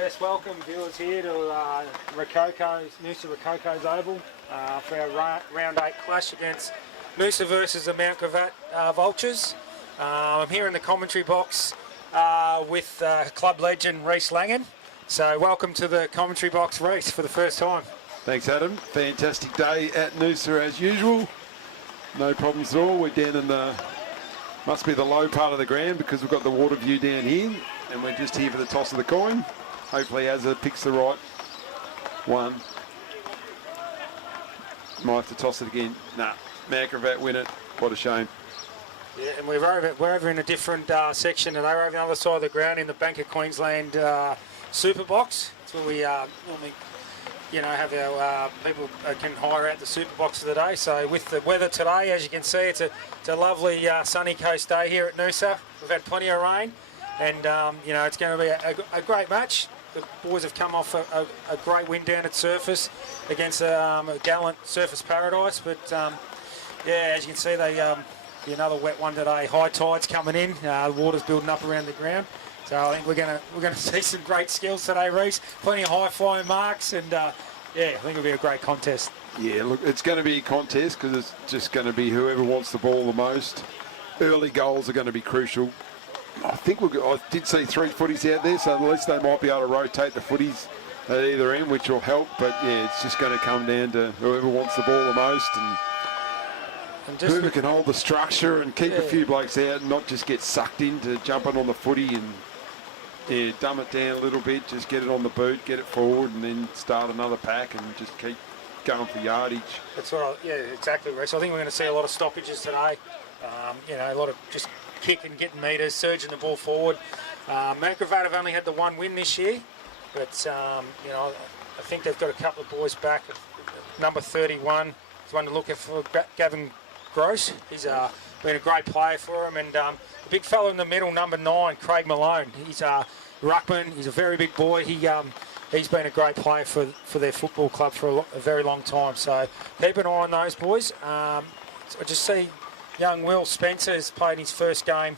Yes, welcome viewers here to Noosa Rococo's Oval for our round 8 clash against Noosa versus the Mount Gravatt Vultures. I'm here in the commentary box with club legend Reece Langan. So welcome to the commentary box, Reece, for the first time. Thanks, Adam. Fantastic day at Noosa as usual. No problems at all. We're down in the, must be the low part of the ground because we've got the water view down here, and we're just here for the toss of the coin. Hopefully Azza picks the right one. Might have to toss it again. Nah, Mount Gravatt win it. What a shame. Yeah, and we're over in a different section today. We're over on the other side of the ground in the Bank of Queensland super box. That's where we normally, have our people can hire out the super box of the day. So with the weather today, as you can see, it's a lovely sunny coast day here at Noosa. We've had plenty of rain, and it's going to be a great match. The boys have come off a great win down at surface against a gallant Surface Paradise, but as you can see, they be another wet one today. High tides coming in, the water's building up around the ground. So I think we're gonna see some great skills today, Reece. Plenty of high flying marks, and I think it'll be a great contest. Yeah, look, it's going to be a contest because it's just going to be whoever wants the ball the most. Early goals are going to be crucial. I think I did see 3 footies out there, so at least they might be able to rotate the footies at either end, which will help. But yeah, it's just going to come down to whoever wants the ball the most and whoever can hold the structure and keep a few blokes out and not just get sucked into jumping on the footy and dumb it down a little bit, just get it on the boot, get it forward, and then start another pack and just keep going for yardage. That's right. Yeah, exactly, Reece. I think we're going to see a lot of stoppages today. A lot of just kicking, getting metres, surging the ball forward. Mount Gravatt have only had the one win this year, but I think they've got a couple of boys back. Number 31 is one to look at for Gavin Gross. He's been a great player for him, and the big fellow in the middle, number 9, Craig Malone. He's a ruckman. He's a very big boy. He's been a great player for their football club for a very long time. So keep an eye on those boys. I just see young Will Spencer has played his first game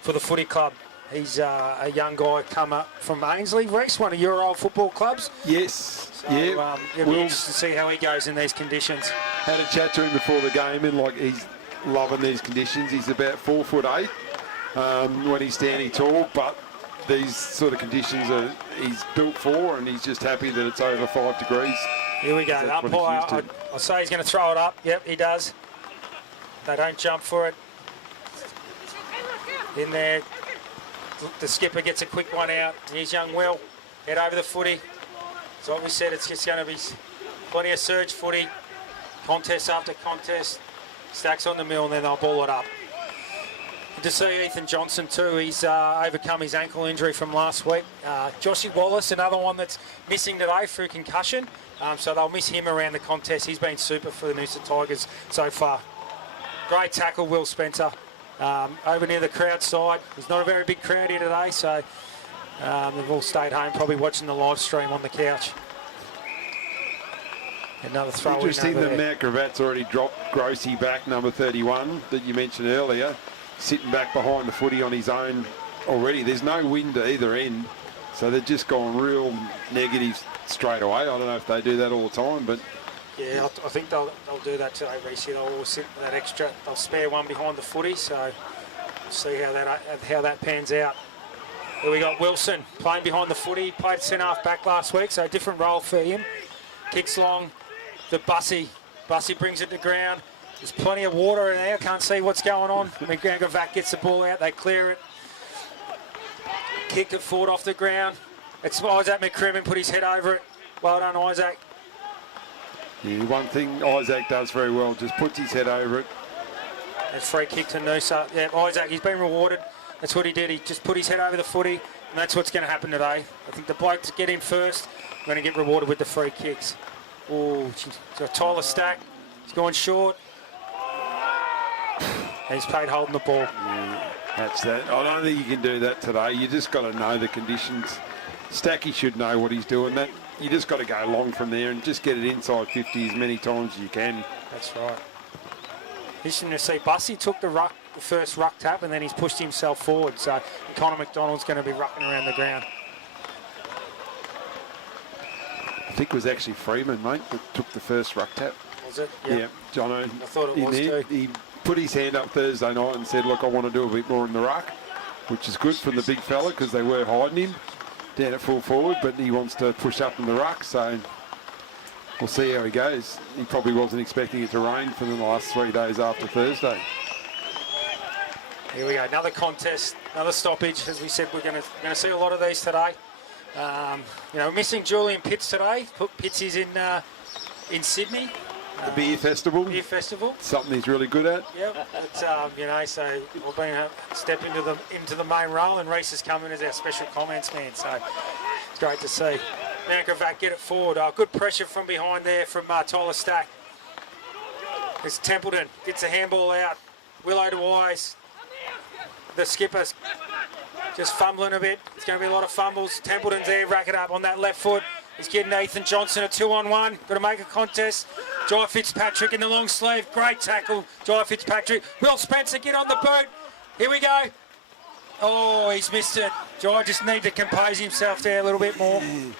for the footy club. He's a young guy come up from Ainsley. Reece, one of your old football clubs. Yes. So, it'll be interesting to see how he goes in these conditions. Had a chat to him before the game, and he's loving these conditions. He's about 4'8" when he's standing tall, but these sort of conditions he's built for, and he's just happy that it's over 5 degrees. Here we go. Umpire, I'll say he's going to throw it up. Yep, he does. They don't jump for it. In there, the skipper gets a quick one out. Here's young Will. Head over the footy. So what we said, it's just going to be plenty of surge footy. Contest after contest. Stacks on the mill, and then they'll ball it up. Good to see Ethan Johnson too. He's overcome his ankle injury from last week. Joshy Wallace, another one that's missing today through concussion. So they'll miss him around the contest. He's been super for the Noosa Tigers so far. Great tackle, Will Spencer. Over near the crowd side. There's not a very big crowd here today, so they've all stayed home, probably watching the live stream on the couch. Another throw. Interesting that Mount Gravatt's already dropped Grossy back, number 31, that you mentioned earlier, sitting back behind the footy on his own already. There's no wind at either end, so they've just gone real negative straight away. I don't know if they do that all the time, but yeah, I think they'll do that today, Reece. They'll always sit that extra. They'll spare one behind the footy, so we'll see how that pans out. Here we got Wilson playing behind the footy. Played centre half back last week, so a different role for him. Kicks long. The Bussy brings it to ground. There's plenty of water in there. Can't see what's going on. Mount Gravatt gets the ball out. They clear it. Kick it forward off the ground. It's Isaac McCrimmon put his head over it. Well done, Isaac. Yeah, one thing Isaac does very well, just puts his head over it. That's free kick to Noosa. Yeah, Isaac, he's been rewarded. That's what he did. He just put his head over the footy, and that's what's going to happen today. I think the blokes get in first are going to get rewarded with the free kicks. Oh, Tyler Stack. He's gone short. And he's played holding the ball. Yeah, that's that. I don't think you can do that today. You just got to know the conditions. Stacky should know what he's doing. That you just got to go long from there and just get it inside 50 as many times as you can. That's right. Interesting to see Bussy took the first ruck tap, and then he's pushed himself forward. So Connor McDonald's going to be rucking around the ground. think it was actually Freeman, mate, that took the first ruck tap. Was it? Yeah, Jono. I thought it was too. He put his hand up Thursday night and said, look, I want to do a bit more in the ruck, which is good from the big fella because they were hiding him down at full forward, but he wants to push up in the ruck, so we'll see how he goes. He probably wasn't expecting it to rain for the last 3 days after Thursday. Here we go, another contest, another stoppage. As we said, we're going to see a lot of these today. You know, missing Julian Pitts today. Pitts is in Sydney. The beer festival. Beer festival. Something he's really good at. Yep. But, you know, so we're being step into the main role, and Reese is coming as our special comments man. So it's great to see. Now Gravatt get it forward. Good pressure from behind there from Tyler Stack. It's Templeton gets a handball out. Willow to Wise. The skipper's just fumbling a bit. It's going to be a lot of fumbles. Templeton's there, rack it up on that left foot. He's getting Ethan Johnson a 2-on-1. Got to make a contest. Jai Fitzpatrick in the long sleeve. Great tackle, Jai Fitzpatrick. Will Spencer get on the boot. Here we go. Oh, he's missed it. Jai just need to compose himself there a little bit more. He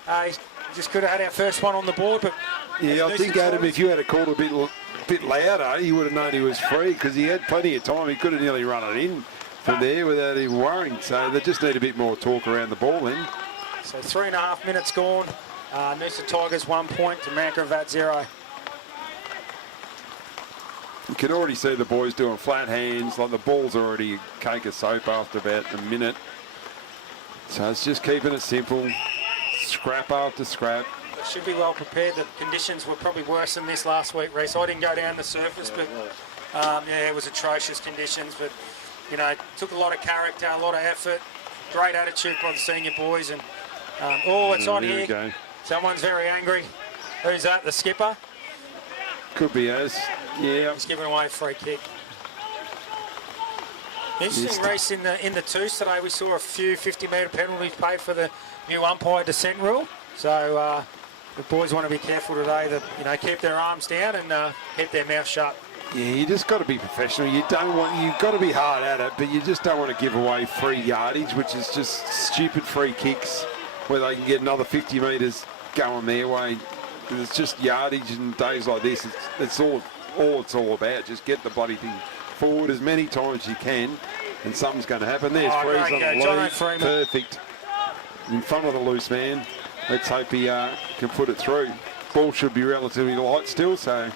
just could have had our first one on the board. But yeah, I think, Adam, if you had called a bit louder, you would have known he was free because he had plenty of time. He could have nearly run it in from there without even worrying. So they just need a bit more talk around the ball then. So 3.5 minutes gone. Noosa Tigers 1 point to Mount Gravatt 0. You can already see the boys doing flat hands, like the ball's already a cake of soap after about a minute. So it's just keeping it simple, scrap after scrap. They should be well prepared. The conditions were probably worse than this last week, Reece. I didn't go down the surface, but yeah, it was atrocious conditions. But you know, it took a lot of character, a lot of effort, great attitude by the senior boys. And it's on here. Go. Someone's very angry. Who's that? The skipper? Could be as. Yeah. He's giving away a free kick. Interesting race in the twos today. We saw a few 50-metre penalties paid for the new umpire dissent rule. So the boys want to be careful today that keep their arms down and keep their mouth shut. Yeah, you just got to be professional. You've got to be hard at it, but you just don't want to give away free yardage, which is just stupid free kicks where they can get another 50 metres going their way. It's just yardage and days like this. It's all it's all about. Just get the bloody thing forward as many times as you can, and something's going to happen. There's Freeze on the loose. Perfect. In front of the loose man. Let's hope he can put it through. Ball should be relatively light still, so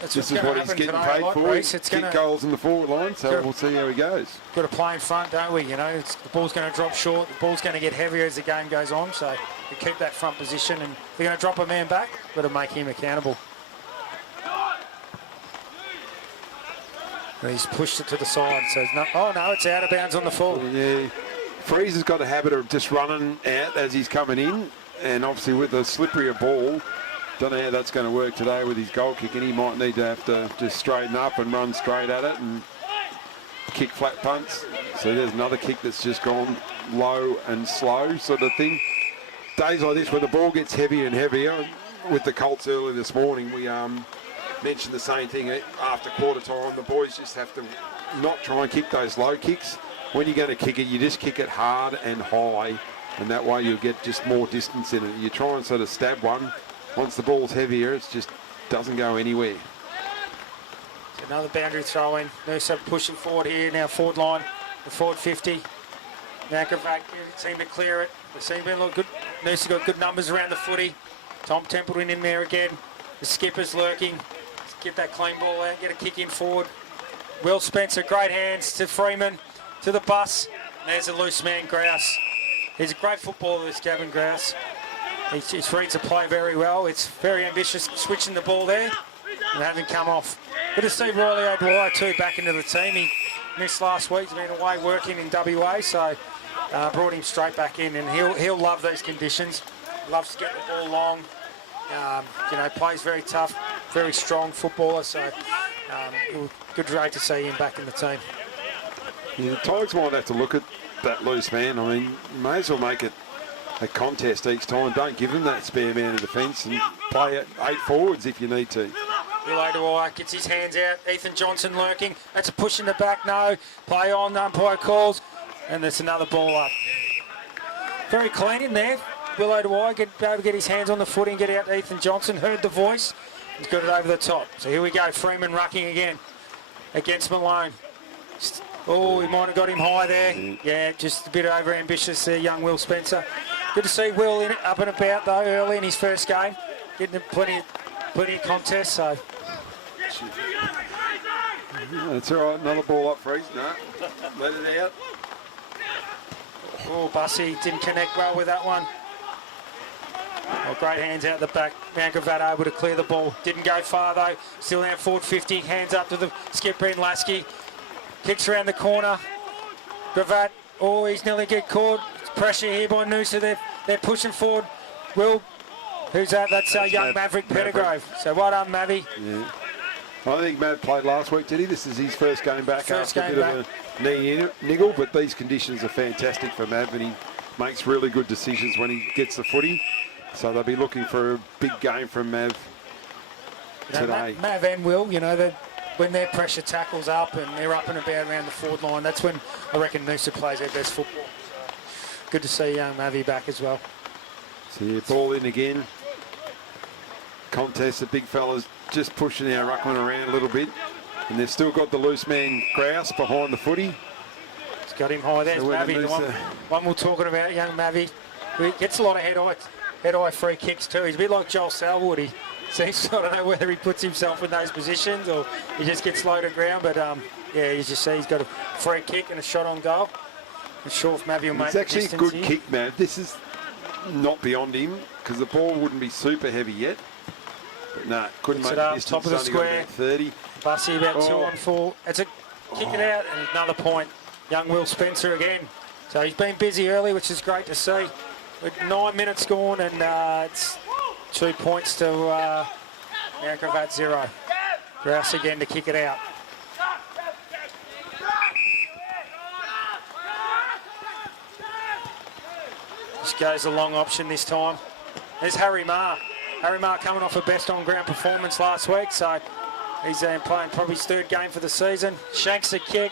this is what he's getting paid for. Kick goals in the forward line, so we'll see how he goes. Got to play in front, don't we? You know, the ball's going to drop short. The ball's going to get heavier as the game goes on, so we keep that front position. And if we're going to drop a man back, we've got to make him accountable. And he's pushed it to the side, so it's not. Oh no, it's out of bounds on the full. Yeah, Freeze has got a habit of just running out as he's coming in, and obviously with a slipperier ball, don't know how that's going to work today with his goal kicking. He might need to have to just straighten up and run straight at it and kick flat punts. So there's another kick that's just gone low and slow sort of thing. Days like this where the ball gets heavier and heavier. With the Colts early this morning, we mentioned the same thing after quarter time. The boys just have to not try and kick those low kicks. When you're going to kick it, you just kick it hard and high, and that way you'll get just more distance in it. You try and sort of stab one. Once the ball's heavier, it just doesn't go anywhere. Another boundary throw in. Noosa pushing forward here now. Forward line, the forward 50. Now Gravatt seem to clear it. They seem to look good. Noosa got good numbers around the footy. Tom Templeton in there again. The skipper's lurking. Let's get that clean ball out. Get a kick in forward. Will Spencer, great hands to Freeman, to the bus. There's a loose man, Grouse. He's a great footballer, this Gavin Grouse. He reads the play very well. It's very ambitious, switching the ball there and having come off. Good to see Riley O'Dwyer too back into the team. He missed last week. He's been away working in WA, so brought him straight back in, and he'll love these conditions. Loves to get the ball long. Plays very tough, very strong footballer. So it was good to see him back in the team. Yeah, the Tigers might have to look at that loose man. I mean, you may as well make it a contest each time. Don't give them that spare man in defence and play it 8 forwards if you need to. Will O'Dwyer gets his hands out. Ethan Johnson lurking. That's a push in the back. No. Play on. Umpire calls. And there's another ball up. Very clean in there. Willow to eye, be able to get his hands on the footy and get out to Ethan Johnson. Heard the voice. He's got it over the top. So here we go. Freeman rucking again against Malone. Oh, he might have got him high there. Yeah, just a bit over ambitious there, young Will Spencer. Good to see Will in it, up and about though early in his first game. Getting plenty of contests. So. That's all right. Another ball up for No, let it out. Oh, Bussy didn't connect well with that one. Oh, great hands out the back. Mount Gravatt able to clear the ball. Didn't go far though. Still out forward 50. Hands up to the skipper in Lasky. Kicks around the corner. Gravatt. Oh, he's nearly get caught. Pressure here by Noosa. They're pushing forward. Will. Who's that? That's young Maverick Pettigrove. So well done, Mavi. Yeah. I think Mav played last week, did he? This is his first game back after a bit of a knee niggle, but these conditions are fantastic for Mav, and he makes really good decisions when he gets the footy. So they'll be looking for a big game from Mav today. Mav and Will, when their pressure tackles up and they're up and about around the forward line, that's when I reckon Noosa plays their best football. So good to see young Mavi back as well. So yeah, ball in again. Contest, the big fellas just pushing our ruckman around a little bit, and they've still got the loose man Grouse behind the footy. He's got him high. There's Mavi, the one we're talking about, young Mavi. He gets a lot of head-eye free kicks too. He's a bit like Joel Selwood. He seems, I don't know whether he puts himself in those positions or he just gets low to ground, but yeah, you just see he's got a free kick and a shot on goal. I'm sure if Mavi will make it's actually a good here. kick, Mav. This is not beyond him because the ball wouldn't be super heavy yet. But no, couldn't make the distance. Top of the square. 30. Bussy about 2 on 4. It's a kick it out and another point. Young Will Spencer again. So he's been busy early, which is great to see. With 9 minutes gone and it's 2 points to Mount Gravatt 0. Grouse again to kick it out. This goes a long option this time. There's Harry Marr. Harry Marr coming off a best on-ground performance last week, so he's playing probably his 3rd game for the season. Shanks a kick.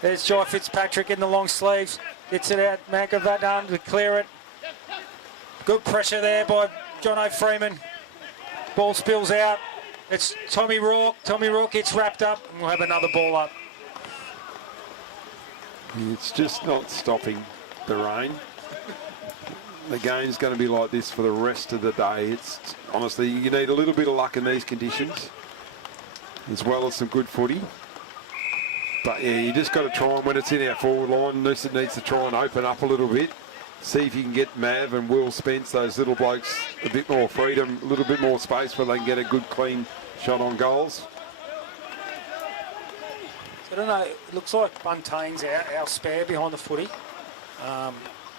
There's Jai Fitzpatrick in the long sleeves. Gets it out. Mount Gravatt down to clear it. Good pressure there by Jono Freeman. Ball spills out. It's Tommy Rourke. Tommy Rourke gets wrapped up, and we'll have another ball up. It's just not stopping the rain. The game's going to be like this for the rest of the day. It's honestly, you need a little bit of luck in these conditions, as well as some good footy. But yeah, you just got to try, and when it's in our forward line, Noosa needs to try and open up a little bit. See if you can get Mav and Will Spence, those little blokes, a bit more freedom, a little bit more space where they can get a good, clean shot on goals. I don't know, it looks like Buntane's our spare behind the footy.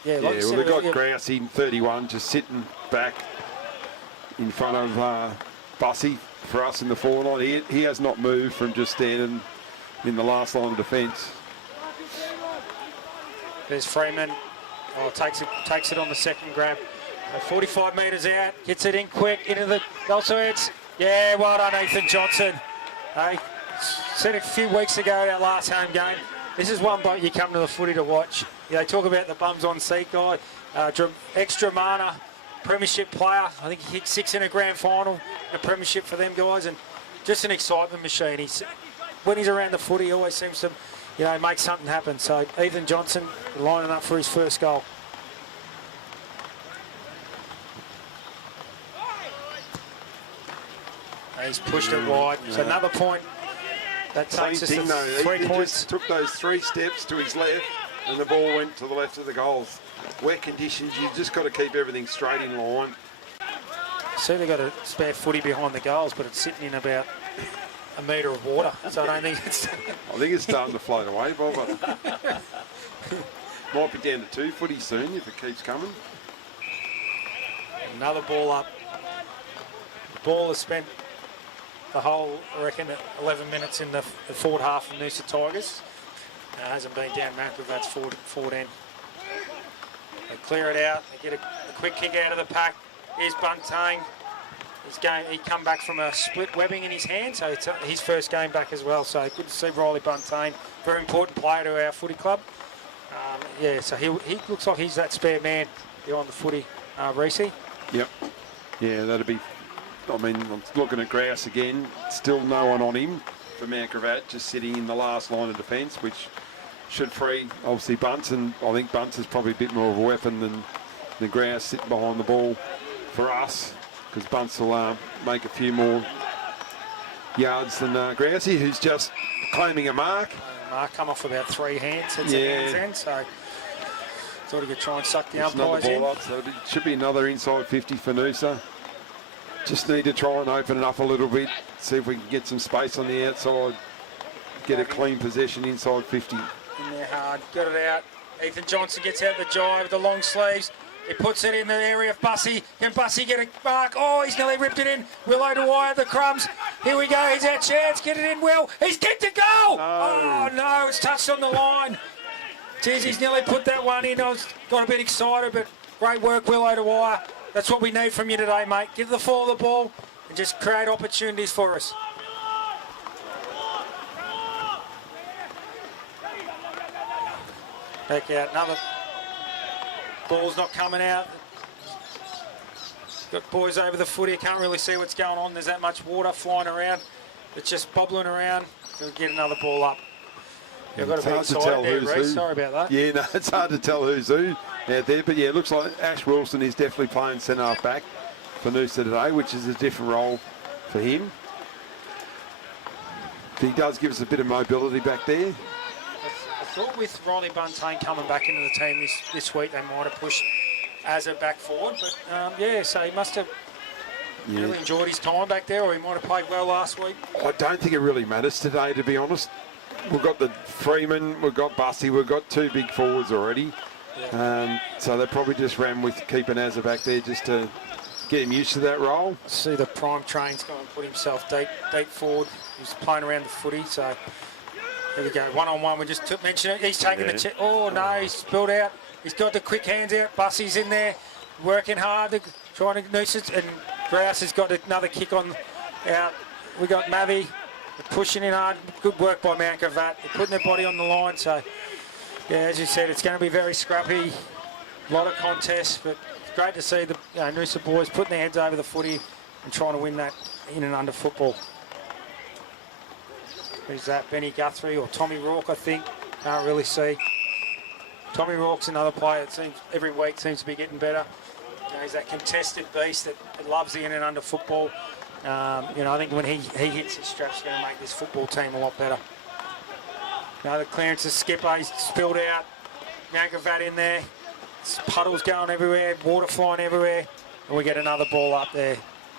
Yeah, like well, they've got Grouse in 31, just sitting back in front of Bussy for us in the forward line. He has not moved from just standing in the last line of defence. There's Freeman. Oh, takes it on the second grab. 45 metres out, gets it in quick into the goal. Yeah, well done, Ethan Johnson. I said a few weeks ago, our last home game, this is one boat you come to the footy to watch. They talk about the bums on seat guy. Extra Mana, premiership player. I think he hit 6 in a grand final, a premiership for them guys, and just an excitement machine. When he's around the footy, he always seems to, make something happen. So Ethan Johnson lining up for his first goal. He's pushed it wide. So another point. That takes us to 3 points. Just took those 3 steps to his left, and the ball went to the left of the goals. Wet conditions, you've just got to keep everything straight in line. See, they've got a spare footy behind the goals, but it's sitting in about a metre of water. So I don't think it's... I think it's starting to float away, Bob. Might be down to 2 footy soon if it keeps coming. Another ball up. Ball has spent the whole, I reckon, 11 minutes in the forward half of Noosa Tigers. Hasn't been down Mount Gravatt's forward end. They clear it out. They get a quick kick out of the pack. Here's Buntane. He come back from a split webbing in his hand, so it's his first game back as well. So good to see Riley Buntane, very important player to our footy club. So he looks like he's that spare man behind the footy, Reese. Yep. Yeah, that'd be. I mean, I'm looking at Grouse again. Still no one on him for Mount Gravatt, just sitting in the last line of defence, which should free, obviously, Bunce. And I think Bunce is probably a bit more of a weapon than the Grouse sitting behind the ball for us, because Bunce will make a few more yards than Grousey, who's just claiming a mark. Mark come off about 3 hands. It's a hand's end, so thought he could try and suck the umpires in. Up, so it should be another inside 50 for Noosa. Just need to try and open it up a little bit, see if we can get some space on the outside, get a clean possession inside 50. In there hard, got it out. Ethan Johnson gets out the jive with the long sleeves. He puts it in the area of Bussey. Can Bussey get a mark? Oh, he's nearly ripped it in. Willow to wire the crumbs. Here we go. He's our chance. Get it in, Will. He's kicked a goal. No. Oh, no. It's touched on the line. Jeez, he's nearly put that one in. I got a bit excited, but great work, Willow to wire. That's what we need from you today, mate. Give the fall of the ball and just create opportunities for us. Back out. Another ball's not coming out. Got boys over the footy. Can't really see what's going on. There's that much water flying around. It's just bobbling around. We'll get another ball up. You've got to be excited there, Reece. Sorry about that. Yeah, no, it's hard to tell who's who out there. But, yeah, it looks like Ash Wilson is definitely playing centre-half back for Noosa today, which is a different role for him. He does give us a bit of mobility back there. I thought with Riley Buntain coming back into the team this week, they might have pushed Azza back forward. But, yeah, so he must have really enjoyed his time back there, or he might have played well last week. I don't think it really matters today, to be honest. We've got the Freeman, we've got Bussey, we've got 2 big forwards already. Yeah. So they probably just ran with keeping Azza back there just to get him used to that role. See the prime train's going to put himself deep forward. He's playing around the footy, so there we go. One-on-one, we just mentioned it. He's taking the check. Oh, no, he's spilled out. He's got the quick hands out. Bussey's in there, working hard, trying to noose it, and Grouse has got another kick on out. We got Mavi pushing in hard. Good work by Mount Gravatt. They're putting their body on the line, so yeah, as you said, it's going to be very scrappy. A lot of contests, but it's great to see the Noosa boys putting their heads over the footy and trying to win that in and under football. Who's that? Benny Guthrie or Tommy Rourke, I think. Can't really see. Tommy Rourke's another player that seems every week seems to be getting better. He's that contested beast that loves the in and under football. I think when he hits his straps, it's going to make this football team a lot better. The clearance is Skipper, he's spilled out. Mount Gravatt in there. Puddles going everywhere, water flying everywhere. And we get another ball up there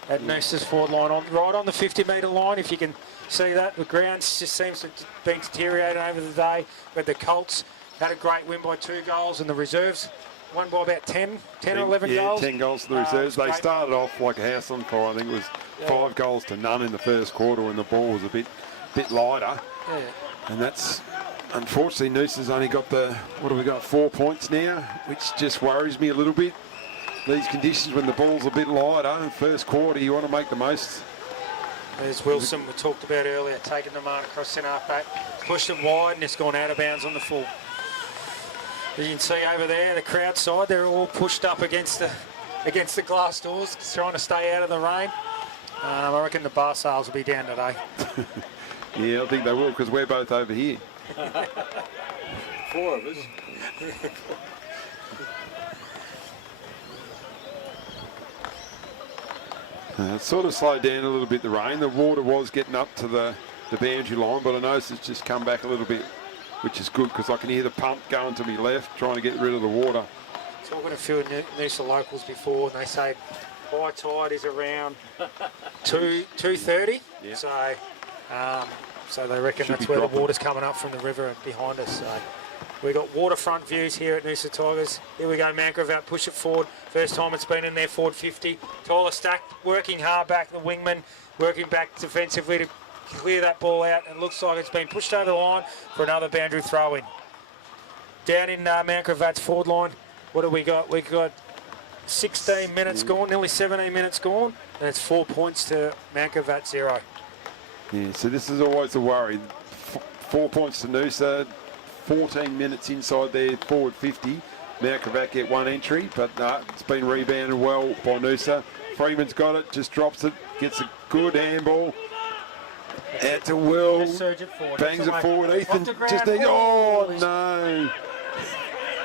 at Noosa's forward line, right on the 50-metre line, if you can see that. The ground just seems to have been deteriorating over the day. But the Colts had a great win by 2 goals, and the reserves won by about 10 or 11 goals. 10 goals to the reserves. They started off like a house on fire. I think it was 5 goals to none in the first quarter when the ball was a bit lighter. Yeah. And that's, unfortunately, Noosa's only got 4 points now, which just worries me a little bit. These conditions when the ball's a bit lighter in the first quarter, you want to make the most. There's Wilson, we talked about earlier, taking the mark across centre back, pushed it wide, and it's gone out of bounds on the full. As you can see over there, the crowd side, they're all pushed up against the glass doors, trying to stay out of the rain. I reckon the bar sales will be down today. Yeah, I think they will, because we're both over here. 4 of us. It sort of slowed down a little bit, the rain. The water was getting up to the boundary line, but I noticed it's just come back a little bit, which is good, because I can hear the pump going to my left, trying to get rid of the water. Talking to a few Noosa locals before, and they say high tide is around 2:30. Yeah. So they reckon that's where the water's coming up from the river behind us. So we've got waterfront views here at Noosa Tigers. Here we go, Mount Gravatt, push it forward. First time it's been in there, forward 50. Tyler Stack working hard back, the wingman, working back defensively to clear that ball out. It looks like it's been pushed over the line for another boundary throw-in. Down in Mount Gravatt's forward line, what do we got? We've got 16 minutes gone, nearly 17 minutes gone, and it's 4 points to Mount Gravatt 0. Yeah, so this is always a worry. 4 points to Noosa, 14 minutes inside there, forward 50. Mount Gravatt get one entry, but it's been rebounded well by Noosa. Freeman's got it, just drops it, gets a good handball. Out to Will, bangs it forward. Ethan just needs, oh no.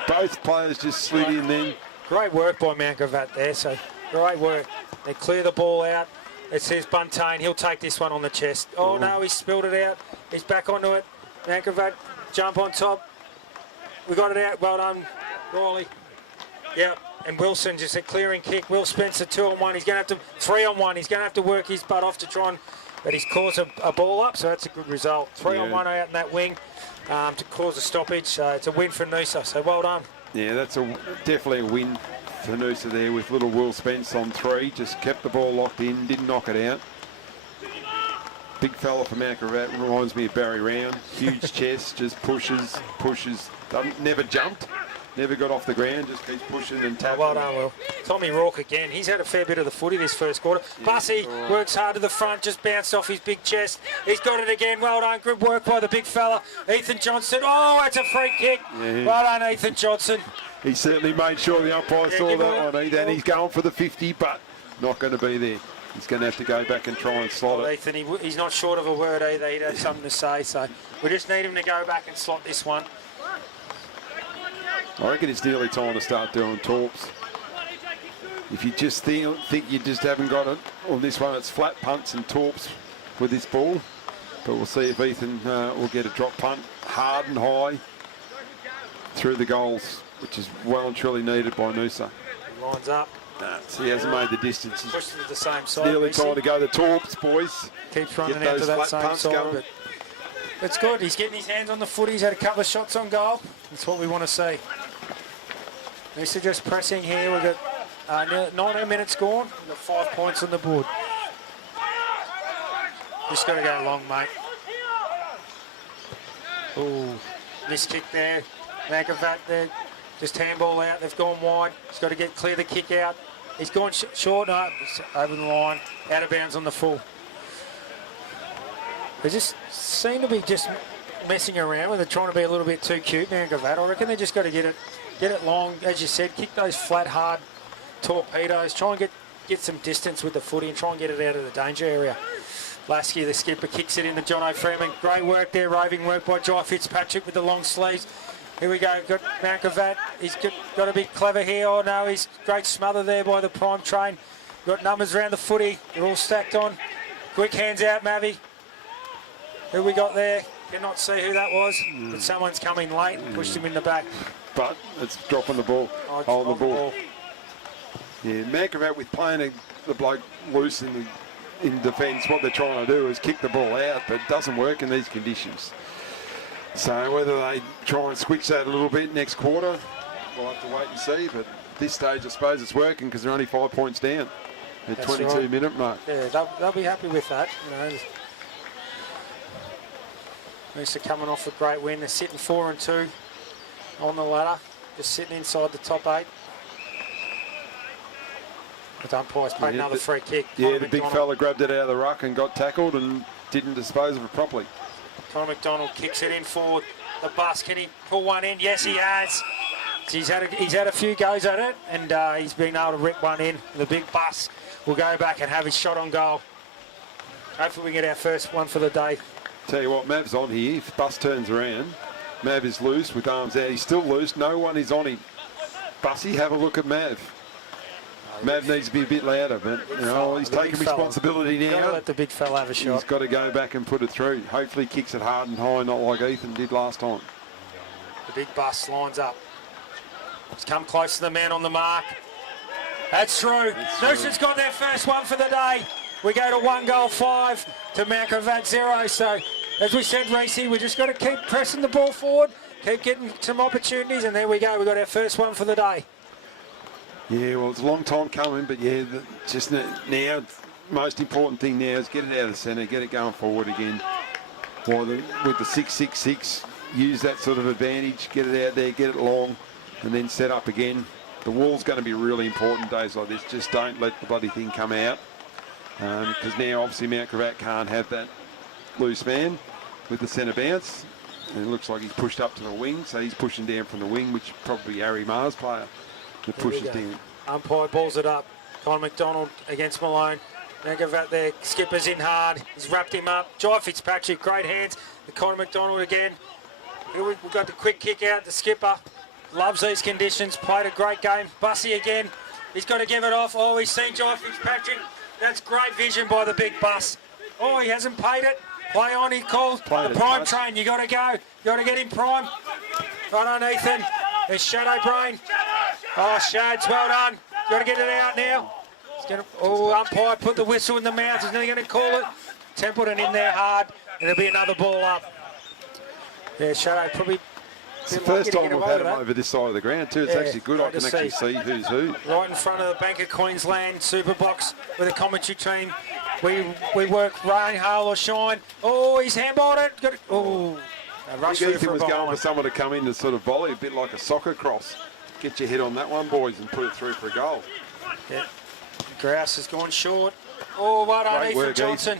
Both players just slid in then. Great work by Mount Gravatt there, so great work. They clear the ball out. It says Buntain, he'll take this one on the chest. Oh no, he spilled it out. He's back onto it. Mount Gravatt, jump on top. We got it out, well done, Riley. Yep, and Wilson just a clearing kick. Will Spencer 2-on-1, he's going to have to, 3-on-1. He's going to have to work his butt off to try and, but he's caused a ball up, so that's a good result. 3-on-1 out in that wing to cause a stoppage, so it's a win for Noosa, so well done. Yeah, that's definitely a win for Noosa there with little Will Spence on 3. Just kept the ball locked in, didn't knock it out. Big fella from Mount Gravatt, reminds me of Barry Round. Huge chest, just pushes. Never jumped, never got off the ground, just keeps pushing and tapping. Well done, Will. Tommy Rourke again. He's had a fair bit of the footy this first quarter. Yeah. Bussy works hard to the front, just bounced off his big chest. He's got it again. Well done. Good work by the big fella. Ethan Johnson. Oh, that's a free kick. Yeah. Well done, Ethan Johnson. He certainly made sure the umpire saw that one, and he's going for the 50, but not going to be there. He's going to have to go back and try and slot it. Ethan, he's not short of a word either. He'd have something to say, so we just need him to go back and slot this one. I reckon it's nearly time to start doing torps. If you just think you just haven't got it on this one, it's flat punts and torps with this ball. But we'll see if Ethan will get a drop punt hard and high through the goals, which is well and truly needed by Noosa. Lines up. So he hasn't made the distance. He's pushed to the same side. Nearly time to go the torps, boys. Keeps running out to that same side. But it's good. He's getting his hands on the foot. He's had a couple of shots on goal. That's what we want to see. Noosa just pressing here. We've got 19 minutes gone. We've got 5 points on the board. Just got to go long, mate. Ooh, missed kick there. Mount Gravatt there. Just handball out. They've gone wide. He's got to clear the kick out. He's gone short. No, over the line. Out of bounds on the full. They just seem to be just messing around with it, trying to be a little bit too cute, Mount Gravatt. I reckon they just got to get it long, as you said, kick those flat, hard torpedoes, try and get some distance with the footy and try and get it out of the danger area. Lasky, the skipper, kicks it into Jono Freeman. Great work there, roving work by Jai Fitzpatrick with the long sleeves. Here we go, got Mount Gravatt. He's got to be clever here. Oh no, he's great smother there by the prime train. Got numbers around the footy, they're all stacked on. Quick hands out, Mavi. Who we got there? Cannot see who that was, but someone's coming late and pushed him in the back. But it's dropping the ball, holding the ball. Yeah, Mount Gravatt with playing the bloke loose in defence, what they're trying to do is kick the ball out, but it doesn't work in these conditions. So whether they try and switch that a little bit next quarter, we'll have to wait and see. But at this stage, I suppose it's working because they're only 5 points down at 22-minute mark. Yeah, they'll be happy with that. You know, Noosa coming off a great win. They're sitting 4-2 on the ladder, just sitting inside the top 8. The umpire's played another free kick. Yeah, the big fella grabbed it out of the ruck and got tackled and didn't dispose of it properly. Connor McDonald kicks it in forward. The bus, can he pull one in? Yes, he has. He's had a few goes at it, and he's been able to rip one in. The big bus will go back and have his shot on goal. Hopefully we get our first one for the day. Tell you what, Mav's on here. If Bus turns around, Mav is loose with arms out. He's still loose. No one is on him. Bussy, have a look at Mav. Mav needs to be a bit louder, but you know, he's taking responsibility now. Gotta let the big fella have a shot. He's got to go back and put it through. Hopefully he kicks it hard and high, not like Ethan did last time. The big bus lines up. He's come close to the man on the mark. That's true. Noosa's got their first one for the day. We go to 1 goal 5 to Mount Gravatt 0. So, as we said, Reece, we just got to keep pressing the ball forward, keep getting some opportunities, and there we go. We got our first one for the day. Yeah, well, it's a long time coming, but yeah, just now, the most important thing now is get it out of the centre, get it going forward again. With the 6-6-6, use that sort of advantage, get it out there, get it long, and then set up again. The wall's going to be really important days like this. Just don't let the bloody thing come out. Because now, obviously, Mount Gravatt can't have that loose man with the centre bounce. And it looks like he's pushed up to the wing, so he's pushing down from the wing, which is probably Harry Maher's player that pushes down. Umpire balls it up. Conor McDonald against Malone. Now Gravatt there, skipper's in hard. He's wrapped him up. Jai Fitzpatrick, great hands. Conor McDonald again. Here we've got the quick kick out. The skipper loves these conditions. Played a great game. Bussy again. He's got to give it off. Oh, he's seen Jai Fitzpatrick. That's great vision by the big bus. Oh, he hasn't paid it. Play on, he calls. The prime train, you got to go. You got to get him prime. Right on, Ethan. There's Shadow Brain. Oh, Shads, well done. You got to get it out now. Umpire put the whistle in the mouth. He's nearly going to call it. Templeton in there hard. And there'll be another ball up. Yeah, Shadow probably... It's the first time we've had him over this side of the ground too. It's actually good. I can actually see who's who. Right in front of the Bank of Queensland Super Box with a commentary team. We work rain, hail or shine. Oh, he's handballed it. Got it. Oh, Ethan was going for someone to come in to sort of volley, a bit like a soccer cross. Get your head on that one, boys, and put it through for a goal. Yeah. Grouse has gone short. Oh, well done, Ethan Johnson.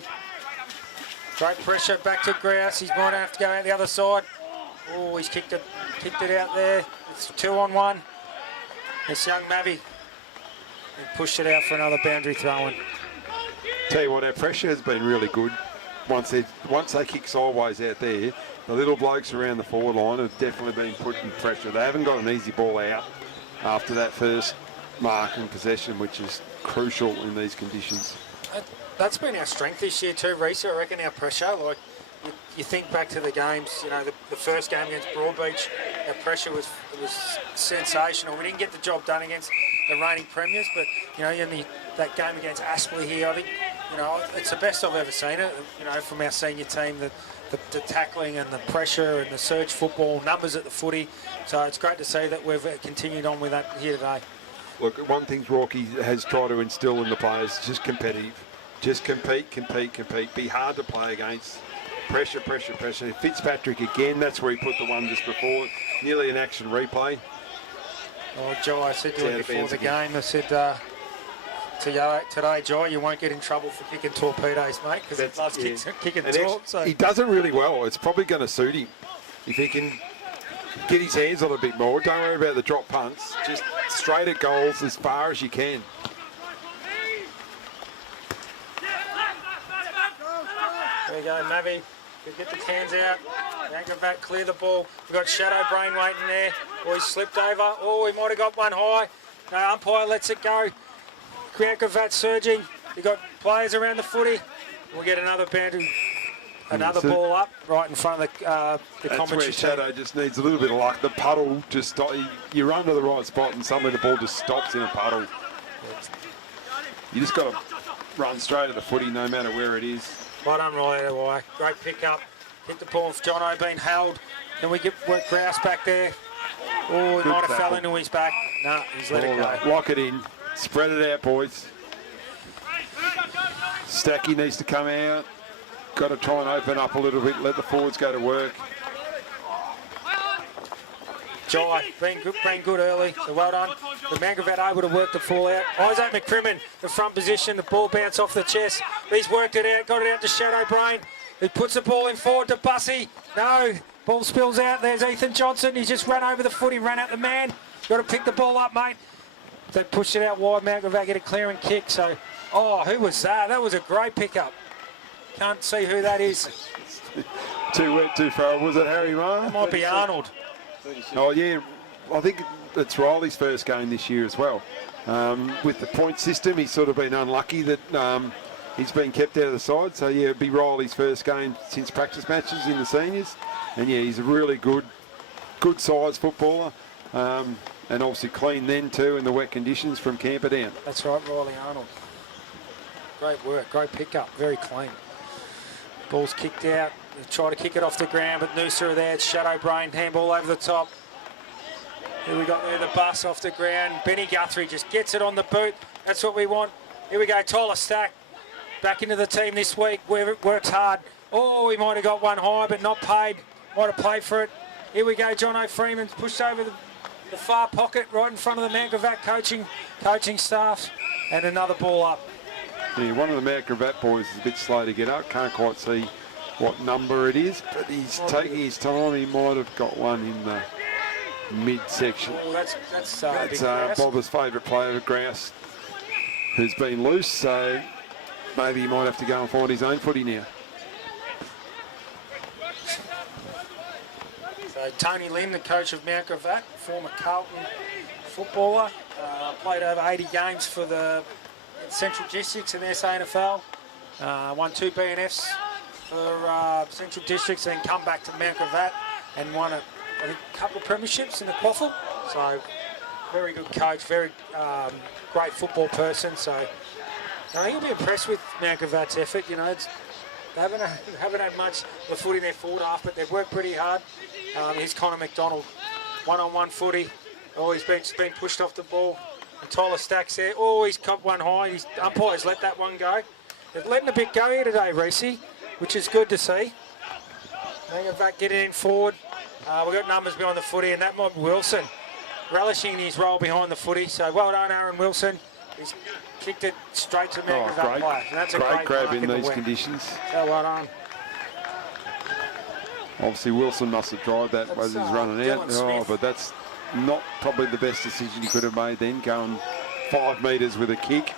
Great pressure back to Grouse. He's going to have to go out the other side. Oh, he's kicked it out there. It's 2-on-1. It's young Mavi. He pushed it out for another boundary throw-in. Tell you what, our pressure has been really good. Once they kick sideways out there, the little blokes around the forward line have definitely been putting pressure. They haven't got an easy ball out after that first mark and possession, which is crucial in these conditions. That's been our strength this year too, Reece. I reckon our pressure, like you think back to the games, you know, the first game against Broadbeach, our pressure was sensational. We didn't get the job done against the reigning premiers, but you know, in that game against Aspley here, I think, you know, it's the best I've ever seen it. You know, from our senior team, the tackling and the pressure and the surge football, numbers at the footy. So it's great to see that we've continued on with that here today. Look, one thing Rocky has tried to instill in the players is just competitive. Just compete. Be hard to play against. Pressure. Fitzpatrick again, that's where he put the one just before. Nearly an action replay. Oh, Joe, I said to him before the game, I said today, Joe, you won't get in trouble for kicking torpedoes, mate, because he loves kicking torp. So. He does it really well. It's probably going to suit him. If he can get his hands on a bit more, don't worry about the drop punts. Just straight at goals as far as you can. There we go, Mavi. Get the hands out. Gravatt clear the ball. We've got Shadow Brain waiting there. Oh, he slipped over. Oh, he might have got one high. No, umpire lets it go. Gravatt surging. We've got players around the footy. We'll get another boundary. Another ball up right in front of the commentary. That's where Shadow just needs a little bit of luck. The puddle just stops. You run to the right spot and suddenly the ball just stops in a puddle. You just got to run straight at the footy no matter where it is. Well done, Riley. Great pick up. Hit the ball. Jono being held. Then we work Grouse back there. Oh, he might have fell into his back. No, he's let it go. Lock it in. Spread it out, boys. Stacky needs to come out. Got to try and open up a little bit. Let the forwards go to work. Jai, been good early, so well done. The Gravatt able to work the ball out. Isaac McCrimmon, the front position, the ball bounced off the chest. He's worked it out, got it out to Shadow Brain. He puts the ball in forward to Bussy. No, ball spills out. There's Ethan Johnson. He just ran over the foot. He ran out the man. Got to pick the ball up, mate. They pushed it out wide. Gravatt get a clearing kick. So, oh, who was that? That was a great pickup. Can't see who that is. Too wet, too far. Was it Harry Maher? It might be Arnold. Oh, yeah. I think it's Riley's first game this year as well. With the point system, he's sort of been unlucky that he's been kept out of the side. So, yeah, it'd be Riley's first game since practice matches in the seniors. And, yeah, he's a really good size footballer. And obviously clean then, too, in the wet conditions from Camperdown. That's right, Riley Arnold. Great work, great pickup, very clean. Ball's kicked out. They try to kick it off the ground, but Noosa are there. It's Shadow Brain, handball over the top. Here we got there, the bus off the ground. Benny Guthrie just gets it on the boot. That's what we want. Here we go, Tyler Stack. Back into the team this week. Worked hard. Oh, he might have got one high, but not paid. Might have played for it. Here we go, John O'Freeman's pushed over the far pocket right in front of the Gravatt coaching staff. And another ball up. Yeah, one of the Gravatt boys is a bit slow to get up. Can't quite see what number it is, but he's taking his time. He might have got one in the midsection. Oh, that's That's big grouse. Bob's favourite player, Grouse, who's been loose, so maybe he might have to go and find his own footy now. So Tony Lynn, the coach of Mount Gravatt, former Carlton footballer, played over 80 games for the Central Districts in the SANFL, won 2 BNFs for Central Districts, and then come back to Mount Gravatt and won a couple of premierships in the QAFL. So very good coach, very great football person. So you'll be impressed with Mount Gravatt's effort. You know, they haven't had much of the footy in their forward half, but they've worked pretty hard. Here's Connor McDonald, one-on-one footy. Oh, he's been pushed off the ball. And Tyler Stacks there. Oh, he's copped one high. His umpires let that one go. They're letting a bit go here today, Reese, which is good to see. Mount Gravatt getting in forward. We've got numbers behind the footy, and that might be Wilson relishing his role behind the footy. So well done, Aaron Wilson. He's kicked it straight to Mount Gravatt player. And that's a great grab mark in these the conditions. So well done. Obviously, Wilson must have tried that as he's running out. Dylan Smith. But that's not probably the best decision he could have made then, going 5 metres with a kick.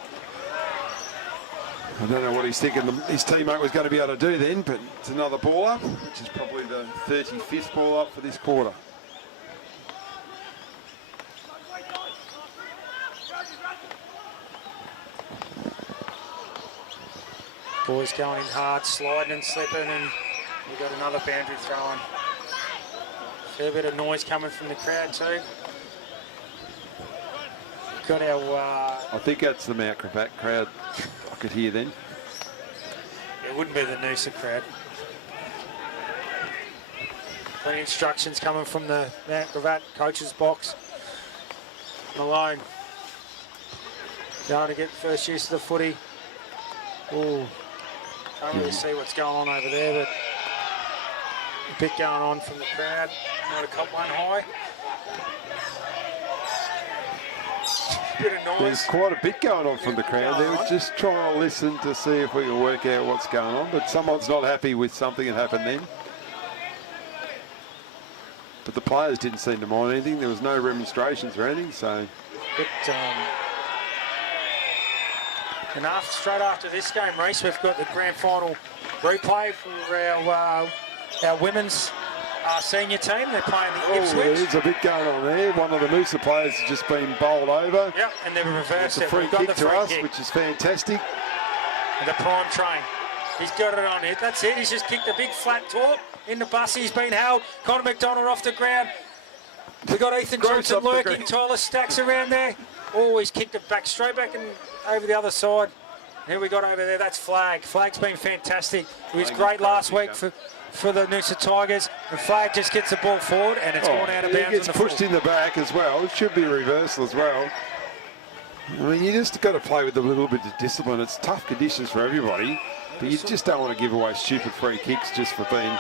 I don't know what he's thinking his teammate was going to be able to do then, but it's another ball up, which is probably the 35th ball up for this quarter. Boys going in hard, sliding and slipping, and we've got another boundary throwing. Fair bit of noise coming from the crowd too. Got our... I think that's the Mount Gravatt crowd I could hear then. It wouldn't be the Noosa crowd. Plenty of instructions coming from the Mount Gravatt coach's box. Malone. Going to get first use of the footy. Ooh. Can't really see what's going on over there, but a bit going on from the crowd. Might have caught one high. Bit of noise. There's quite a bit going on from the crowd. They were just trying to listen to see if we can work out what's going on, but someone's not happy with something that happened then. But the players didn't seem to mind anything. There was no remonstrations or anything, so... And straight after this game, Reece, we've got the grand final replay for our women's senior team. They're playing the Ipswich. There's a bit going on there. One of the Noosa players has just been bowled over. Yep, and they've reversed it. It's a free kick to us, which is fantastic. And the prime train. He's got it on it. That's it. He's just kicked a big flat torp in the bus. He's been held. Connor McDonald off the ground. We've got Ethan Johnson lurking. Tyler Stacks around there. Oh, he's kicked it back, straight back and over the other side. Who we got over there? That's Flag. Flag's been fantastic. He was great last week for the Noosa Tigers. And Flag just gets the ball forward and it's gone out of bounds. He gets pushed in the back as well. It should be a reversal as well. I mean, you just got to play with a little bit of discipline. It's tough conditions for everybody, but you just don't want to give away stupid free kicks just for trying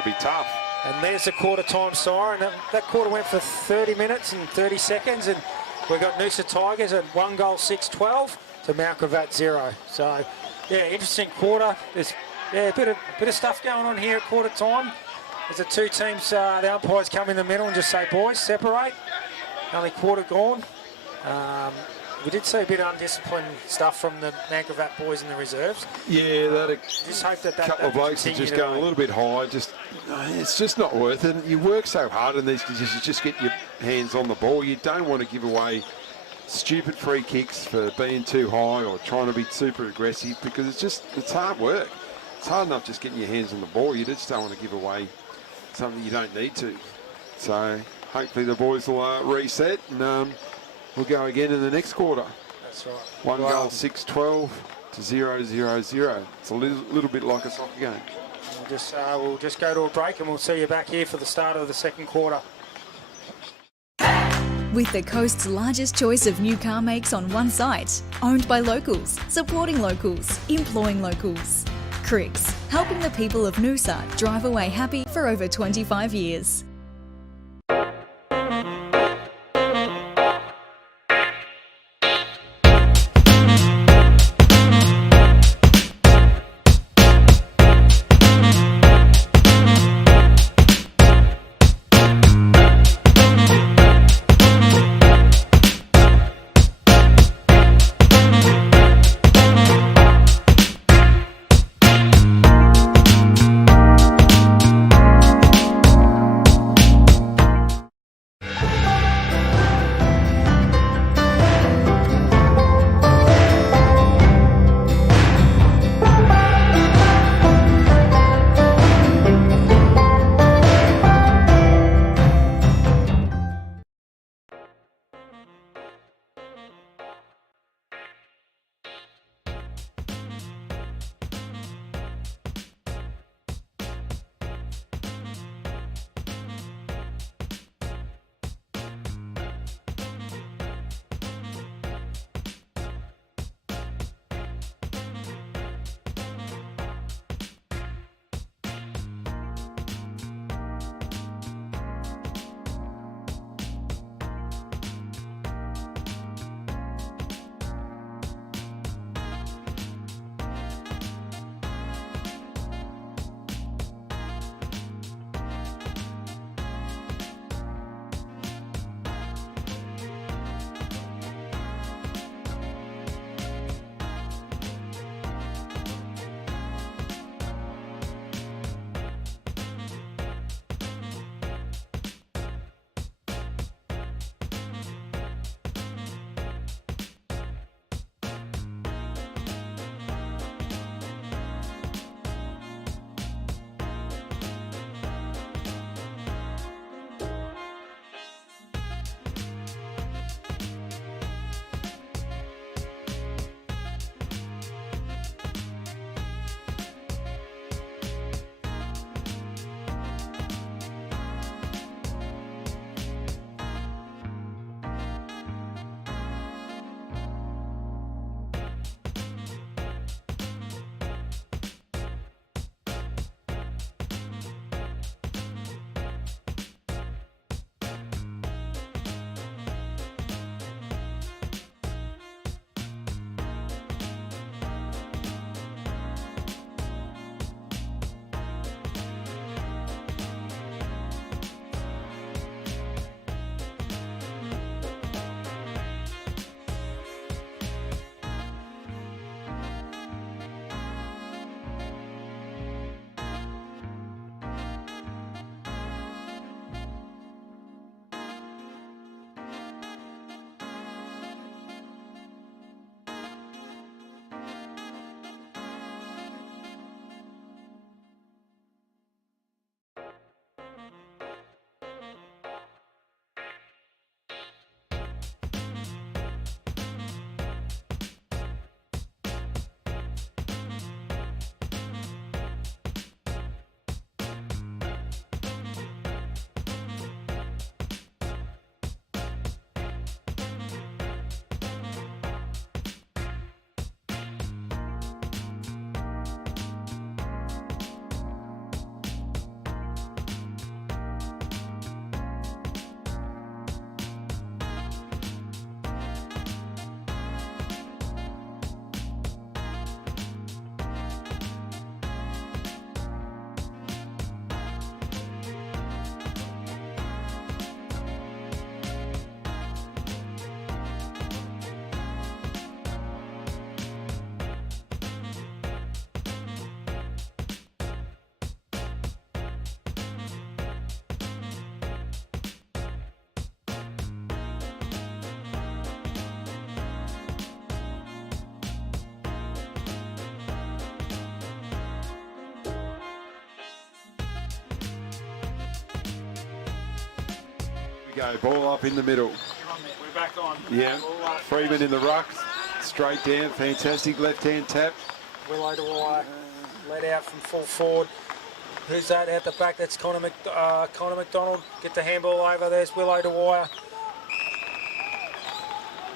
to be tough. And there's the quarter time siren. That quarter went for 30 minutes and 30 seconds, and we've got Noosa Tigers at 1 goal 6-12 to Mount Gravatt 0. So, yeah, interesting quarter. There's a bit of stuff going on here at quarter time. As the two teams, the umpires come in the middle and just say, boys, separate. Only quarter gone. We did see a bit of undisciplined stuff from the Mount Gravatt boys in the reserves. Yeah, just hope that couple of blokes are just going a little bit high. It's just not worth it. You work so hard in these conditions, just get your hands on the ball. You don't want to give away stupid free kicks for being too high or trying to be super aggressive, because it's hard work. It's hard enough just getting your hands on the ball. You just don't want to give away something you don't need to. So hopefully the boys will reset and we'll go again in the next quarter. That's right. 1 goal 6-12 to 0-0-0. It's a little bit like a soccer game. We'll just go to a break and we'll see you back here for the start of the second quarter. With the coast's largest choice of new car makes on one site, owned by locals, supporting locals, employing locals. Cricks, helping the people of Noosa drive away happy for over 25 years. we go, ball up in the middle. We're back on. Yeah, Ball up. Freeman in the ruck, straight down, fantastic left-hand tap. Willow to wire, let out from full forward. Who's that out the back? That's Connor McDonald. Get the handball over. There's Willow to wire.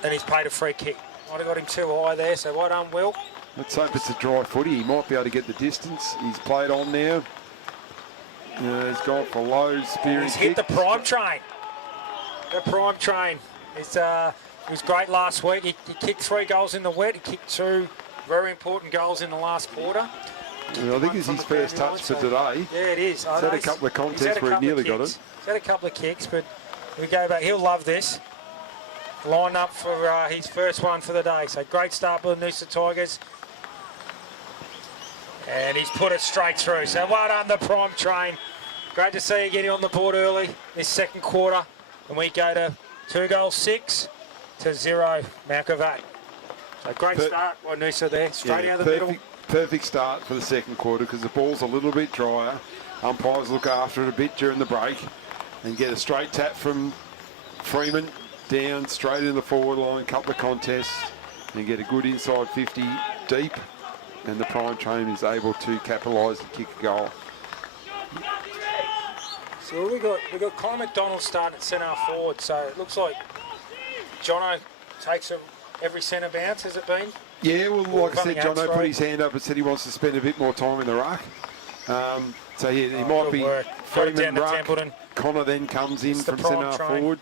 And he's paid a free kick. Might have got him too high there, so well done, Will. Let's hope it's a dry footy. He might be able to get the distance. He's played on now. He's gone for low, spearing He's hit kick. the prime train. The prime train. He was great last week. He kicked 3 goals in the wet. He kicked 2 very important goals in the last quarter. I think it's his first touch for today. Yeah, it is. He's had a couple of contests where he nearly got it. He's had a couple of kicks, but we go back. He'll love this. Line up for his first one for the day. So great start for the Noosa Tigers. And he's put it straight through. So well done, the prime train. Great to see you getting on the board early this second quarter. And we go to 2 goals 6 to 0, Mount Gravatt. So great start by Noosa there, straight out of the middle. Perfect start for the second quarter because the ball's a little bit drier. Umpires look after it a bit during the break and get a straight tap from Freeman down straight in the forward line, couple of contests and get a good inside 50 deep, and the prime train is able to capitalise and kick a goal. So we got Connor McDonald starting at centre forward, so it looks like Jono takes every centre bounce, has it been? Yeah, well, like I said, Coming Jono out put his hand up and said he wants to spend a bit more time in the ruck. So he might good be work. Got it down Freeman to ruck. Templeton. Connor then comes in It's the from prime centre train. forward.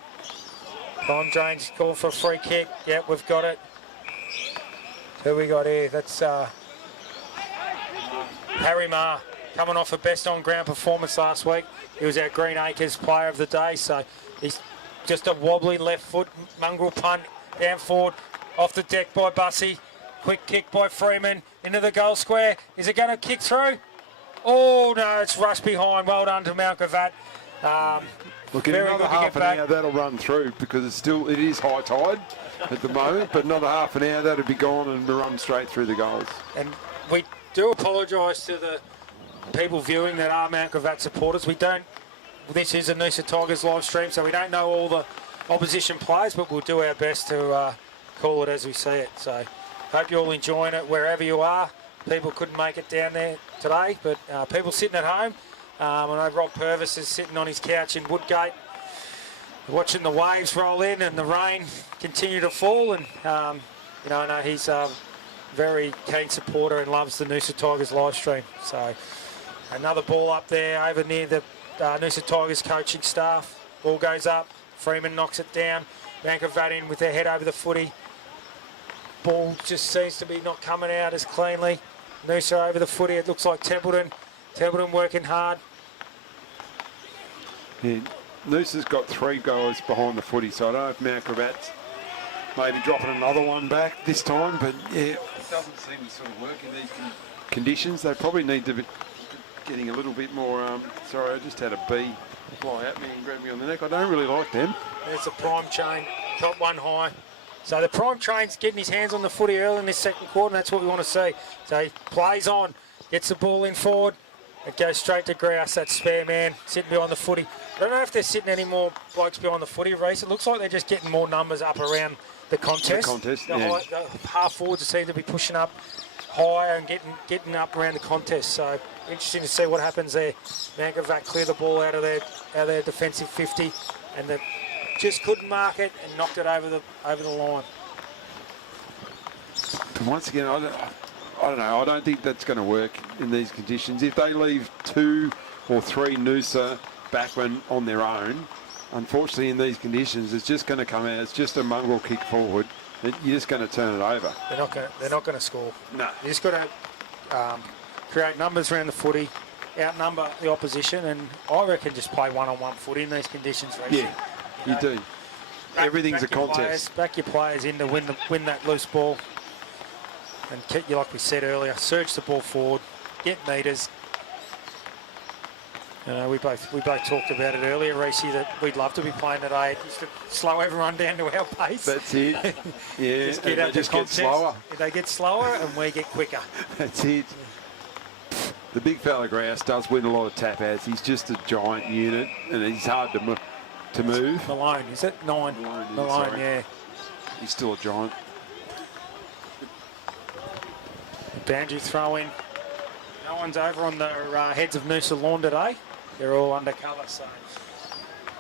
Prime James called for a free kick. Yep, we've got it. Who we got here? That's Harry Marr, coming off a best on-ground performance last week. He was our Green Acres player of the day, so he's just a wobbly left foot, mongrel punt, down forward, off the deck by Bussey. Quick kick by Freeman, into the goal square. Is it going to kick through? Oh, no, it's rushed behind. Well done to Mount Gravatt. Look, in Very another good to half get an back. hour, that'll run through because it is high tide at the moment, but another half an hour, that'll be gone and we'll run straight through the goals. And we do apologise to the people viewing that are Mount Gravatt supporters. This is a Noosa Tigers live stream, so we don't know all the opposition players, but we'll do our best to call it as we see it. So hope you're all enjoying it wherever you are. People couldn't make it down there today, but people sitting at home. I know Rob Purvis is sitting on his couch in Woodgate, watching the waves roll in and the rain continue to fall. And I know he's a very keen supporter and loves the Noosa Tigers live stream. So another ball up there over near the Noosa Tigers coaching staff. Ball goes up. Freeman knocks it down. Mount Gravatt in with their head over the footy. Ball just seems to be not coming out as cleanly. Noosa over the footy. It looks like Templeton. Templeton working hard. Yeah, Noosa's got 3 goals behind the footy, so I don't know if Mount Gravatt's maybe dropping another one back this time, but yeah, it doesn't seem to sort of work in these conditions. They probably need to be getting a little bit more, sorry, I just had a bee fly at me and grab me on the neck. I don't really like them. There's the prime chain, top one high. So the prime train's getting his hands on the footy early in this second quarter, and that's what we want to see. So he plays on, gets the ball in forward, it goes straight to Grouse, that spare man, sitting behind the footy. I don't know if they're sitting any more blokes behind the footy, Reece. It looks like they're just getting more numbers up around the contest. The half forwards seem to be pushing up higher and getting up around the contest. So interesting to see what happens there. Mount Gravatt clear the ball out of their defensive 50, and they just couldn't mark it and knocked it over the line. But once again, I don't know. I don't think that's going to work in these conditions. If they leave 2 or 3 Noosa backmen on their own, unfortunately in these conditions, it's just going to come out. It's just a mongrel kick forward. You're just going to turn it over. They're not going to score. No. You just got to create numbers around the footy, outnumber the opposition, and I reckon just play one-on-one footy in these conditions. Reece. Yeah, you do. Everything's a contest. Back your players in to win that loose ball. And like we said earlier, surge the ball forward, get metres. We both talked about it earlier, Reece, that we'd love to be playing at 8, just to slow everyone down to our pace. That's it. Yeah, just get slower. They get slower and we get quicker. That's it. The big fella Grouse does win a lot of tap outs. He's just a giant unit, and he's hard to to move. Malone, is it? 9. Malone, sorry. yeah. He's still a giant. Boundary throw in. No one's over on the heads of Noosa lawn today. They're all undercover, so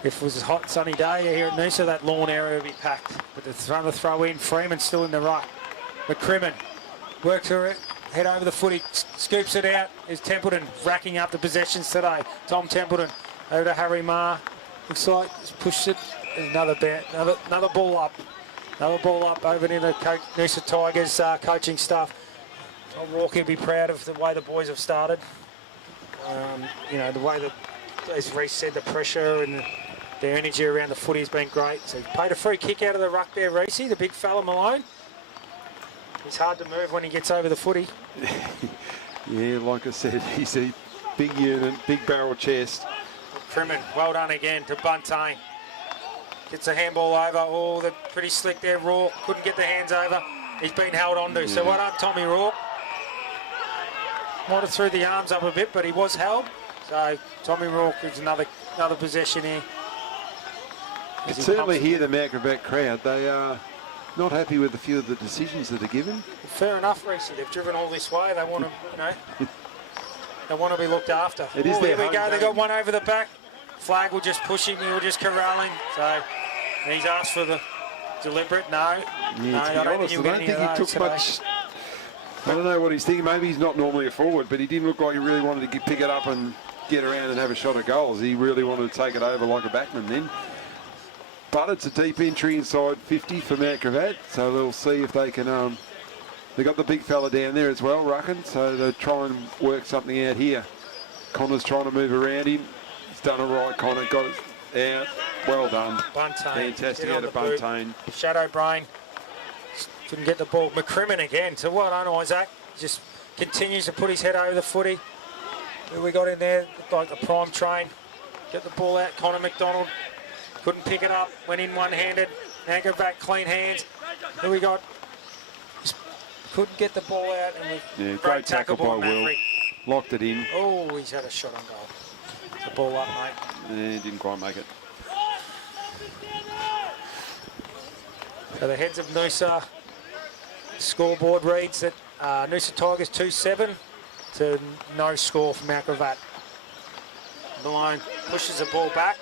if it was a hot sunny day here at Noosa, that lawn area would be packed. But the throw in, Freeman's still in the ruck. McCrimmon works her head over the footy, scoops it out. Is Templeton racking up the possessions today? Tom Templeton over to Harry Marr. Looks like he's pushed it. Another ball up. Another ball up over near the Noosa Tigers coaching staff. Tom Walker will be proud of the way the boys have started. You know, the way that, as Reece said, the pressure and their energy around the footy has been great. So he played a free kick out of the ruck there, Reece, the big fella Malone. He's hard to move when he gets over the footy. Yeah, like I said, he's a big unit, big barrel chest. Crimmin, well done again to Buntain. Gets the handball over. Oh, they're pretty slick there. Rourke couldn't get the hands over. He's been held on to. So well done, Tommy Rourke. Might have threw the arms up a bit, but he was held. So Tommy Rourke gives another possession here. You can certainly hear the Mount Gravatt crowd. They are not happy with a few of the decisions that are given. Fair enough, Reece. They've driven all this way. They want to, you know, they want to be looked after. It is Here their we go. home They game. got one over the back. Flag will just push him. He will just corral him. So he's asked for the deliberate. No, no, To be honest, I don't think he took much. I don't know what he's thinking. Maybe he's not normally a forward, but he didn't look like he really wanted to pick it up and get around and have a shot at goals. He really wanted to take it over like a backman then. But it's a deep entry inside 50 for Mount Gravatt, so they'll see if they can. They got the big fella down there as well, Rucken, so they'll try and work something out here. Connor's trying to move around him. He's done it right, Connor. Got it out. Well done. Buntain. Fantastic out of Buntain. Shadow Brain couldn't get the ball. McCrimmon again. So well done, Isaac. Just continues to put his head over the footy. Who we got in there? Looked like the prime train. Get the ball out. Connor McDonald couldn't pick it up. Went in one-handed. Now go back, clean hands. Who we got? Just couldn't get the ball out. And Great tackle by Will. Maverick. Locked it in. Oh, he's had a shot on goal. The ball up, mate. Didn't quite make it. So the heads of Noosa scoreboard reads that Noosa Tigers 2-7 to no score for Mount Gravatt. Malone pushes the ball back.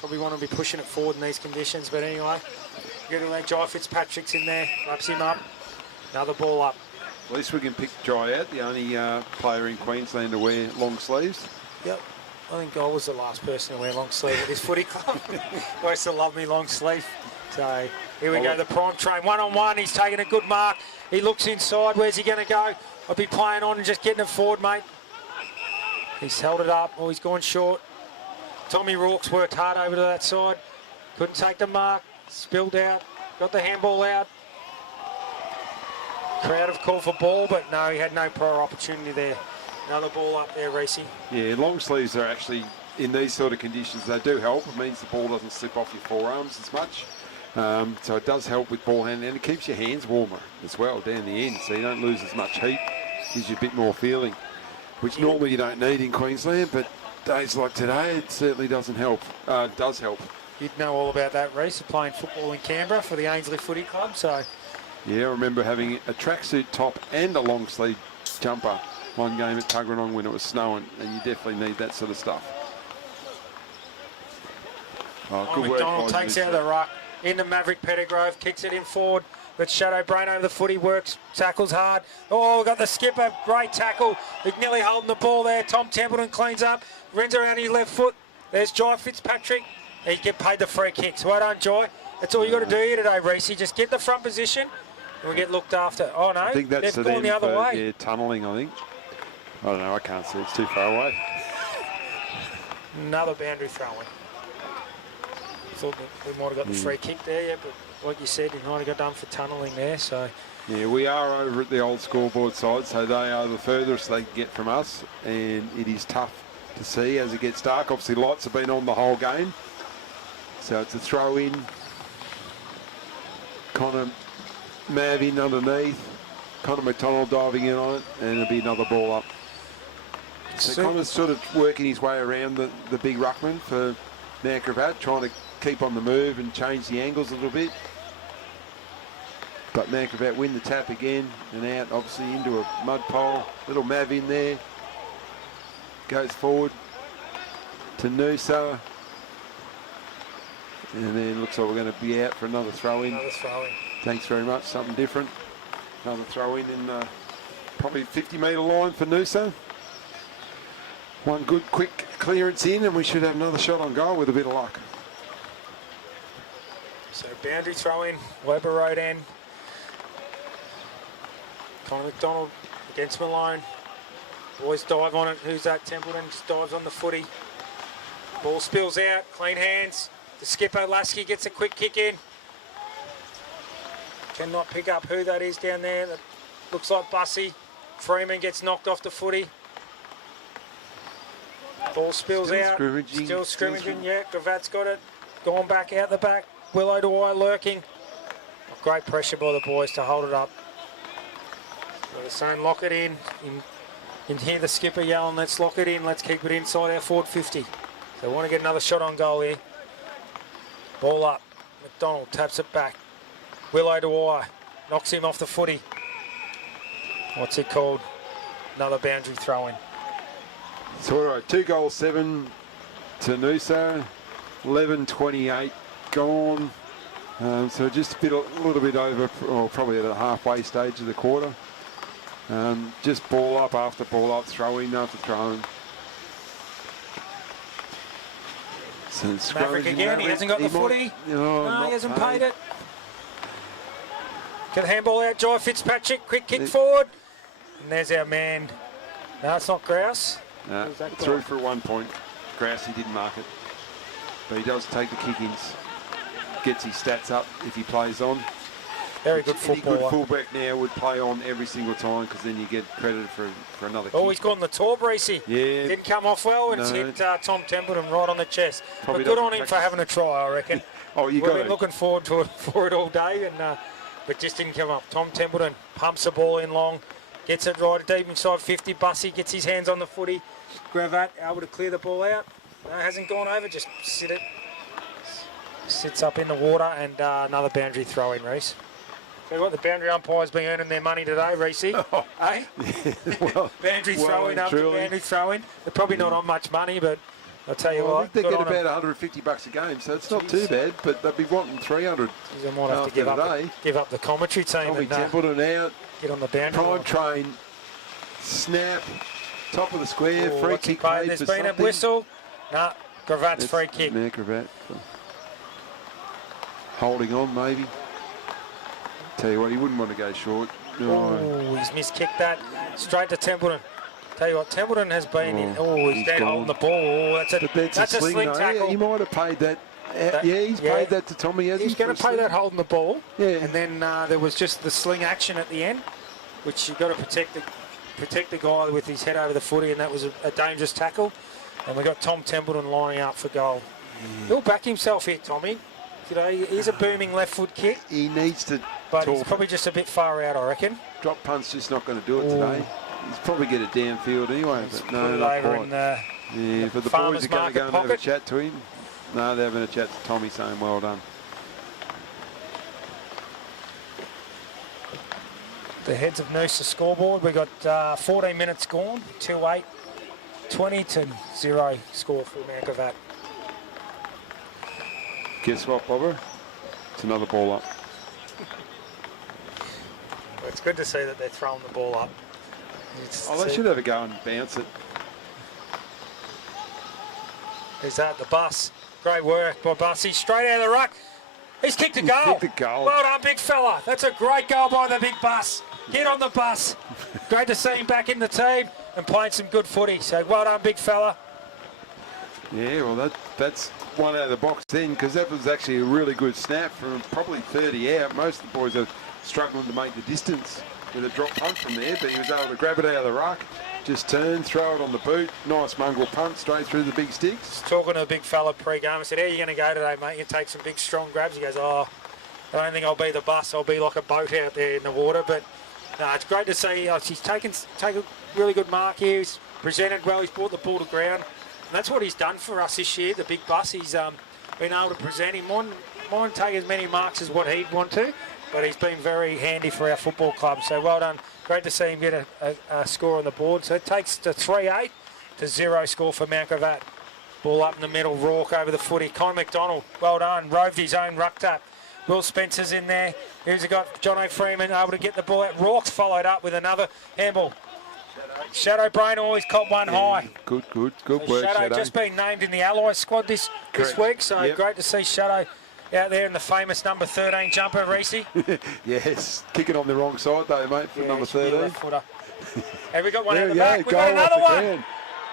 Probably want to be pushing it forward in these conditions, but anyway. Good to let Jai Fitzpatrick's in there, wraps him up. Another ball up. At least we can pick Jai out, the only player in Queensland to wear long sleeves. Yep. I think I was the last person to wear long sleeve at this footy club. I used to love me long sleeve. So here we go, the prime train. One-on-one, he's taking a good mark. He looks inside. Where's he going to go? I'll be playing on and just getting it forward, mate. He's held it up. Oh, he's gone short. Tommy Rourke's worked hard over to that side. Couldn't take the mark. Spilled out. Got the handball out. Crowd have called for ball, but no, he had no prior opportunity there. Another ball up there, Reece. Yeah, long sleeves are actually, in these sort of conditions, they do help. It means the ball doesn't slip off your forearms as much. So it does help with ball handling, and it keeps your hands warmer as well down the end, so you don't lose as much heat. Gives you a bit more feeling, which normally you don't need in Queensland, but days like today, it certainly doesn't help. Does help. You'd know all about that, Reece, playing football in Canberra for the Ainslie Footy Club. So yeah, I remember having a tracksuit top and a long sleeve jumper one game at Tuggeranong when it was snowing, and you definitely need that sort of stuff. Oh, good work. McDonald takes out the ruck into Maverick Pettigrove, kicks it in forward. But Shadow Brain over the footy, works, tackles hard. Oh, we've got the skipper, great tackle. He's nearly holding the ball there. Tom Templeton cleans up, runs around his left foot. There's Jai Fitzpatrick. He get paid the free kicks. Well done, Jai. That's all you got to do here today, Reece. Just get the front position and we get looked after. Oh, no, I think that's they've gone the other way. Yeah, tunnelling, I think. I don't know, I can't see. It's too far away. Another boundary throw-in. Thought that we might have got the free kick there, yeah, but like you said, he might have got done for tunnelling there, so. Yeah, we are over at the old scoreboard side, so they are the furthest they can get from us, and it is tough to see as it gets dark. Obviously, lights have been on the whole game, so it's a throw-in. Connor Mav in underneath, Connor McDonald diving in on it, and it'll be another ball up. So Connor's sort of working his way around the big ruckman for Mount Gravatt, trying to keep on the move and change the angles a little bit. But Gravatt win the tap again and out, obviously into a mud pole. Little Mav in there. Goes forward to Noosa. And then looks like we're going to be out for another throw-in. Another throw-in. Thanks very much, something different. Another throw-in probably 50-metre line for Noosa. One good quick clearance in and we should have another shot on goal with a bit of luck. So boundary throw-in, Weber road end. Connor McDonald against Malone. Boys dive on it. Who's that? Templeton just dives on the footy. Ball spills out. Clean hands. The skipper Lasky gets a quick kick in. Cannot pick up who that is down there. That looks like Bussy. Freeman gets knocked off the footy. Ball spills Still out. scrimmaging. Still scrimmaging. Yeah, Gravatt's got it. Gone back out the back. Willow to Eye lurking. Great pressure by the boys to hold it up. So they're saying lock it in. You can hear the skipper yelling, let's lock it in, let's keep it inside our forward 50. So they want to get another shot on goal here. Ball up. McDonald taps it back. Willow to Eye. Knocks him off the footy. What's it called? Another boundary throw in. So all right, 2 goals, 7 to Noosa. 11:28 gone. So just a little bit over, or probably at the halfway stage of the quarter. Just ball up after ball up, throw in after throw in. So Maverick again, he hasn't got the footy. No, he hasn't paid it. Get the handball out, Jai Fitzpatrick, quick kick forward. And there's our man. No, it's not Grouse. No, through for 1 point. Grouse, he didn't mark it. But he does take the kick-ins. Gets his stats up if he plays on. Very good footballer. Any good fullback now would play on every single time because then you get credited for another kick. Oh, he's gone the tour, Breesy. Yeah. Didn't come off well and it's hit Tom Templeton right on the chest. Probably but good on him for having a try, I reckon. Oh, you We've got been looking forward to it for it all day, and but just didn't come up. Tom Templeton pumps the ball in long, gets it right deep inside 50. Bussy gets his hands on the footy. Gravatt able to clear the ball out. No, hasn't gone over, just sit it. Sits up in the water, and another boundary throw in, Reece. So what, the boundary umpire's been earning their money today, Reece. Oh. Eh? Yeah, well, boundary throw in after boundary throw in. They're probably not on much money, but I'll tell you what. I think they get about $150 a game, so it's not too bad, but they'll be wanting 300. I might have to give up the commentary team Tommy and Templeton out. Get on the boundary. Prime train, snap, top of the square, free kick made There's for been something. a whistle. Nah, Gravatt's free kick. Gravatt. Holding on, maybe. Tell you what, he wouldn't want to go short. Oh, he's miskicked that. Straight to Templeton. Tell you what, Templeton has been in. Oh, he's dead holding the ball. Oh, that's a sling tackle. Yeah, he might have paid that. He's paid that to Tommy, hasn't he? He's going to pay that holding the ball. Yeah. And then there was just the sling action at the end, which you've got to protect the guy with his head over the footy, and that was a dangerous tackle. And we got Tom Templeton lining up for goal. He'll back himself here, Tommy. You know, he's a booming left foot kick. He needs to. But he's probably just a bit far out, I reckon. Drop punt's just not going to do it today. He's probably get it downfield anyway, but no, not quite. Yeah, but the boys are going to go and have a chat to him. No, they're having a chat to Tommy saying, well done. The heads of Noosa scoreboard. We got 14 minutes gone, 2-8, 20-0 score for Gravatt. Guess what, Bobber? It's another ball up. Well, it's good to see that they're throwing the ball up. They should have a go and bounce it. Who's that? The bus. Great work by Bussy. Straight out of the ruck. He's kicked a goal. Kicked a goal. Well done, big fella. That's a great goal by the big bus. Get on the bus. Great to see him back in the team and playing some good footy. So well done, big fella. Yeah, well, that's one out of the box then, because that was actually a really good snap from probably 30 out. Most of the boys are struggling to make the distance with a drop punt from there, but he was able to grab it out of the ruck, just turn, throw it on the boot. Nice mongrel punt straight through the big sticks. Talking to a big fella pre-game, I said, how are you going to go today, mate? You take some big, strong grabs. He goes, oh, I don't think I'll be the bus. I'll be like a boat out there in the water. But no, it's great to see. He's taken a really good mark here. He's presented well. He's brought the ball to ground. And that's what he's done for us this year, the big bus. He's been able to present him. Mightn't take as many marks as what he'd want to, but he's been very handy for our football club. So well done. Great to see him get a score on the board. So it takes to 3-8 to 0 score for Mount Gravatt. Ball up in the middle, Rourke over the footy. Connor McDonald, well done, roved his own ruck tap. Will Spencer's in there. Who's got John O'Freeman able to get the ball out. Rourke's followed up with another handball. Shadow Brain always caught one high. Good work, Shadow just been named in the Alloy squad this week, so great to see Shadow out there in the famous number 13 jumper, Reese. Yes, kicking on the wrong side though, mate, for number 13. Have we got one There in the back? We've got goal off another the one. ground.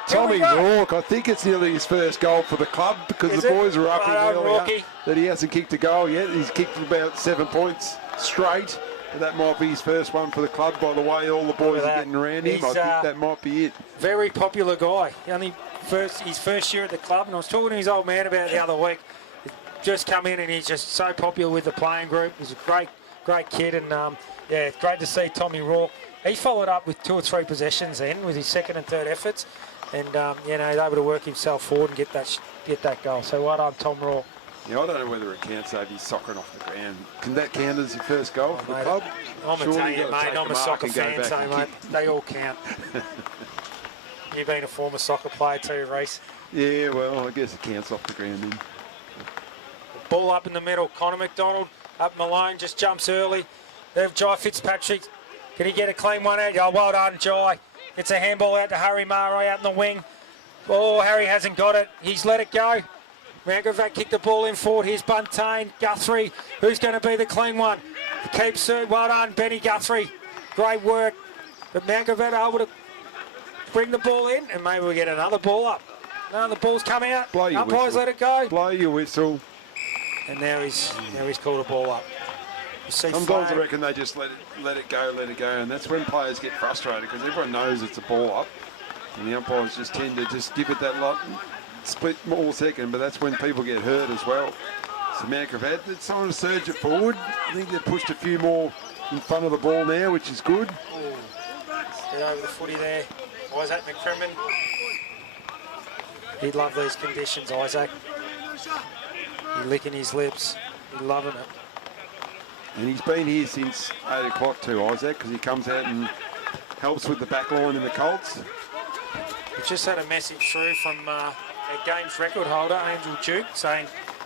Tommy Rourke, I think it's nearly his first goal for the club because Is the it? boys are up Right on, earlier Rourke. that he hasn't kicked a goal yet. He's kicked about 7 points straight. But that might be his first one for the club by the way all the boys are getting around him. I think that might be it. Very popular guy. His first year at the club, and I was talking to his old man about it the other week. He's just come in and he's just so popular with the playing group. He's a great kid, and it's great to see Tommy Rourke. He followed up with 2 or 3 possessions then with his second and third efforts, and he's able to work himself forward and get that goal. So well done, Tom Rourke. Yeah, I don't know whether it counts over he's soccering off the ground. Can that count as your first goal for the club? I'm going to tell you, mate, I'm a soccer fan, so, mate, they all count. You've been a former soccer player too, Reese. Yeah, well, I guess it counts off the ground then. Ball up in the middle. Connor McDonald up Malone, just jumps early. They have Jai Fitzpatrick. Can he get a clean one out? Oh, well done, Jai. It's a handball out to Harry Murray out in the wing. Oh, Harry hasn't got it. He's let it go. Mount Gravatt kicked the ball in forward. Here's Buntain, Guthrie. Who's going to be the clean one? Keeps it. Well done, Benny Guthrie. Great work. But Mount Gravatt able to bring the ball in, and maybe we get another ball up. No, the ball's come out. Blow your Umpires whistle. let it go. Blow your whistle. And now he's called a ball up. Sometimes I reckon they just let it go, and that's when players get frustrated because everyone knows it's a ball up, and the umpires just tend to just give it that lot, split all second, but that's when people get hurt as well. So Mount Gravatt, it's time to surge it forward. I think they've pushed a few more in front of the ball now, which is good. Get over the footy there. Isaac McCrimmon. He'd love these conditions, Isaac. He's licking his lips. He's loving it. And he's been here since 8 o'clock too, Isaac, because he comes out and helps with the back line in the Colts. We just had a message through from our games record holder, Angel Duke, saying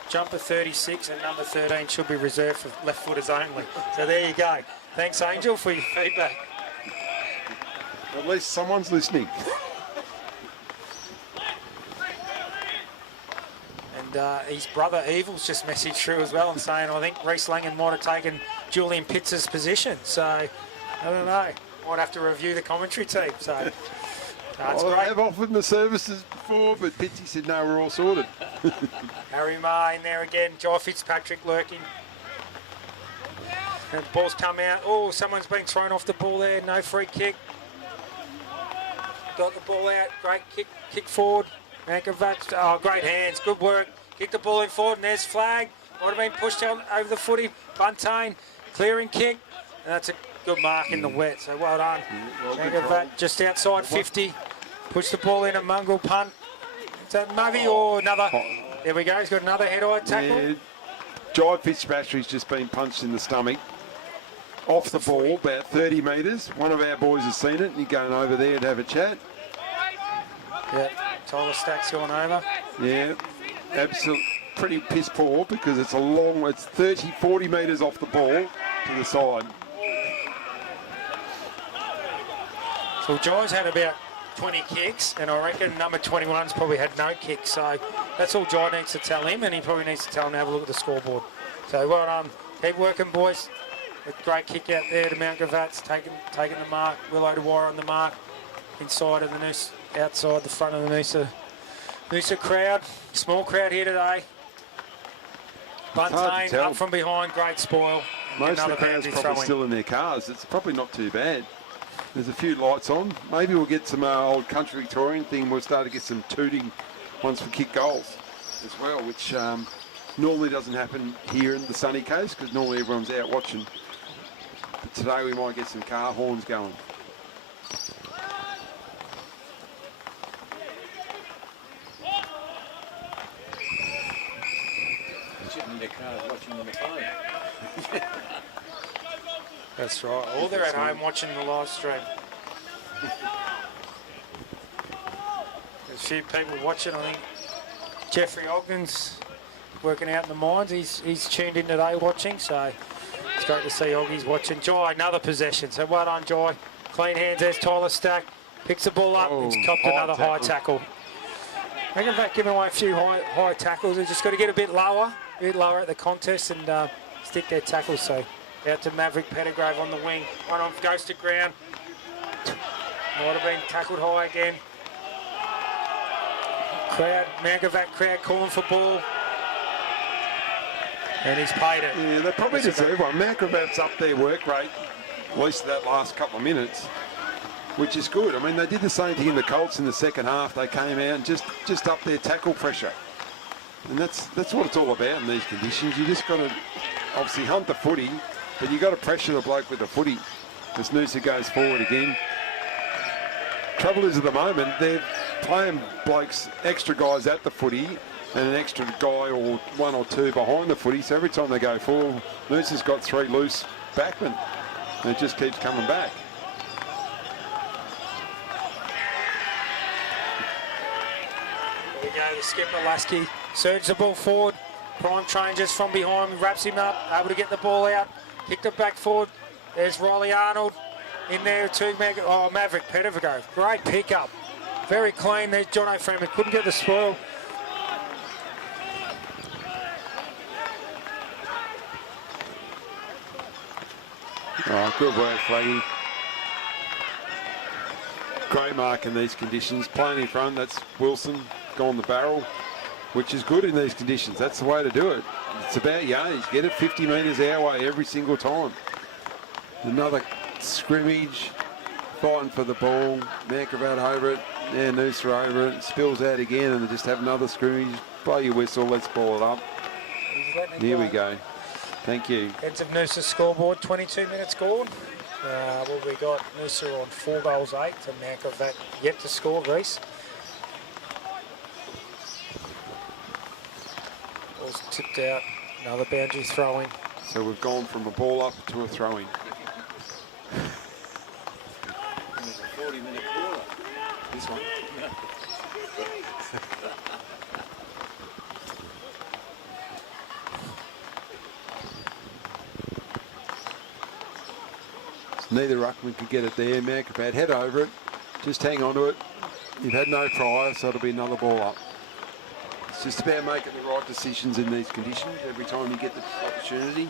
jumper 36 and number 13 should be reserved for left footers only. So there you go. Thanks, Angel, for your feedback. At least someone's listening. And his brother Evil's just messaged through as well and saying, I think Reese Langan might have taken Julian Pitts' position. So, I don't know. Might have to review the commentary team. So, it's great. I've offered the services before, but Pitsy said, no, we're all sorted. Harry Marr in there again. Jai Fitzpatrick lurking. And the ball's come out. Oh, someone's been thrown off the ball there. No free kick. Got the ball out. Great kick forward. Mount Gravatt. Oh, great hands. Good work. Kick the ball in forward, and there's flag. Might have been pushed out over the footy. Buntain, clearing kick. And that's a good mark in the wet, so well done. Mount Gravatt just outside 50. Push the ball in, a mongrel punt. Is that Murray or another? There we go. He's got another head-eye tackle. Yeah. Jai Fitzpatrick's just been punched in the stomach. Off the ball, about 30 metres. One of our boys has seen it, and he's going over there to have a chat. Yeah, Tyler Stack's gone over. Yeah, absolutely pretty piss poor because it's it's 30, 40 metres off the ball to the side. So Jai's had about 20 kicks, and I reckon number 21's probably had no kicks. So that's all Jai needs to tell him, and he probably needs to tell him to have a look at the scoreboard. So well done. Keep working, boys. A great kick out there to Mount Gravatt's taking the mark. Willow to Wire on the mark. Inside of the Noosa, outside the front of the Noosa crowd. Small crowd here today. Buntain up from behind, great spoil. Most of the crowd's probably still in their cars. It's probably not too bad. There's a few lights on. Maybe we'll get some old country Victorian thing. We'll start to get some tooting once we kick goals as well, which normally doesn't happen here in the sunny coast because normally everyone's out watching. But today we might get some car horns going. watching on the phone. That's right. Or they're at home watching the live stream. There's a few people watching, I think. Jeffrey Ogden's working out in the mines. He's tuned in today watching, so it's great to see Oggy's watching. Jai, another possession. So well done, Jai. Clean hands, there's Tyler Stack. Picks the ball up, and copped another high tackle. I think they've given away a few high tackles. They've just got to get a bit lower at the contest and stick their tackles. So out to Maverick Pettigrove on the wing. One on, goes to ground. Might have been tackled high again. Gravatt crowd calling for ball. And he's paid it. Yeah, they probably deserve one. Gravatt's up their work rate, at least that last couple of minutes, which is good. I mean, they did the same thing in the Colts in the second half. They came out and just up their tackle pressure. And that's what it's all about in these conditions. You just got to obviously hunt the footy, but you got to pressure the bloke with the footy as Noosa goes forward again. Trouble is at the moment, they're playing blokes, extra guys at the footy, and an extra guy or one or two behind the footy. So every time they go forward, Noosa's got 3 loose backmen, and it just keeps coming back. There we go, the skipper Lasky surges the ball forward. Prime train just from behind, wraps him up, able to get the ball out, kicked it back forward. There's Riley Arnold in there too. Maverick Pettigrove, great pickup, very clean. There's John O'Freeman, couldn't get the spoil. Oh, good work, Flaggy. Great mark in these conditions. Playing in front, that's Wilson, gone the barrel, which is good in these conditions. That's the way to do it. It's about yardage. Get it 50 metres our way every single time. Another scrimmage, fighting for the ball. Gravatt over it. Yeah, Noosa over it. Spills out again, and they just have another scrimmage. Blow your whistle, let's ball it up. Here we go. Thank you. Heads of Noosa scoreboard, 22 minutes scored. Well, we got Noosa on 4 goals 8, and Gravatt yet to score, Reece. Ball's tipped out, another boundary throw-in. So we've gone from a ball up to a throw-in. It was a 40-minute quarter. This one. Neither ruckman could get it there. Gravatt head over it. Just hang on to it. You've had no prior, so it'll be another ball up. It's just about making the right decisions in these conditions every time you get the opportunity.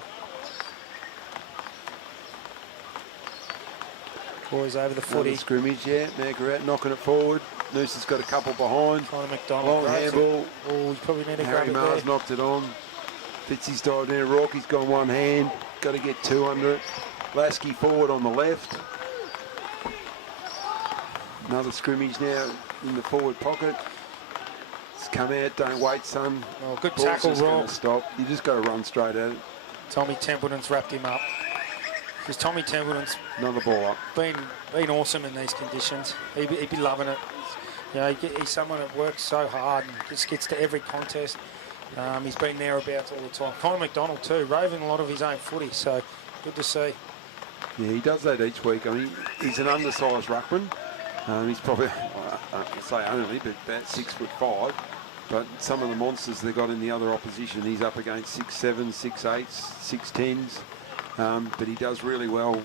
Boys over the footy. Another scrimmage, yeah. Gravatt knocking it forward. Noosa's got a couple behind. Connor McDonald. Long handball. Oh, you probably need to grab Harry it Mars there. knocked it on. Fitzy's dived in. Rocky's gone one hand. Got to get 2 under it. Lasky forward on the left. Another scrimmage now in the forward pocket. It's come out, don't wait, son. Oh, good Ball's tackle, just gonna Rob. stop. You just got to run straight at it. Tommy Templeton's wrapped him up. Because Tommy Templeton's Another ball up. been awesome in these conditions. He'd be loving it. You know, he's someone that works so hard and just gets to every contest. He's been thereabouts all the time. Connor McDonald too, roving a lot of his own footy, so good to see. Yeah, he does that each week. I mean, he's an undersized ruckman. He's probably, I don't say only, but about 6'5". But some of the monsters they got in the other opposition, he's up against 6'7", 6'8", 6'10". But he does really well,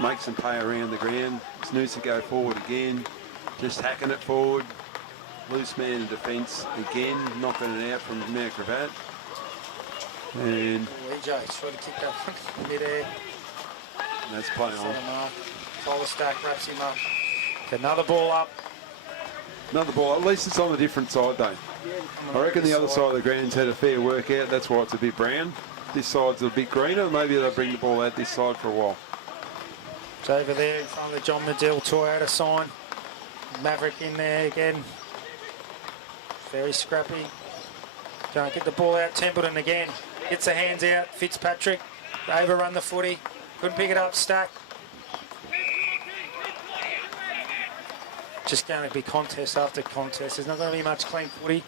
makes them pay around the ground. Noosa go forward again, just hacking it forward. Loose man in defence again, knocking it out from Gravatt. And EJ's trying to kick that one mid-air. that's playing on. Tyler Stack wraps him up. Another ball up. Another ball. At least it's on a different side, though. I reckon the other side of the ground's had a fair workout. That's why it's a bit brown. This side's a bit greener. Maybe they'll bring the ball out this side for a while. It's over there in front of the John Medill Toyota sign. Maverick in there again. Very scrappy. Can't get the ball out. Templeton again. Gets the hands out. Fitzpatrick. They overrun the footy. Couldn't pick it up. Stack. Just going to be contest after contest. There's not going to be much clean footy.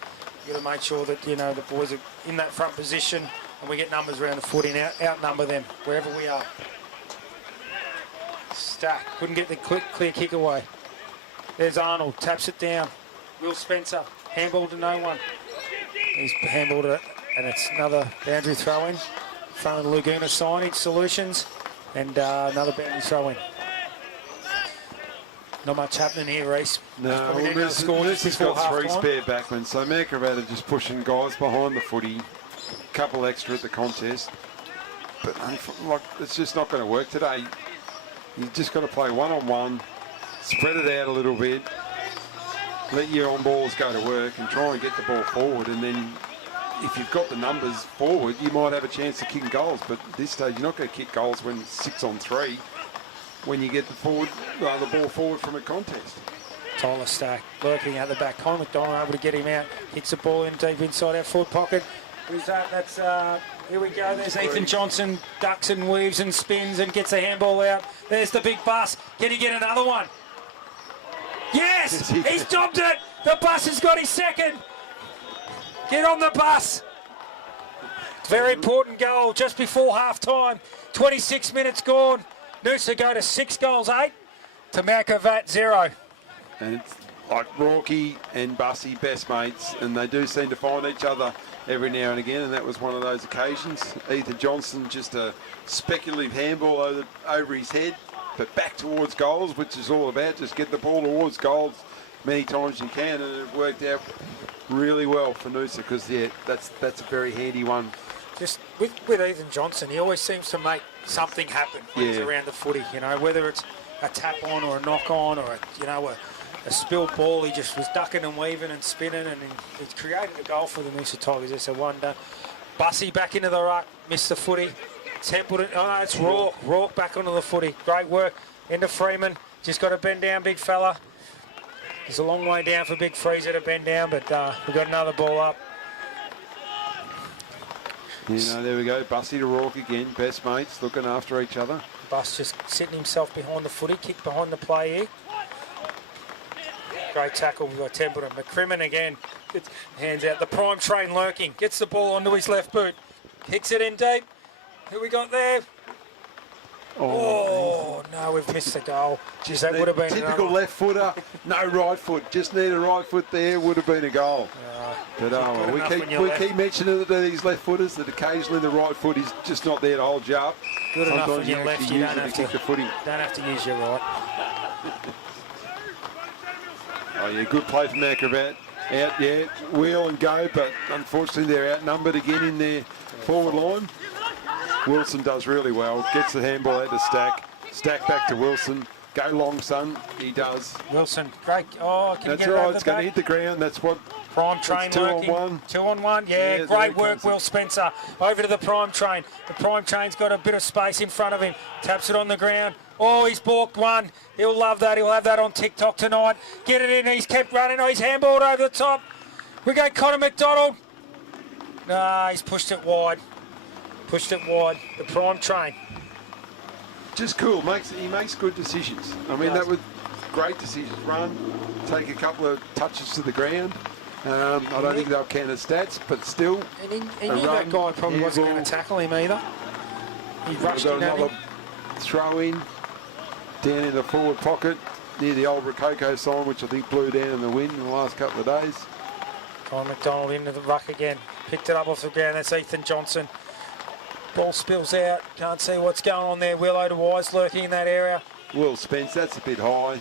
You've got to make sure that, you know, the boys are in that front position, and we get numbers around the footy and outnumber them wherever we are. Stack, couldn't get the clear kick away. There's Arnold, taps it down. Will Spencer, handball to no one. He's handballed it, and it's another boundary throw-in. Front of the Laguna Signage Solutions, and another boundary throw-in. Not much happening here, Reece. No, well, this has got 3 spare backmen, so Mount Gravatt are just pushing guys behind the footy. A couple extra at the contest. But like, it's just not going to work today. You've just got to play one-on-one, spread it out a little bit, let your on-balls go to work and try and get the ball forward. And then if you've got the numbers forward, you might have a chance to kick goals. But at this stage, you're not going to kick goals when it's 6-on-3. When you get the ball forward from a contest. Tyler Stack lurking out the back. Conor McDonald able to get him out. Hits the ball in deep inside our forward pocket. Who's that? That's, here we go. There's Ethan Johnson. Ducks and weaves and spins and gets a handball out. There's the big bus. Can he get another one? Yes! He's stopped it! The bus has got his second. Get on the bus. Very important goal just before half time. 26 minutes gone. Noosa go to 6 goals 8 to Mount Gravatt 0. And it's like Rocky and Bussy, best mates, and they do seem to find each other every now and again, and that was one of those occasions. Ethan Johnson, just a speculative handball over his head, but back towards goals, which is all about just get the ball towards goals many times as you can, and it worked out really well for Noosa because, yeah, that's a very handy one. Just with Ethan Johnson, he always seems to make something happen when he's around the footy, you know, whether it's a tap on or a knock on or a spilled ball. He just was ducking and weaving and spinning, and he's created a goal for the Noosa Tigers. It's a wonder. Bussy back into the ruck, missed the footy. Templed it. Oh no, it's Rourke. Rourke back onto the footy. Great work into Freeman. Just got to bend down, big fella. He's a long way down for Big Freezer to bend down, but we've got another ball up. There we go. Bussy to Rourke again. Best mates looking after each other. Bus just sitting himself behind the footy. Kick behind the play here. Great tackle. We've got Templeton. McCrimmon again. Gets hands out. The prime train lurking. Gets the ball onto his left boot. Kicks it in deep. Who we got there? Oh no, we've missed the goal. Jeez, that would have been typical another. left footer. No right foot. Just need a right foot there. Would have been a goal. But we keep mentioning that these left footers that occasionally the right foot is just not there to hold you up. Good enough Sometimes when you're left. You don't have to kick the footy. Don't have to use your right. Oh yeah, good play from Mount Gravatt. Out, yeah, wheel and go, but unfortunately they're outnumbered again in their forward line. Wilson does really well, gets the handball out to Stack. Stack back to Wilson. Go long, son. He does. Wilson, great. Oh, can that's you get right, it it's going to hit the ground. That's what. Prime train working. 2-on-1. 2-on-1, yeah great work, Will Spencer. Over to the prime train. The prime train's got a bit of space in front of him. Taps it on the ground. Oh, he's balked one. He'll love that. He'll have that on TikTok tonight. Get it in. He's kept running. Oh, he's handballed over the top. We go Conor McDonald. No, he's pushed it wide. Pushed it wide. The prime train. Just cool. He makes good decisions. I mean, that was great decisions. Run, take a couple of touches to the ground. I don't think they'll count as stats, but still. And he knew that guy probably wasn't going to tackle him either. He rushed in at him. Throw in down in the forward pocket near the old Rococo sign, which I think blew down in the wind in the last couple of days. Conor McDonald into the ruck again. Picked it up off the ground. That's Ethan Johnson. Ball spills out. Can't see what's going on there. Willow to Wise lurking in that area. Will Spence, that's a bit high.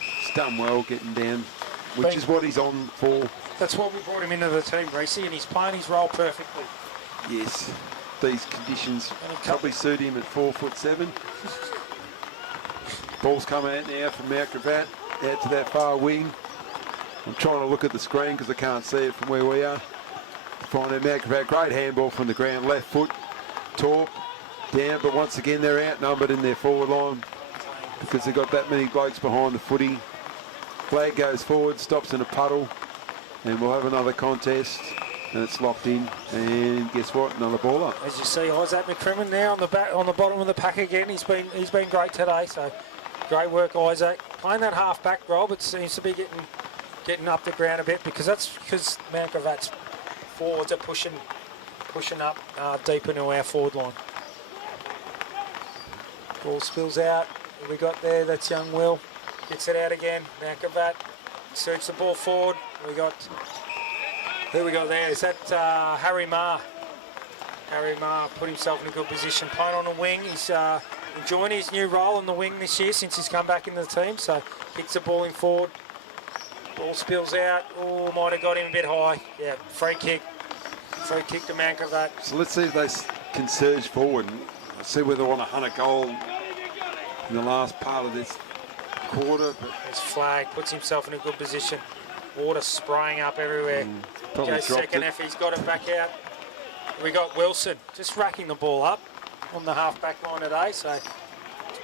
He's done well getting down, which is what he's on for. That's what we brought him into the team, Greasy, and he's playing his role perfectly. Yes, these conditions probably suit him at 4'7". Ball's coming out now from Mount Gravatt, out to that far wing. I'm trying to look at the screen because I can't see it from where we are. Find out Mount Gravatt, great handball from the ground, left foot, Torp, down, but once again they're outnumbered in their forward line because they've got that many blokes behind the footy. Flag goes forward, stops in a puddle, and we'll have another contest, and it's locked in. And guess what? Another ball up. As you see, Isaac McCrimmon now on the bottom of the pack again. He's been great today. So great work, Isaac. Playing that half back role, but seems to be getting up the ground a bit because Mount Gravatt's forwards are pushing pushing up deep into our forward line. Ball spills out. Who we got there? That's young Will. Gets it out again. Now Gravatt search the ball forward. Who we got there? Is that Harry Marr? Harry Marr put himself in a good position, playing on the wing. He's enjoying his new role on the wing this year since he's come back into the team. So kicks the ball in forward. Ball spills out. Oh, might have got him a bit high. Yeah, free kick. Free kick to Gravatt. So let's see if they can surge forward and see whether they want to hunt a goal in the last part of this quarter. But his flag puts himself in a good position. Water spraying up everywhere. Probably Goes second if he's got it back out. We got Wilson just racking the ball up on the half-back line today. So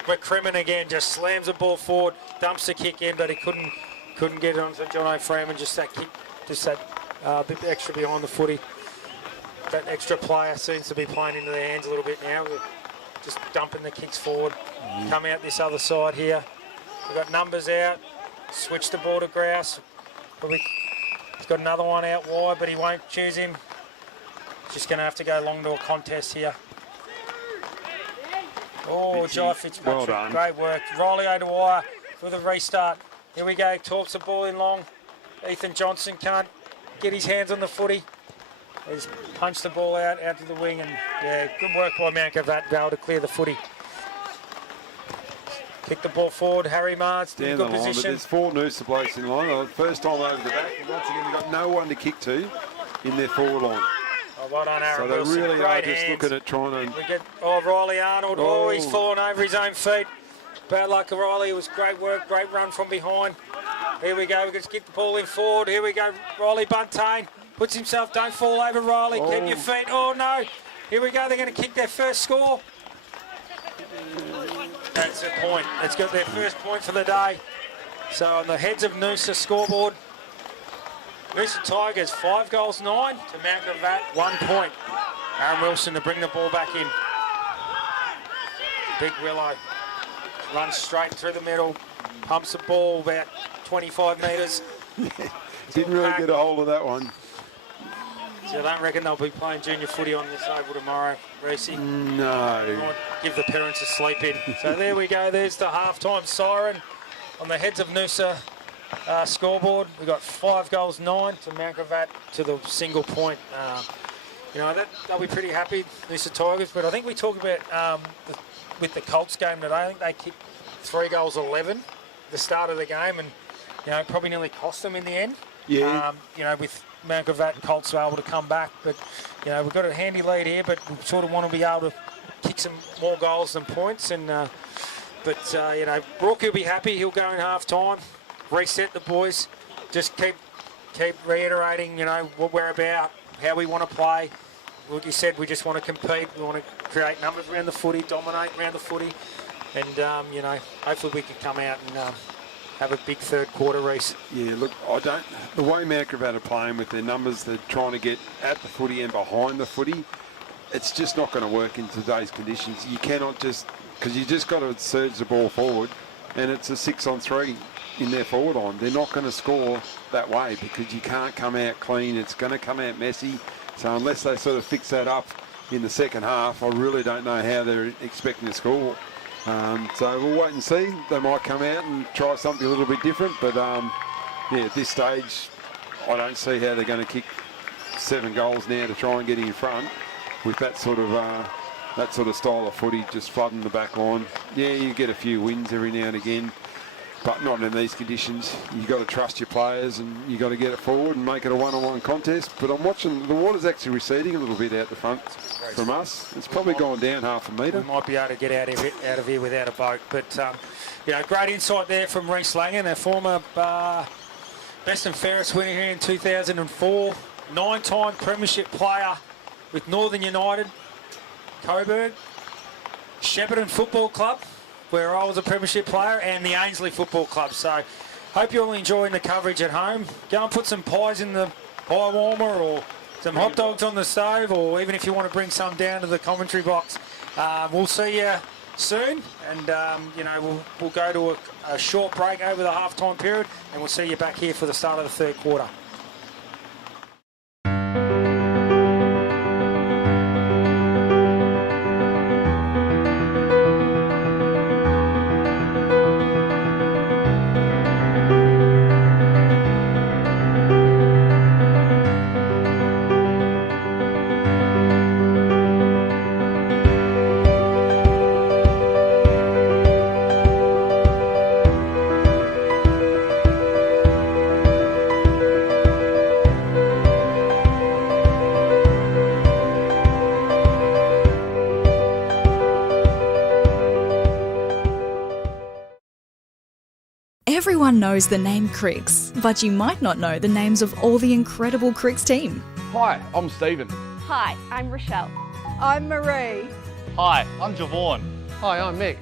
McCrimmon again just slams the ball forward, dumps the kick in, but he couldn't get it onto John O'Freeman. Just that kick, just that bit extra behind the footy. That extra player seems to be playing into their hands a little bit now. We're just dumping the kicks forward. Come out this other side here. We've got numbers out. Switch the ball to Grouse. He's got another one out wide, but he won't choose him. Just going to have to go long to a contest here. Oh, Jai Fitzpatrick, well done. Great work. Riley O'Dwyer for the restart. Here we go, talks the ball in long. Ethan Johnson can't get his hands on the footy. He's punched the ball out to the wing, and yeah, good work by Gravatt, able to clear the footy. Kick the ball forward, Harry Marr's in a down good the line, but position. there's 4 Noosa blokes in line. First time over the back, and once again they've got no one to kick to in their forward line. Oh, well done, Aaron So they Wilson. really Great are just hands. looking at trying to... We get Riley Arnold. Oh, he's fallen over his own feet. Bad luck to Riley. It was great work, great run from behind. Here we go. We can just get the ball in forward. Here we go. Riley Buntain puts himself. Don't fall over, Riley. Keep your feet. Oh, no. Here we go. They're going to kick their first score. That's the point. It's got their first point for the day. So on the heads of Noosa scoreboard, Noosa Tigers 5 goals 9 to Gravatt 1 point. Aaron Wilson to bring the ball back in. Big Willow runs straight through the middle, pumps the ball about 25 metres. Didn't really get a hold of that one. So I don't reckon they'll be playing junior footy on this oval tomorrow, Reece. No. Might give the parents a sleep in. So there we go. There's the half-time siren on the heads of Noosa scoreboard. We've got 5 goals 9 to Gravatt to the single point. You know, they'll be pretty happy, Noosa Tigers. But I think we talked about with the Colts game today. I think they kicked 3 goals 11 at the start of the game, and you know, probably nearly cost them in the end. Yeah. You know, with Gravatt and Colts were able to come back, but you know, we've got a handy lead here, but we sort of want to be able to kick some more goals than points. And you know, Brooke will be happy. He'll go in half time, reset the boys, just keep reiterating, you know, what we're about, how we want to play. Like you said, we just want to compete. We want to create numbers around the footy, dominate around the footy, and you know, hopefully we can come out and have a big third quarter, Reece. Yeah, look, the way Gravatt are playing with their numbers, they're trying to get at the footy and behind the footy, it's just not going to work in today's conditions. You cannot just, because you just got to surge the ball forward, and it's a 6-on-3 in their forward line. They're not going to score that way because you can't come out clean. It's going to come out messy. So unless they sort of fix that up in the second half, I really don't know how they're expecting to score. So we'll wait and see. They might come out and try something a little bit different, but yeah, at this stage, I don't see how they're going to kick 7 goals now to try and get in front with that sort of style of footy, just flooding the back line. Yeah, you get a few wins every now and again, but not in these conditions. You've got to trust your players and you've got to get it forward and make it a one-on-one contest. But I'm watching, the water's actually receding a little bit out the front from us. It's probably gone down half a metre. We might be able to get out of here without a boat. But, you know, great insight there from Reece Langan, our former best and fairest winner here in 2004. 9-time premiership player with Northern United, Coburg, Shepparton Football Club, where I was a premiership player, and the Ainsley Football Club. So hope you're all enjoying the coverage at home. Go and put some pies in the pie warmer or some hot dogs on the stove, or even if you want to bring some down to the commentary box. We'll see you soon, and you know, we'll go to a short break over the half-time period, and we'll see you back here for the start of the third quarter. Everyone knows the name Cricks, but you might not know the names of all the incredible Cricks team. Hi, I'm Stephen. Hi, I'm Rochelle. I'm Marie. Hi, I'm Javon. Hi, I'm Mick.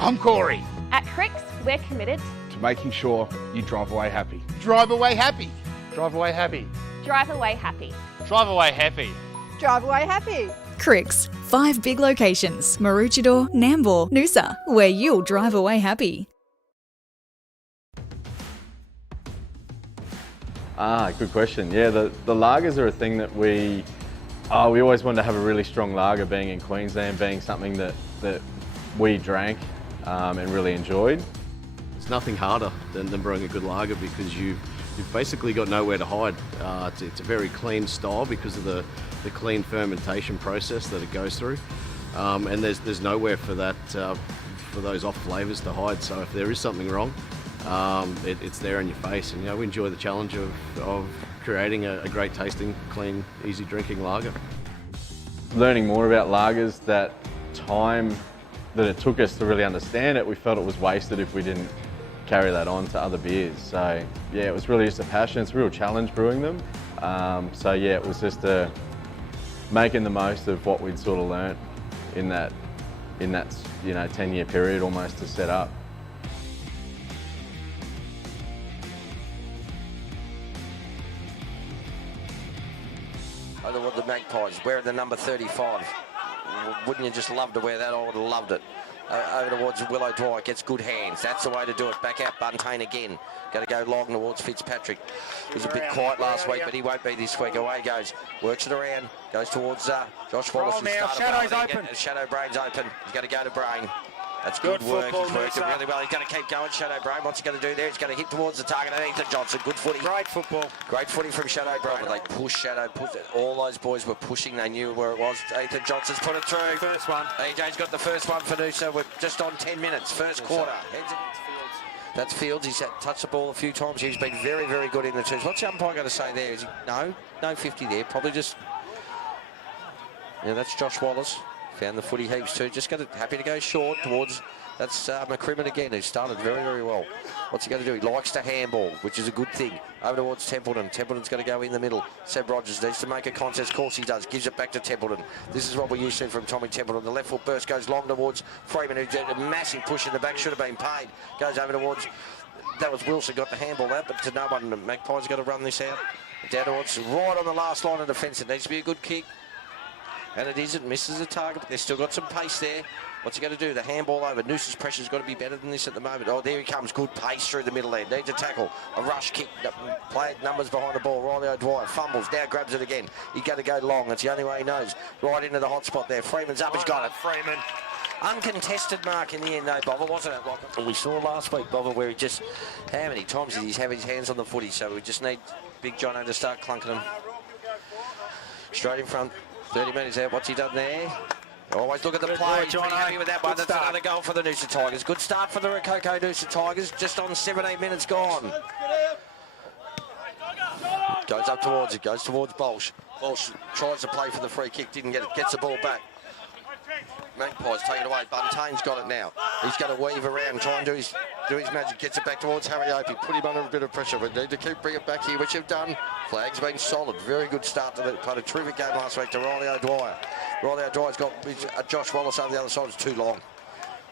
I'm Corey. At Cricks, we're committed To making sure you drive away happy. Drive away happy. Drive away happy. drive away happy. Drive away happy. Drive away happy. Cricks, 5 big locations, Maroochydore, Nambour, Noosa, where you'll drive away happy. Good question. Yeah, the lagers are a thing that we always wanted to have a really strong lager, being in Queensland, being something that we drank and really enjoyed. It's nothing harder than brewing a good lager because you've basically got nowhere to hide. It's a very clean style because of the clean fermentation process that it goes through, and there's nowhere for that for those off flavours to hide. So if there is something wrong, it's there in your face, and we enjoy the challenge of creating a great tasting, clean, easy drinking lager. Learning more about lagers, that time that it took us to really understand it, we felt it was wasted if we didn't carry that on to other beers. So yeah, it was really just a passion. It's a real challenge brewing them. So yeah, it was just making the most of what we'd sort of learnt in that 10-year period almost to set up. Over the Magpies, wearing the number 35. Wouldn't you just love to wear that? I would have loved it. Over towards Willow Dwyer, gets good hands. That's the way to do it. Back out Buntain again. Going to go long towards Fitzpatrick. He was a bit quiet last week, but he won't be this week. Away goes. Works it around. Goes towards Josh Wallace. Now, Shadow's open. Shadow Brain's open. He's going to go to Brain. That's good work. He's worked it really well. He's going to keep going. Shadow Brain, what's he going to do there? He's going to hit towards the target. Ethan Johnson, good footy. Great football. Great footy from Shadow Brain. They pushed Shadow. All those boys were pushing. They knew where it was. Ethan Johnson's put it through. First one. EJ's got the first one for Noosa. We're just on 10 minutes. First quarter. That's Fields. He's touched the ball a few times. He's been very, very good in the twos. What's the umpire going to say there? Is he, no 50 there. Probably just... Yeah, that's Josh Wallace. Found the footy heaps too. Just happy to go short towards... That's McCrimmon again, who started very, very well. What's he going to do? He likes to handball, which is a good thing. Over towards Templeton. Templeton's going to go in the middle. Seb Rogers needs to make a contest. Of course he does. Gives it back to Templeton. This is what we're used to from Tommy Templeton. The left foot burst goes long towards Freeman, who did a massive push in the back. Should have been paid. Goes over towards... That was Wilson got the handball out, but to no one. The Magpies got to run this out. Down towards right on the last line of defence. It needs to be a good kick. And it is. It misses the target, but they've still got some pace there. What's he going to do? The handball over. Noosa's pressure's got to be better than this at the moment. Oh, there he comes. Good pace through the middle there. Needs a tackle. A rush kick. Played numbers behind the ball. Riley O'Dwyer fumbles. Now grabs it again. He's going to go long. It's the only way he knows. Right into the hot spot there. Freeman's up. He's got it. Freeman. Uncontested mark in the end, though, Bobber, wasn't it? We saw last week, Bobber, where he just... How many times did he have his hands on the footy? So we just need Big Jono to start clunking him. Straight in front. 30 metres out. What's he done there? Always look at the play. He's pretty happy with that one. That's another goal for the Noosa Tigers. Good start for the Rococo Noosa Tigers. Just on 17 minutes gone. Goes up towards it. Goes towards Bolsh. Bolsh tries to play for the free kick. Didn't get it. Gets the ball back. Magpies take it away. Buntain's got it now. He's going to weave around, try and do his magic. Gets it back towards Harry Opie. Put him under a bit of pressure. We need to keep bringing it back here, which they've done. Flag's been solid. Very good start to the played a terrific game last week to Riley O'Dwyer. Riley O'Dwyer's got Josh Wallace over the other side. It's too long.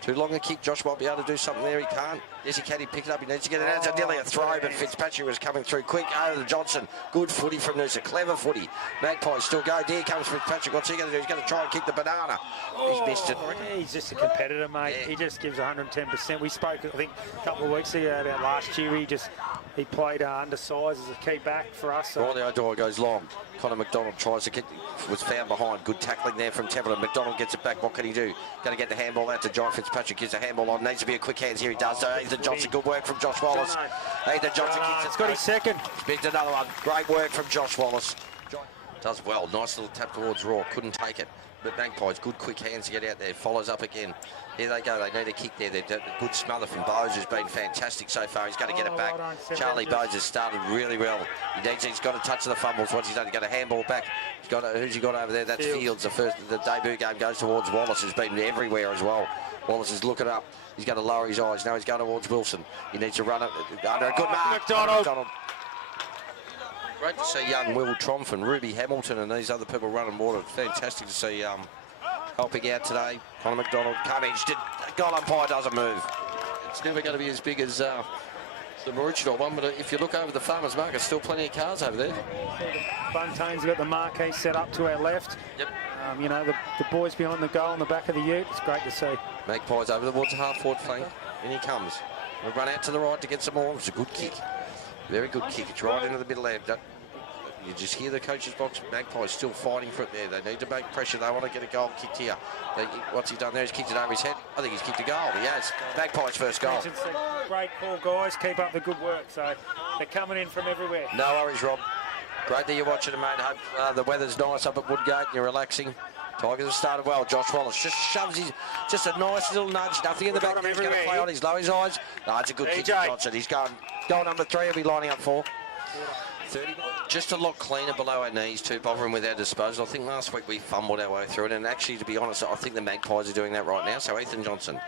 Too long a kick. Josh might be able to do something there. He can't. Yes, he can. He picked it up. He needs to get it out. It's nearly a throw, but Fitzpatrick was coming through quick. Over to Johnson. Good footy from Noosa. Clever footy. Magpies still go. There comes Fitzpatrick. What's he going to do? He's going to try and kick the banana. He's missed it. Yeah, he's just a competitor, mate. Yeah. He just gives 110%. We spoke, I think, a couple of weeks ago about last year. He played undersized as a key back for us. So. Riley O'Dwyer goes long. Connor McDonald tries to get, was found behind. Good tackling there from Templeton. McDonald gets it back. What can he do? Going to get the handball out to John Fitzpatrick. Gives the handball on. Needs to be a quick hands here. He does. So Ethan Johnson. Good work from Josh Wallace. Ethan Johnson kicks it. He's got his second. Picked another one. Great work from Josh Wallace. Does well. Nice little tap towards Raw. Couldn't take it. But Magpies, good quick hands to get out there. Follows up again. Here they go. They need a kick there. Good smother from Bowes has been fantastic so far. He's got to get it back. Charlie Bowes has started really well. He's got to touch the fumbles. Once he's done, he's got a handball back. Who's he got over there? That's Fields. The debut game goes towards Wallace, who's been everywhere as well. Wallace is looking up. He's got to lower his eyes. Now he's going towards Wilson. He needs to run it under a good mark. McDonald. Great to see young Will Tromp and Ruby Hamilton and these other people running water. Fantastic to see helping out today. Connor McDonald, Cummings, goal umpire doesn't move. It's never going to be as big as the original one, but if you look over the farmers market, still plenty of cars over there. Buntane's got the marquee set up to our left. Yep. You know, the boys behind the goal on the back of the ute. It's great to see. Magpies over towards the half-forward flank. In he comes. We'll run out to the right to get some more. It's a good kick. Very good kick. It's right into the middle there. You just hear the coach's box. Magpies still fighting for it there. They need to make pressure. They want to get a goal kicked here. What's he done there? He's kicked it over his head. I think he's kicked a goal. Yes. Magpies' first goal. Great call, guys. Keep up the good work. So they're coming in from everywhere. No worries, Rob. Great that you're watching it, mate. Hope the weather's nice up at Woodgate and you're relaxing. Tigers have started well. Josh Wallace just shoves just a nice little nudge. Nothing in the back. He's going to play on. He's low his eyes. No, it's a good kick. Johnson. He's going number 3. He'll be lining up for. 30. Just a lot cleaner below our knees too, bothering with our disposal. I think last week we fumbled our way through it, and actually, to be honest, I think the Magpies are doing that right now. So Ethan Johnson,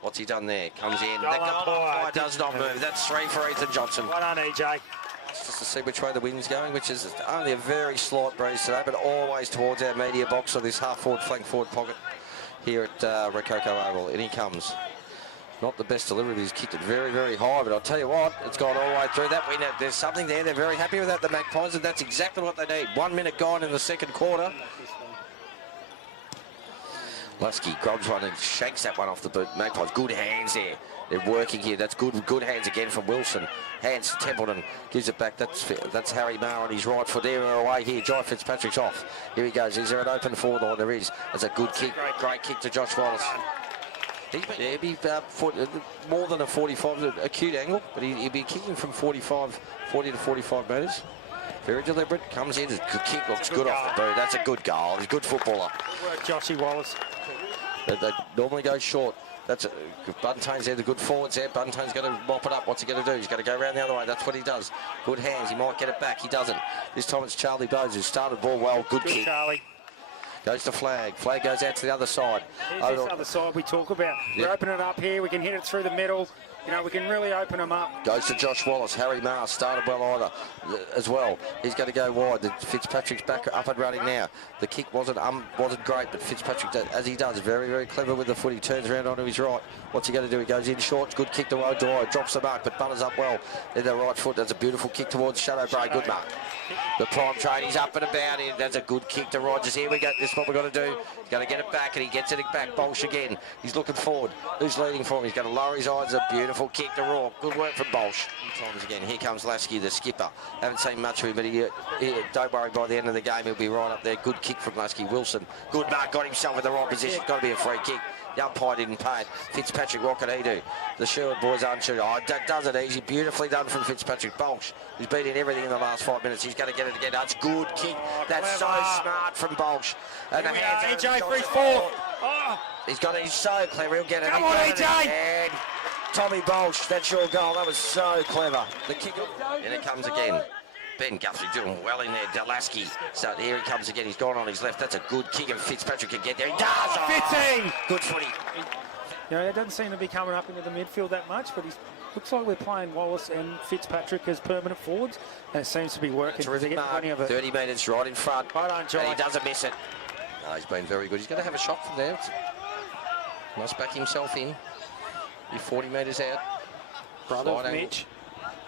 what's he done there? Comes in. That goal does not move. That's 3 for Ethan Johnson. Well done, EJ. Just to see which way the wind's going, which is only a very slight breeze today, but always towards our media box or this half-forward, flank-forward pocket here at Rococo Oval. In he comes. Not the best delivery, but he's kicked it very, very high. But I'll tell you what, it's gone all the way through that winner. There's something there. They're very happy with that, the Magpies, and that's exactly what they need. 1 minute gone in the second quarter. Lusky grabs one and shakes that one off the boot. Magpies, good hands there. They're working here. That's good hands again from Wilson. Hands to Templeton. Gives it back. That's Harry Marr on his right foot. There and away here. Jai Fitzpatrick's off. Here he goes. Is there an open forward line? There is. That's a good kick. Great kick to Josh Wallace. He'd be more than a 45, acute angle, but he'd be kicking from 40 to 45 metres. Very deliberate, comes in, good kick, looks good off the boot. That's a good goal, he's a good footballer. Good work, Joshy Wallace. They normally go short. That's Buntane's there, the good forwards there. Buntane's going to mop it up. What's he going to do? He's going to go around the other way. That's what he does. Good hands, he might get it back. He doesn't. This time it's Charlie Bowes who started ball well. Good kick. Charlie. Goes to Flag. Flag goes out to the other side. Here's this other side we talk about. Yep. We're opening it up here. We can hit it through the middle. You know, we can really open them up. Goes to Josh Wallace. Harry Marr started well either as well. He's going to go wide. Fitzpatrick's back up and running now. The kick wasn't great, but Fitzpatrick, as he does, very, very clever with the foot. He turns around onto his right. What's he going to do? He goes in short. Good kick to O'Dwyer. Drops the mark, but butters up well. In the right foot. That's a beautiful kick towards Shadow Bray. Good mark. The prime train, he's up and about. That's a good kick to Rogers. Here we go. This is what we're going to do. He's going to get it back, and he gets it back. Bolsh again. He's looking forward. Who's leading for him? He's going to lower his eyes. A beautiful kick to Raw. Good work from Bolsh. Times again. Here comes Lasky, the skipper. Haven't seen much of him, but don't worry. By the end of the game, he'll be right up there. Good kick from Lasky. Wilson. Good mark. Got himself in the right position. Got to be a free kick. The umpire didn't pay it. Fitzpatrick, what can he do? The Sherwood boys aren't shooting. Oh, that does it easy. Beautifully done from Fitzpatrick. Bolsh, who's been in everything in the last 5 minutes. He's going to get it again. That's good kick. That's so smart from Bolsh. And the hands EJ for his fourth. He's so clever. He'll get it. Come on, EJ. And Tommy Bolsh, that's your goal. That was so clever. The kick. And it comes again. Ben Guthrie doing well in there. Delasky. So here he comes again. He's gone on his left. That's a good kick, and Fitzpatrick can get there. He does. Fitzy. Good footy. You know, it doesn't seem to be coming up into the midfield that much, but he looks like we're playing Wallace and Fitzpatrick as permanent forwards, and it seems to be working. Terrific mark. 30 metres right in front. Right on, John. And he doesn't miss it. No, he's been very good. He's going to have a shot from there. Must back himself in. He's 40 metres out. Brother of Mitch,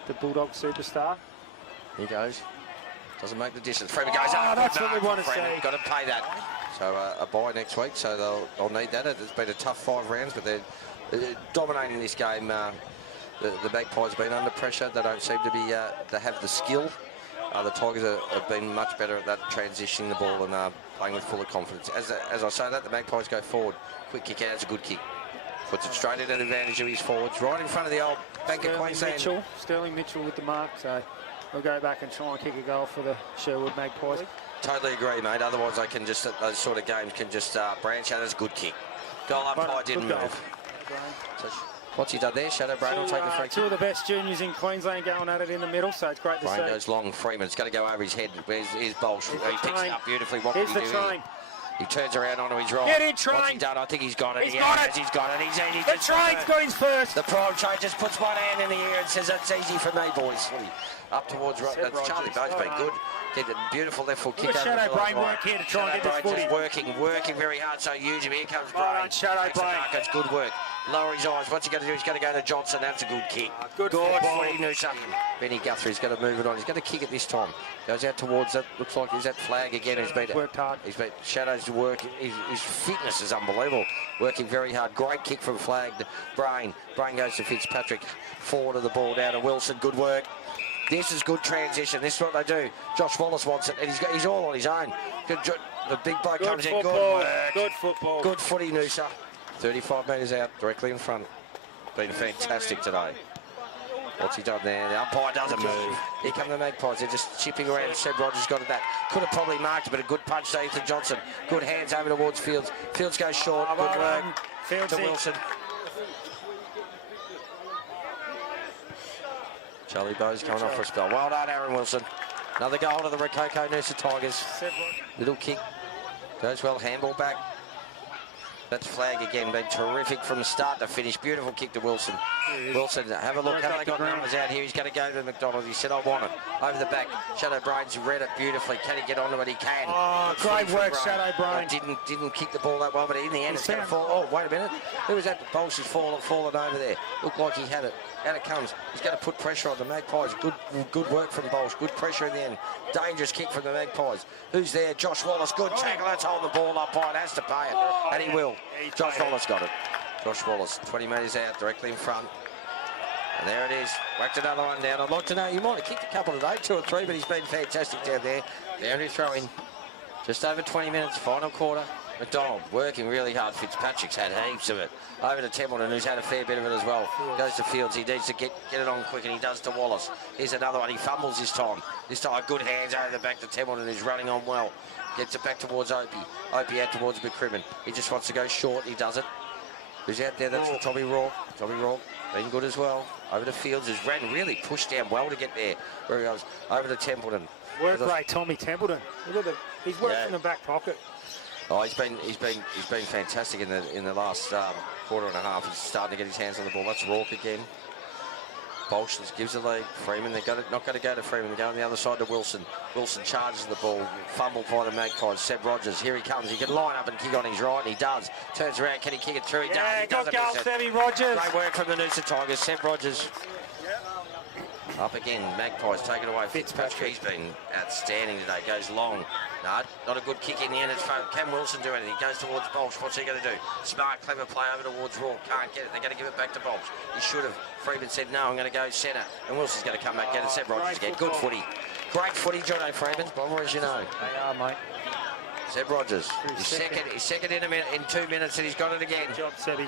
the Bulldog superstar. He goes. Doesn't make the distance. Freeman goes that's what we want to see. Got to pay that. So a bye next week, so they'll need that. It's been a tough 5 rounds, but they're dominating this game. The Magpies have been under pressure. They don't seem to be to have the skill. The Tigers have been much better at that, transitioning the ball and playing with fuller confidence. As I say that, the Magpies go forward. Quick kick out. It's a good kick. Puts it straight at an advantage of his forwards. Right in front of the old Bank of Queensland. Sterling Mitchell with the mark. So we'll go back and try and kick a goal for the Sherwood Magpies. Totally agree, mate. Otherwise, they can just those sort of games can just branch out. That's a good kick. Goal umpire didn't move. So what's he done there? Shadow Brain will take the free kick. Two of the best juniors in Queensland going at it in the middle, so it's great to see. Brain goes long. Freeman, it's got to go over his head. Here's Bolsh. He picks it up beautifully. What Here's can the he do? train. He turns around onto his right. Get in, train. What's he done? I think he's got it. He's got it. He's got it. He's The train's got his first. The prime train just puts one hand in the air and says, that's easy for me, boys. Up towards right. That's Charlie Bo's been good. Did a beautiful left foot kick over Shadow the Brain line. work here to try and get this footy. Working very hard, so huge. Here comes Brain. Shadow Brain. It's good work. Lower his eyes. What's he going to do? He's going to go to Johnson. That's a good kick. Good footy, Noosa. Benny Guthrie's going to move it on. He's going to kick it this time. Goes out towards that. Looks like he's that flag again. He's been worked hard. He's been Shadow's work. His fitness is unbelievable. Working very hard. Great kick from flagged Brain. Brain goes to Fitzpatrick. Forward of the ball down to Wilson. Good work. This is good transition. This is what they do. Josh Wallace wants it, and he's all on his own. The big bloke comes in. Good work. Good football. Good footy, Noosa. 35 metres out, directly in front. Been fantastic today. What's he done there? The umpire doesn't move. Here come the Magpies. They're just chipping around. Seb Rogers got at that. Could have probably marked it, but a good punch to Ethan Johnson. Good hands over towards Fields. Fields goes short. Good work to Wilson. Charlie Bo's coming off for a spell. Well done, Aaron Wilson. Another goal to the Rococo Noosa Tigers. Little kick. Goes well. Handball back. That's flag again. Been terrific from start to finish. Beautiful kick to Wilson. Wilson, have a look. Have they got numbers out here? He's going to go to McDonald. He said, I want it. Over the back. Shadow Brain's read it beautifully. Can he get onto it? He can. Oh, great work, Shadow Brain. Didn't kick the ball that well, but in the end, it's going to fall. Oh, wait a minute. Who was that? The Bolsh has fallen over there. Looked like he had it. Out it comes. He's going to put pressure on the Magpies. Good work from Bolsh. Good pressure in the end. Dangerous kick from the Magpies. Who's there? Josh Wallace. Good tackle. That's holding the ball up. It has to pay it. And he will. Josh Wallace got it. Josh Wallace, 20 metres out, directly in front. And there it is. Whacked another one down. I'd like to know, he might have kicked a couple today, 2 or 3, but he's been fantastic down there. Down to throw in. Just over 20 minutes, final quarter. McDonald working really hard. Fitzpatrick's had heaps of it. Over to Templeton, who's had a fair bit of it as well. Goes to Fields. He needs to get it on quick, and he does to Wallace. Here's another one. He fumbles this time. This time, good hands over the back to Templeton, who's running on well. Gets it back towards Opie. Opie out towards McCrimmon. He just wants to go short. He does it. Who's out there? That's Tommy Rourke. Tommy Rourke been good as well. Over to Fields, who's ran really pushed down well to get there. Where he goes. Over to Templeton. Work rate, Tommy Templeton. Look at he's worked in the back pocket. Oh, he's been fantastic in the last quarter and a half. He's starting to get his hands on the ball. That's Rourke again. Bolsh gives the lead. Freeman, they're not going to go to Freeman. They're going the other side to Wilson. Wilson charges the ball. Fumbled by the Magpies. Seb Rogers, here he comes. He can line up and kick on his right, and he does. Turns around. Can he kick it through? He does. He good goal, Sebby Rogers. Great work from the Noosa Tigers. Seb Rogers. Up again. Magpies take it away. Fitzpatrick, he's been outstanding today. Goes long. No, not a good kick in the end. It's fun. Can Wilson do anything? He goes towards Bolsh. What's he going to do? Smart, clever play over towards Rourke. Can't get it. They're going to give it back to Bolsh. He should have. Freeman said, no, I'm going to go centre. And Wilson's going to come back, get it. Seb Rogers again. Good footy. Great footy, Jono Freeman. Bomber, as you know. They are, mate. Seb Rogers. He's second in 2 minutes, and he's got it again. Good job, Sebby.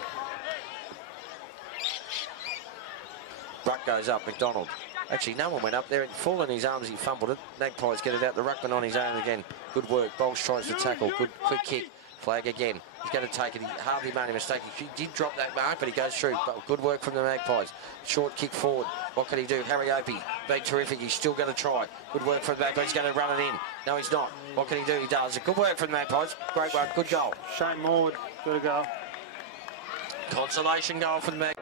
Ruck goes up. McDonald. Actually, no one went up there. It fallen in his arms. He fumbled it. Magpies get it out. The ruckman on his own again. Good work. Bolsh tries to tackle. Good quick kick. Flag again. He's going to take it. He hardly made a mistake. He did drop that mark, but he goes through. But good work from the Magpies. Short kick forward. What can he do? Harry Opie. Been terrific. He's still going to try. Good work from the Magpies. He's going to run it in. No, he's not. What can he do? He does. Good work from the Magpies. Great one. Good goal. Shane Maud. Good goal. Consolation goal for the Magpies.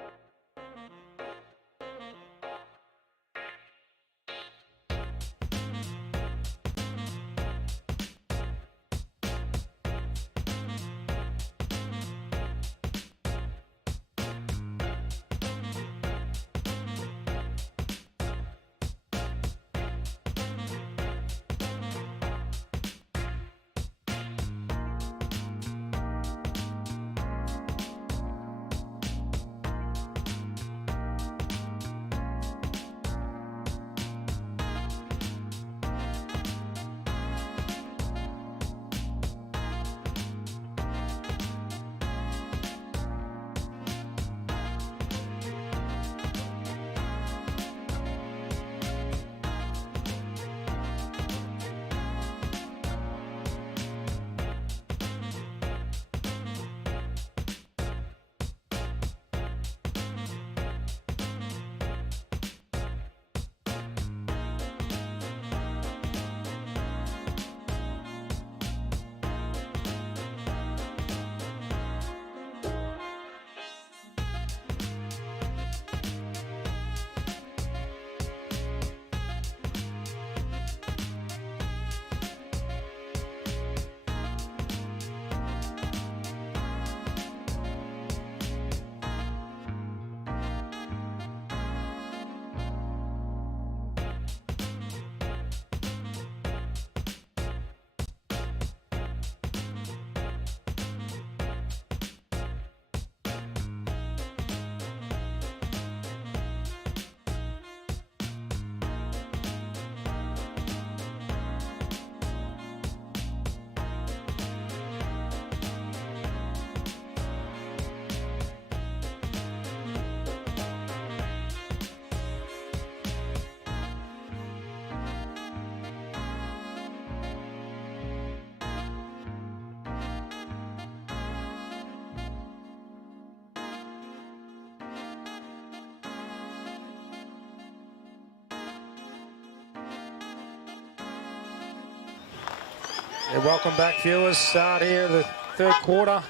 Welcome back, viewers. Start here, the third quarter.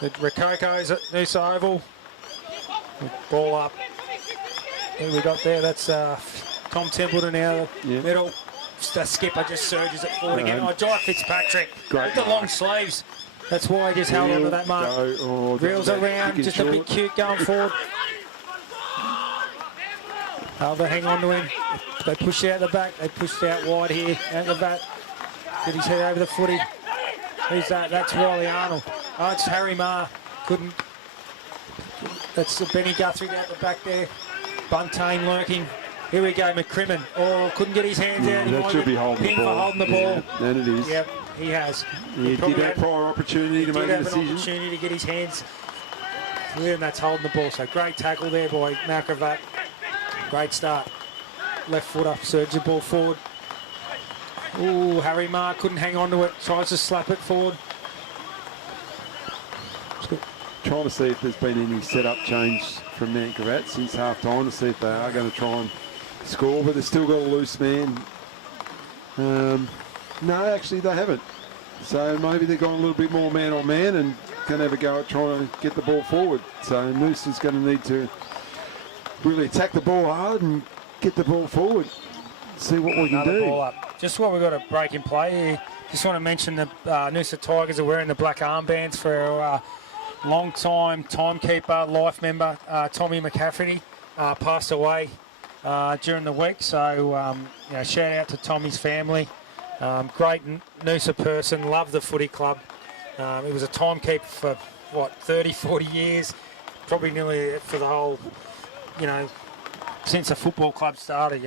The Rococo's at Noosa Oval. Ball up. Who we got there? That's Tom Templeton out of the middle. The skipper just surges it forward again. Oh, Jai Fitzpatrick with the long sleeves. That's why he just held onto that mark. Reels around, just a bit cute going forward. They hang on to him. They push out the back. They pushed out wide here. Out the back. Did his head over the footy. Who's that? That's Riley Arnold. Oh, it's Harry Marr. Couldn't. That's Benny Guthrie out the back there. Buntain lurking. Here we go, McCrimmon. Oh, couldn't get his hands out. That should be holding the ball. For holding the ball. And it is. Yep, he has. He did have prior opportunity to make a decision. An opportunity to get his hands clear, and that's holding the ball. So great tackle there by Gravatt. Great start. Left foot up, surge the ball forward. Ooh, Harry Marr couldn't hang on to it. Tries to slap it forward. Trying to see if there's been any setup change from Mount Gravatt since half time to see if they are going to try and score, but they've still got a loose man. No, actually they haven't. So maybe they've gone a little bit more man on man and going to have a go at trying to get the ball forward. So Noosa's going to need to really attack the ball hard and get the ball forward. See what we can do. Ball up. Just what we've got a break in play here. Just want to mention the Noosa Tigers are wearing the black armbands for our long-time timekeeper, life member, Tommy McCafferty, passed away during the week. So, shout out to Tommy's family. Great Noosa person, loved the footy club. He was a timekeeper for, 30, 40 years. Probably nearly for the whole, since the football club started.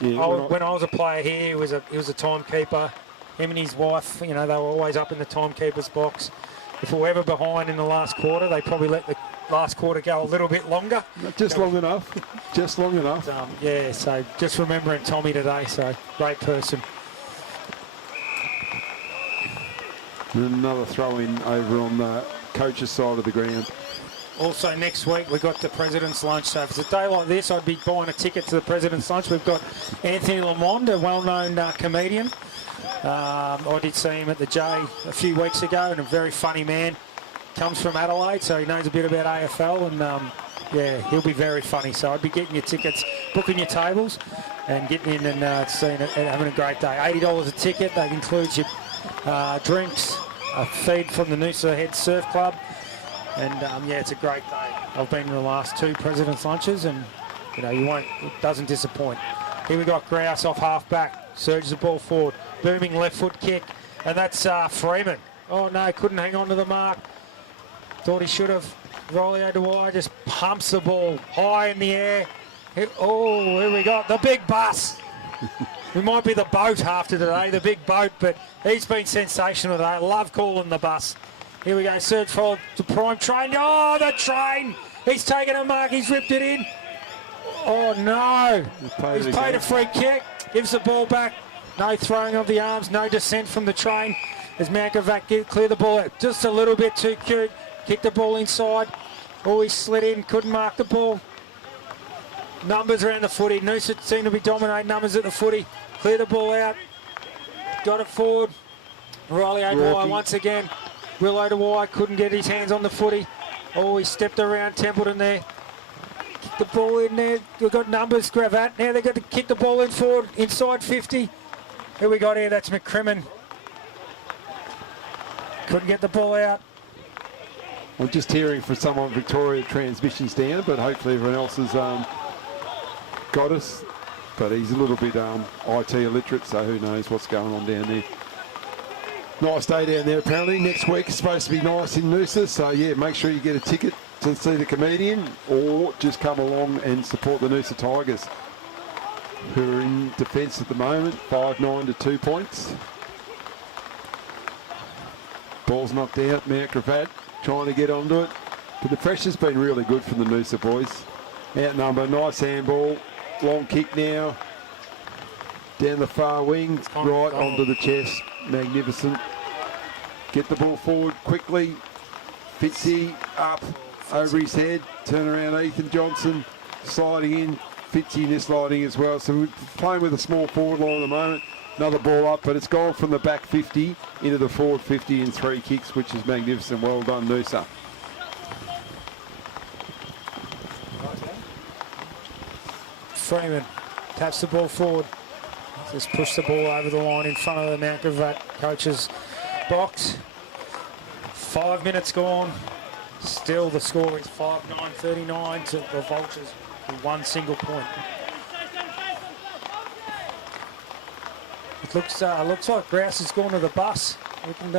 When I was a player here, he was a timekeeper. Him and his wife, they were always up in the timekeeper's box. If we were ever behind in the last quarter, they probably let the last quarter go a little bit longer. Just long enough. Just long enough. So just remembering Tommy today. So great person. And another throw in over on the coach's side of the ground. Also next week we've got the President's Lunch. So if it's a day like this, I'd be buying a ticket to the President's Lunch. We've got Anthony Lamond, a well-known comedian. I did see him at the J a few weeks ago, and a very funny man. Comes from Adelaide, so he knows a bit about AFL, and he'll be very funny. So I'd be getting your tickets, booking your tables, and getting in and seeing it and having a great day. $80 a ticket. That includes your drinks, a feed from the Noosa Head Surf Club, and it's a great day. I've been to the last two President's Lunches, and it doesn't disappoint. Here we got Grouse off half back, surges the ball forward. Booming left foot kick, and that's Freeman. Oh no, couldn't hang on to the mark. Thought he should have. Riley O'Dwyer just pumps the ball high in the air. Here we got the big bus. We might be the boat after today, the big boat, but he's been sensational today. I love calling the bus. Here we go, search for the prime train. Oh, the train! He's taken a mark, he's ripped it in. Oh no! He's paid a free kick, gives the ball back. No throwing of the arms, no descent from the train. As Mount Gravatt clear the ball out just a little bit too cute. Kick the ball inside. Oh, he slid in, couldn't mark the ball. Numbers around the footy. Noosa seem to be dominating numbers at the footy. Clear the ball out. Got it forward. Riley O'Dwyer once again. Will O'Dwyer couldn't get his hands on the footy. Oh, he stepped around Templeton there. Kick the ball in there. We've got numbers, Gravatt. Now they've got to kick the ball in forward, inside 50. Who we got here? That's McCrimmon. Couldn't get the ball out. I'm just hearing from someone Victoria transmissions down, but hopefully everyone else has got us. But he's a little bit IT illiterate, so who knows what's going on down there. Nice day down there apparently. Next week is supposed to be nice in Noosa, so make sure you get a ticket to see the comedian, or just come along and support the Noosa Tigers, who are in defence at the moment, 5-9 to 2 points. Ball's knocked out, Mount Gravatt trying to get onto it. But the pressure's been really good from the Noosa boys. Outnumber, nice handball, long kick now. Down the far wing, right onto the chest, magnificent. Get the ball forward quickly. Fitzy up over his head, turn around Ethan Johnson, sliding in. Fitzy in this sliding as well. So we're playing with a small forward line at the moment. another ball up, but it's gone from the back 50 into the forward 50 in 3 kicks, which is magnificent. Well done, Noosa. Freeman taps the ball forward. Just push the ball over the line in front of the Mount Gravatt coach's box. 5 minutes gone. Still the score is 5-9, 39 to the Vultures with 1 single point. It looks like Grouse has gone to the bus. It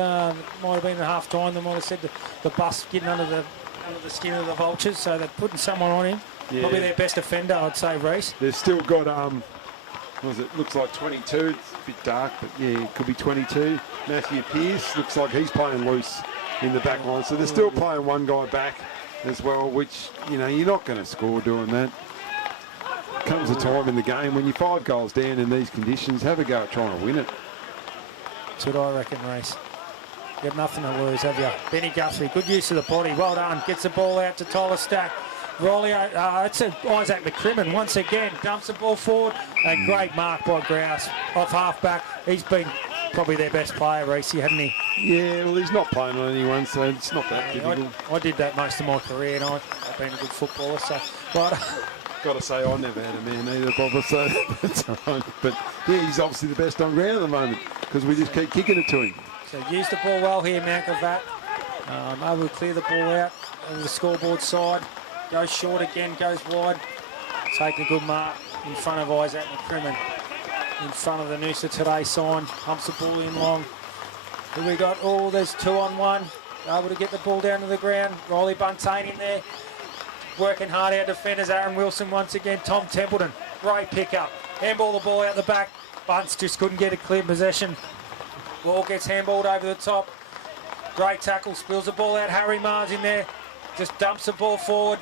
might have been at half time. They might have said the bus getting under the skin of the Vultures, so they're putting someone on him. Yeah. Probably their best offender, I'd say, Reece. They've still got, what was it? Looks like 22. It's a bit dark, but yeah, it could be 22. Matthew Pearce looks like he's playing loose in the back line. So they're still playing one guy back as well, which, you know, you're not going to score doing that. Comes a time in the game when you're 5 goals down in these conditions, have a go at trying to win it. That's what I reckon, Reece. You've got nothing to lose, have you? Benny Guthrie, good use of the body. Well done. Gets the ball out to Tyler Stack. Riley, it's Isaac McCrimmon once again. Dumps the ball forward. A great mark by Grouse off half-back. He's been probably their best player, Reece, hasn't he? Yeah, well, he's not playing on anyone, so it's not that difficult. I did that most of my career, and I've been a good footballer, so... But, got to say, I never had a man either, Bob, so that's all right. But, yeah, he's obviously the best on ground at the moment because we just keep kicking it to him. So use the ball well here, Mount Gravatt. Able to clear the ball out over the scoreboard side. Goes short again, goes wide. Taking a good mark in front of Isaac McCrimmon. In front of the Noosa Today sign. Pumps the ball in long. Here we got, there's 2-on-1. Able to get the ball down to the ground. Riley Buntain in there. Working hard out defenders. Aaron Wilson once again. Tom Templeton. Great pickup. Handball the ball out the back. Bunce just couldn't get a clear possession. Ball gets handballed over the top. Great tackle. Spills the ball out. Harry Mars in there. Just dumps the ball forward.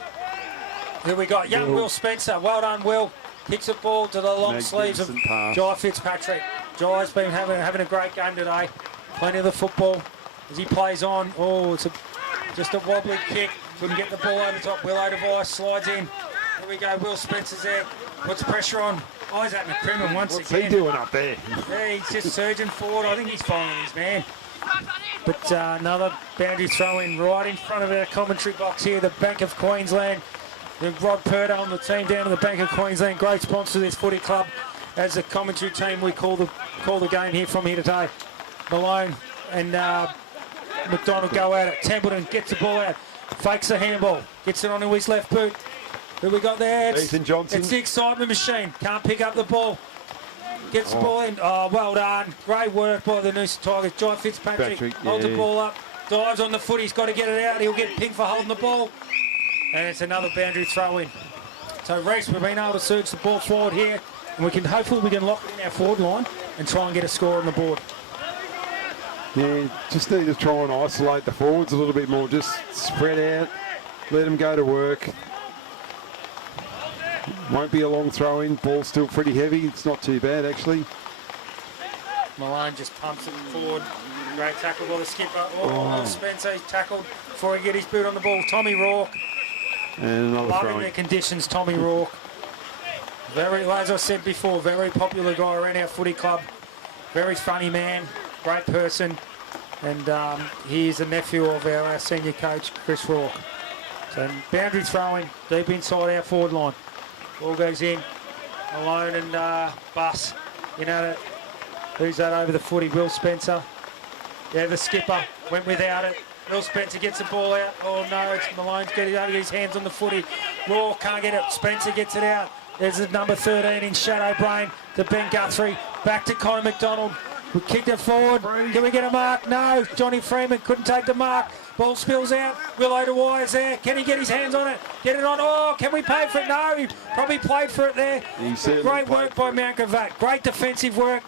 Here we got young Will Spencer. Well done, Will. Kicks the ball to the long sleeves of Jai Fitzpatrick. Jai's been having a great game today. Plenty of the football as he plays on. It's just a wobbly kick. Couldn't get the ball over the top. Will O'Device slides in. Here we go. Will Spencer's there. Puts pressure on Isaac McCrimmon once again. What's he doing up there? Yeah, he's just surging forward. I think he's following his man. But another boundary throw in right in front of our commentary box here, the Bank of Queensland. The Rod Purdo on the team down to the Bank of Queensland. Great sponsor to this footy club. As the commentary team, we call the game here from here today. Malone and McDonald go at it. Templeton gets the ball out. Fakes the handball. Gets it onto his left boot. Who we got there? Ethan Johnson. It's the excitement machine. Can't pick up the ball. Gets the ball in. Oh, well done. Great work by the Noosa Tigers. Jai Fitzpatrick holds the ball up. Dives on the foot. He's got to get it out. He'll get pinged for holding the ball. And it's another boundary throw in. So, Reece, we've been able to surge the ball forward here. And hopefully we can lock it in our forward line and try and get a score on the board. Yeah, just need to try and isolate the forwards a little bit more. Just spread out. Let them go to work. Won't be a long throw in. Ball's still pretty heavy. It's not too bad, actually. Malone just pumps it forward. Great tackle by the skipper. Spencer, he's tackled before he get his boot on the ball. Tommy Rourke. And another throw Loving in. the conditions, Tommy Rourke. As I said before, very popular guy around our footy club. Very funny man. Great person. And he's a nephew of our senior coach, Chris Rourke. So boundary throwing deep inside our forward line. Ball goes in. Malone and Buss in at it. Who's that over the footy? Will Spencer. Yeah, the skipper went without it. Will Spencer gets the ball out. Oh no, it's Malone's getting his hands on the footy. Rourke can't get it. Spencer gets it out. There's the number 13 in Shadow Brain to Ben Guthrie. Back to Connor McDonald. We kicked it forward. Can we get a mark? No. Johnny Freeman couldn't take the mark. Ball spills out. Will O'Dewire's there. Can he get his hands on it? Get it on. Oh, can we pay for it? No. He probably played for it there. Great work by Mount Gravatt. Great defensive work.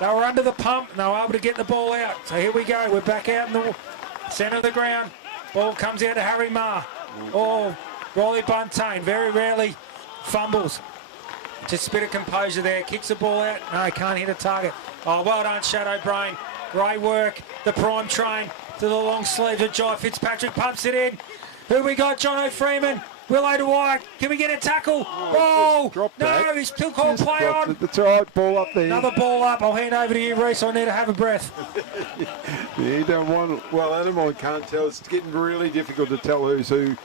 They were under the pump and they were able to get the ball out. So here we go. We're back out in the centre of the ground. Ball comes out to Harry Marr. Riley Buntain very rarely fumbles. Just a bit of composure there. Kicks the ball out. No, can't hit a target. Oh, well done, Shadow Brain. Great work. The prime train to the long sleeves of Jai Fitzpatrick. Pumps it in. Who we got? Jono Freeman. Willow to White. Can we get a tackle? Oh, drop no, back. he's still called Just play dropped on. it. That's all right, ball up there. Another ball up. I'll hand over to you, Reese. I need to have a breath. Yeah, you don't want it. Well, Animal can't tell. It's getting really difficult to tell who's who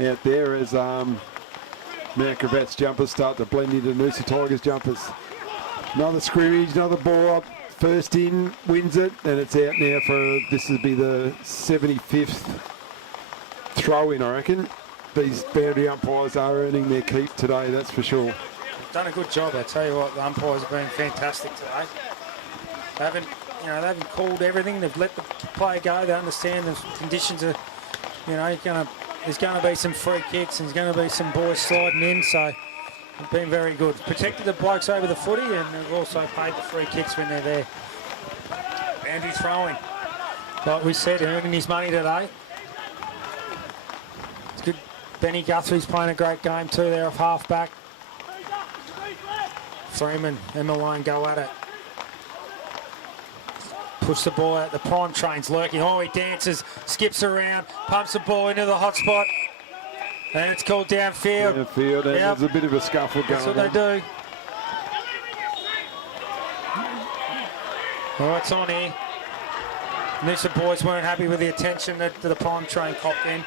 out there as Mount Gravatt's jumpers start to blend into Noosa Tigers jumpers. Another scrimmage, another ball up. First in, wins it, and it's out now for, this will be the 75th throw-in, I reckon. These boundary umpires are earning their keep today, that's for sure. Done a good job, I tell you what. The umpires have been fantastic today. They haven't called everything. They've let the player go. They understand the conditions are, there's going to be some free kicks and there's going to be some boys sliding in. So they've been very good. Protected the blokes over the footy, and they've also paid the free kicks when they're there. Andy throwing, like we said, earning his money today. It's good. Benny Guthrie's playing a great game too. They're off half back. Freeman and Malone go at it. Push the ball out. The prime train's lurking. Oh, he dances, skips around, pumps the ball into the hot spot. And it's called downfield. Downfield, and there's a bit of a scuffle going on. That's what they do. Oh, it's on here. Noosa boys weren't happy with the attention that the prime train copped in.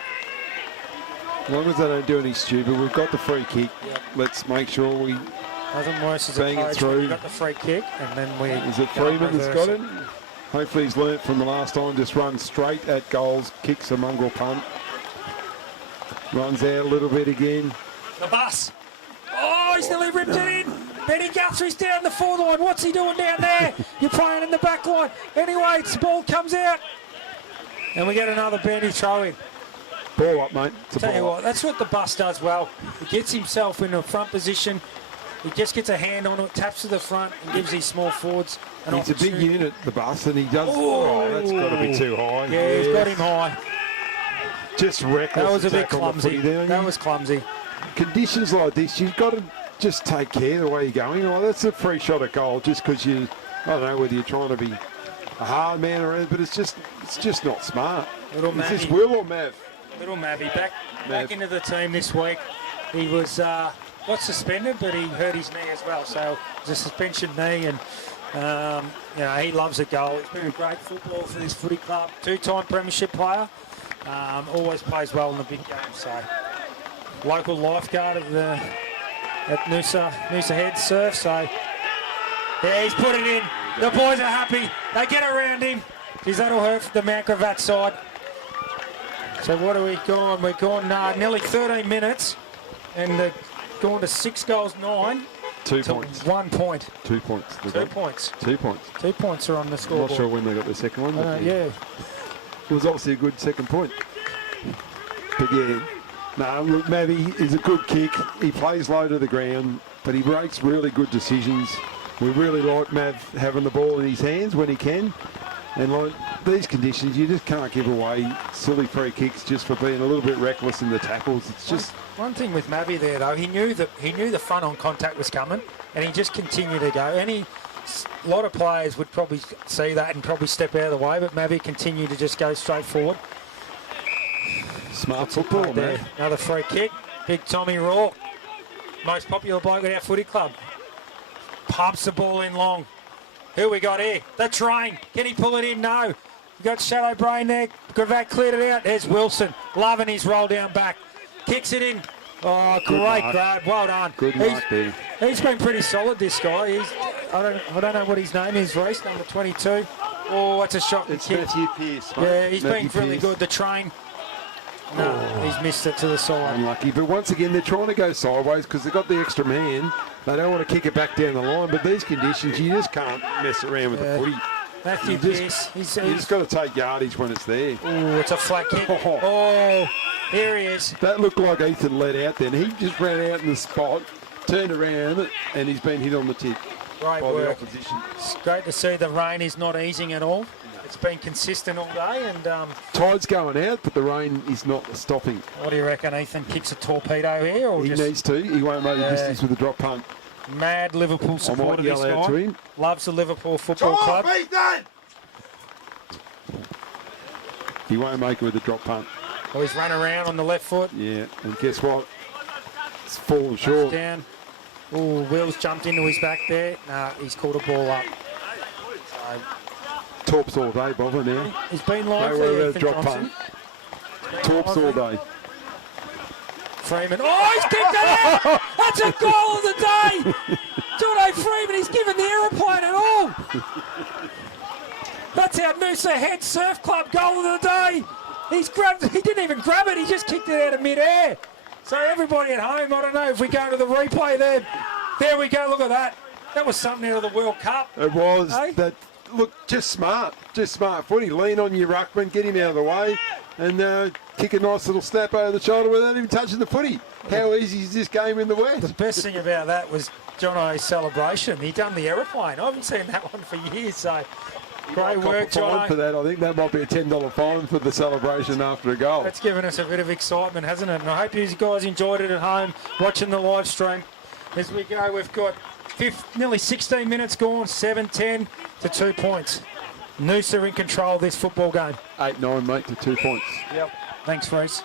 As long as they don't do anything stupid, we've got the free kick. Yep. Let's make sure we Nothing worse as bang a it coach. through. We got the free kick, and then we. Is it Freeman that's got it? Hopefully he's learnt from the last time. Just runs straight at goals, kicks a mongrel punt. Runs out a little bit again. The bus. Oh, he's nearly ripped it in. Benny Guthrie's down the forward line. What's he doing down there? You're playing in the back line. Anyway, the ball comes out. And we get another Benny throw in. Ball up, mate. It's a Tell you ball what, up. that's what the bus does well. He gets himself in a front position. He just gets a hand on it, taps to the front, and gives his small forwards an He's a big opportunity. unit, the bus, and he does. Oh. Oh, that's got to be too high. Yeah, he's got him high. Just reckless. That was a bit attack on the clumsy. footy there. That was clumsy. Conditions like this, you've got to just take care of the way you're going. Oh, that's a free shot at goal just because you, I don't know whether you're trying to be a hard man or anything, but it's just not smart. Little Is this Mavi. Will or Mav? Little Mavi back Mav. into the team this week. He was not suspended, but he hurt his knee as well. So it's a suspension knee, and he loves a goal. It's been a great football for this footy club. Two-time premiership player. Always plays well in the big games. So local lifeguard at Noosa Head Surf. So yeah, he's put it in. The boys are happy. They get around him. Geez, that'll hurt for the Mount Gravatt side. So what are we gone? We're gone nearly 13 minutes, and they're gone to 6 goals, 9 2 to points. 1 point. 2 points. 2 points. 2 points. 2 points are on the I'm scoreboard. not sure when they got the second one. But Yeah. It was obviously a good second point. But yeah, no, look, Mavi is a good kick. He plays low to the ground, but he makes really good decisions. We really like Mav having the ball in his hands when he can. And like these conditions, you just can't give away silly free kicks just for being a little bit reckless in the tackles. It's just One thing with Mavi there though, he knew the front on contact was coming, and he just continued to go. A lot of players would probably see that and probably step out of the way, but Mavi continued to just go straight forward. smart football, There, man. another free kick. Big Tommy Raw, most popular bloke at our footy club. Pumps the ball in long. Who we got here? The train. Can he pull it in? No. You got Shadow Brain there. Gravatt cleared it out. There's Wilson. Loving his roll down back. Kicks it in. Oh, great grab. Well done. Good mark there. He's been pretty solid, this guy. I don't know what his name is, Reece, number 22. Oh, that's a shocking It's kick. Matthew Pearce, mate. Yeah, he's Matthew been really Pearce. good. The train. No, he's missed it to the side. Unlucky, but once again they're trying to go sideways because they've got the extra man. They don't want to kick it back down the line, but these conditions you just can't mess around with the footy. Matthew Pearce. You just got to take yardage when it's there. Oh, it's a flat kick. Oh, here he is. That looked like Ethan let out then. He just ran out in the spot, turned around, and he's been hit on the tip Great by the work. opposition. It's great to see the rain is not easing at all. It's been consistent all day, and Tide's going out, but the rain is not stopping. what do you reckon, Ethan? Kicks a torpedo here, or He just needs to. He won't make the Yeah. distance with a drop punt. mad Liverpool I supporter? might This yell out to guy him. loves the Liverpool Football Club. He won't make it with a drop punt. Oh, he's run around on the left foot. Yeah, and guess what? It's fallen short. Down. Oh, Will's jumped into his back there. Nah, he's caught a ball up. Torps all day, Bobber, now. He's been No lively, worry about Ethan drop Johnson. punt. Torps all day. Freeman. Oh, he's kicked it out! That's a goal of the day! Jordan Freeman, he's given the aeroplane and all! That's our Noosa Head Surf Club goal of the day! He didn't even grab it, he just kicked it out of mid-air. So everybody at home, I don't know if we go to the replay there. There we go, look at that. That was something out of the World Cup. It was. Hey? That. Look, just smart footy. Lean on your ruckman, get him out of the way, and kick a nice little snap over the shoulder without even touching the footy. How easy is this game in the West? The best thing about that was John O's celebration. He done the aeroplane. I haven't seen that one for years, so great work, John. For that, I think that might be a $10 fine for the celebration after a goal. That's given us a bit of excitement, hasn't it? And I hope you guys enjoyed it at home, watching the live stream. As we go, we've got nearly 16 minutes gone, 7-10 to 2 points. Noosa in control of this football game. 8-9, mate, to 2 points. Yep. Thanks, Reece.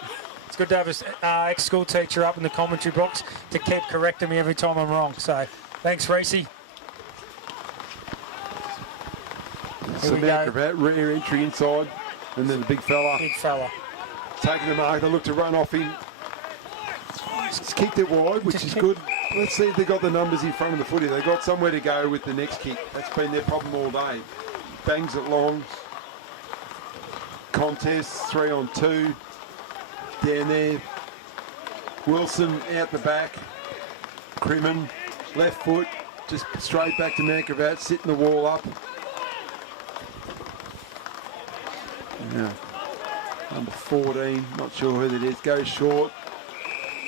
It's good to have an ex-school teacher up in the commentary box to keep correcting me every time I'm wrong. So, thanks, Reece. So Gravatt, rear entry inside, and then the big fella. Big fella. Taking the mark, they look to run off him. It's kicked it wide, which is good. Let's see if they got the numbers in front of the footy. They got somewhere to go with the next kick. That's been their problem all day. Bangs it long. Contest, 3-on-2. Down there. Wilson out the back. Crimmin, left foot, just straight back to Gravatt, sitting the wall up. Yeah. Number 14, not sure who that is, goes short.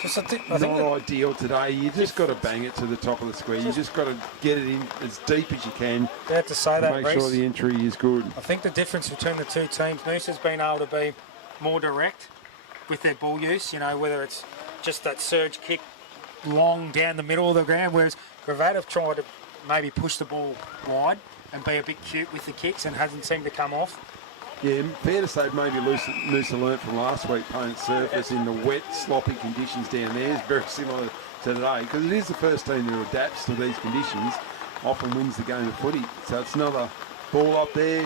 I think Not ideal today. You just got to bang it to the top of the square. You just got to get it in as deep as you can. You have to say that, Make sure the entry is good. I think the difference between the two teams, Noosa's been able to be more direct with their ball use, you know, whether it's just that surge kick long down the middle of the ground, whereas Gravatt have tried to maybe push the ball wide and be a bit cute with the kicks and hasn't seemed to come off. Yeah, fair to say maybe Noosa learnt from last week playing surface in the wet, sloppy conditions down there. It's very similar to today because it is the first team that adapts to these conditions, often wins the game of footy. So it's another ball up there,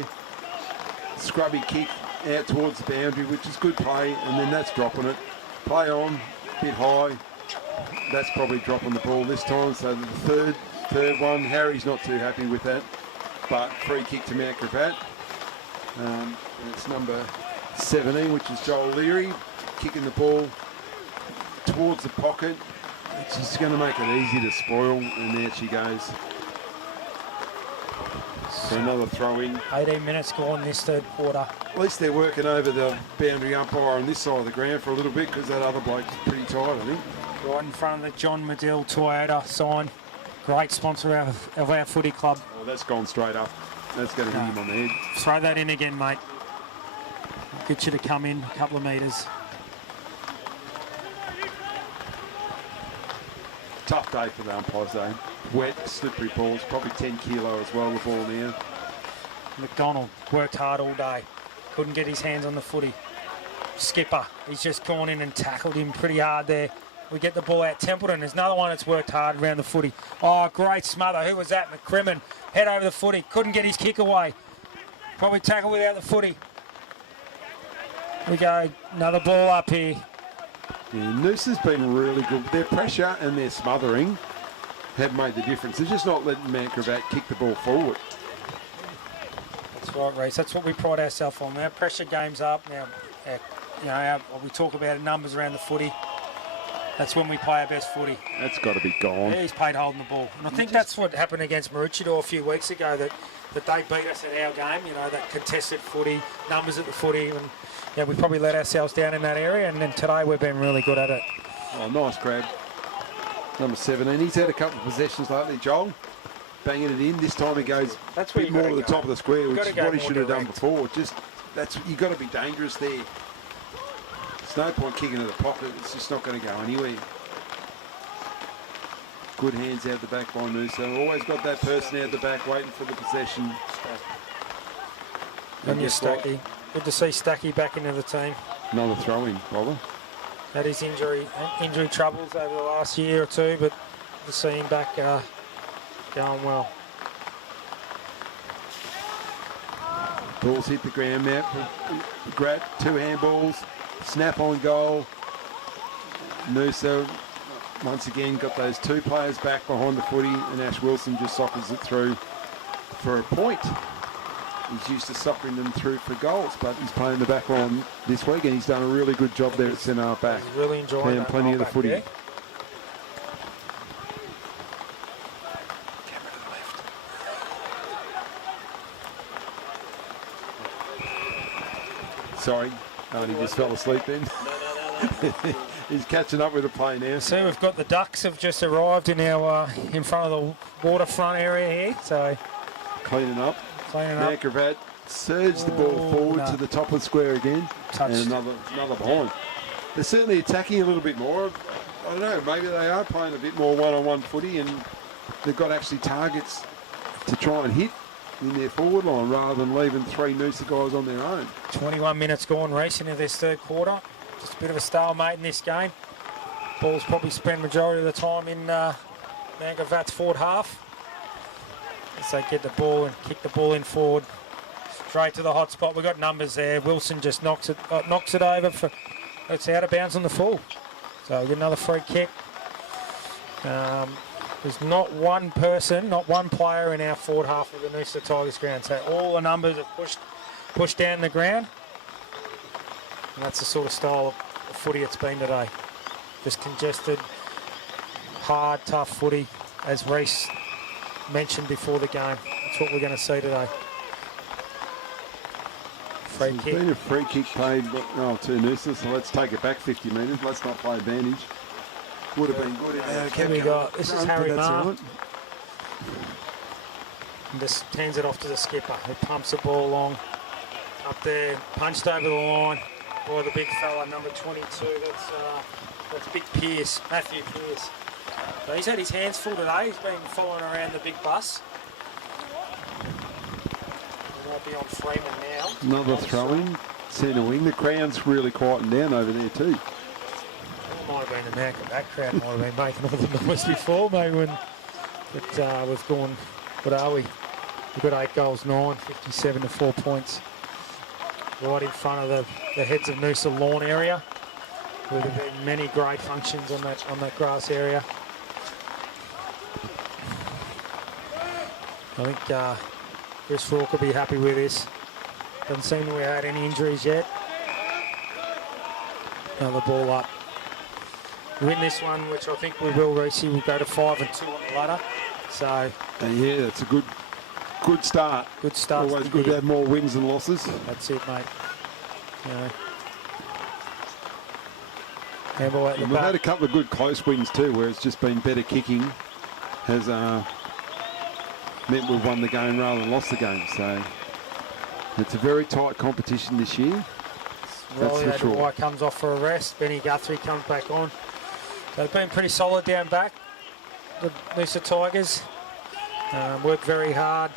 scrubby kick out towards the boundary, which is good play, and then that's dropping it. Play on, bit high. That's probably dropping the ball this time. So the third one, Harry's not too happy with that, but free kick to Gravatt. And it's number 17, which is Joel Leary, kicking the ball towards the pocket. It's just going to make it easy to spoil, and there she goes. So another throw in. 18 minutes gone this third quarter. At least they're working over the boundary umpire on this side of the ground for a little bit because that other bloke's pretty tight, I think. Right in front of the John Medill Toyota sign. Great sponsor of our footy club. Oh, that's gone straight up. That's going to hit him on the head. Throw that in again, mate. Get you to come in a couple of metres. Tough day for the umpires though. Wet, slippery balls, probably 10 kilo as well, the ball now. McDonald worked hard all day. Couldn't get his hands on the footy. Skipper, he's just gone in and tackled him pretty hard there. We get the ball out. Templeton, there's another one that's worked hard around the footy. Oh, great smother. Who was that? McCrimmon. Head over the footy. Couldn't get his kick away. Probably tackle without the footy. We go. Another ball up here. Yeah, Noosa's been really good. Their pressure and their smothering have made the difference. They're just not letting Gravatt kick the ball forward. That's right, Reece. That's what we pride ourselves on. Our pressure game's up. Now, we talk about numbers around the footy. That's when we play our best footy. That's got to be gone. Yeah, he's played holding the ball. And I think that's what happened against Maroochydore a few weeks ago, that they beat us at our game, you know, that contested footy, numbers at the footy, and yeah, we probably let ourselves down in that area, and then today we've been really good at it. Oh, nice grab. Number 17. He's had a couple of possessions lately, Joel. Banging it in. This time he goes a bit more to the top of the square, which is what he should have done before. You've got to be dangerous there. There's no point kicking to the pocket. It's just not going to go anywhere. Good hands out the back by Noosa. Always got that person out the back waiting for the possession. And you're Stacky. Good to see Stacky back into the team. Another throw-in, Bobber. had his injury troubles over the last year or two, but to see him back going well. Balls hit the ground now. Gravatt, 2 handballs, snap on goal. Noosa once again got those 2 players back behind the footy, and Ash Wilson just soccers it through for a point. He's used to soccering them through for goals, but he's playing the back line this week, and he's done a really good job there at centre half back. He's really enjoying that plenty of the footy. There. Sorry, he just fell asleep then. He's catching up with the play now. So we've got the Ducks have just arrived in our in front of the waterfront area here. So cleaning up. Now Gravatt surged the ball forward to the top of the square again. Touched. And another behind. They're certainly attacking a little bit more. I don't know, maybe they are playing a bit more one-on-one footy, and they've got actually targets to try and hit in their forward line rather than leaving 3 Noosa guys on their own. 21 minutes gone racing in this third quarter. Just a bit of a stalemate in this game. Ball's probably spent majority of the time in Gravatt's forward half. As they get the ball and kick the ball in forward. Straight to the hot spot. We've got numbers there. Wilson just knocks it over. It's out of bounds on the full. So we get another free kick. There's not one person, not one player in our forward half of the Noosa Tigers ground. So all the numbers are pushed down the ground. And that's the sort of style of footy it's been today. Just congested, hard, tough footy, as Reece mentioned before the game. That's what we're going to see today. Free kick. There's been a free kick played to Noosa, so let's take it back 50 metres. Let's not play advantage. Would have been good. This is Harry Marr. Right. And just hands it off to the skipper, who pumps the ball along. Up there, punched over the line by the big fella, number 22. That's Big Pearce, Matthew Pearce. So he's had his hands full today. He's been following around the big bus. He might be on Freeman now. Another throw-in, centre wing. The crowd's really quieting down over there too. Might have been the Manca back crowd, might have been making all the noise before, maybe when we've gone, what are we? We've got 8 goals, 9, 57 to 4 points. Right in front of the heads of Noosa lawn area. There have been many great functions on that grass area. I think Chris Rourke will be happy with this. Doesn't seem to have had any injuries yet. Another ball up. Win this one, which I think we will, Reece. We'll go to 5 and 2 on the ladder. So yeah, that's a good start. Good start. Always good to have more wins than losses. That's it, mate. Handball at the We've back. had a couple of good close wins too, where it's just been better kicking has meant we've won the game rather than lost the game. So it's a very tight competition this year. Rolly That's for sure. White comes off for a rest. Benny Guthrie comes back on. So they've been pretty solid down back. The Noosa Tigers work very hard.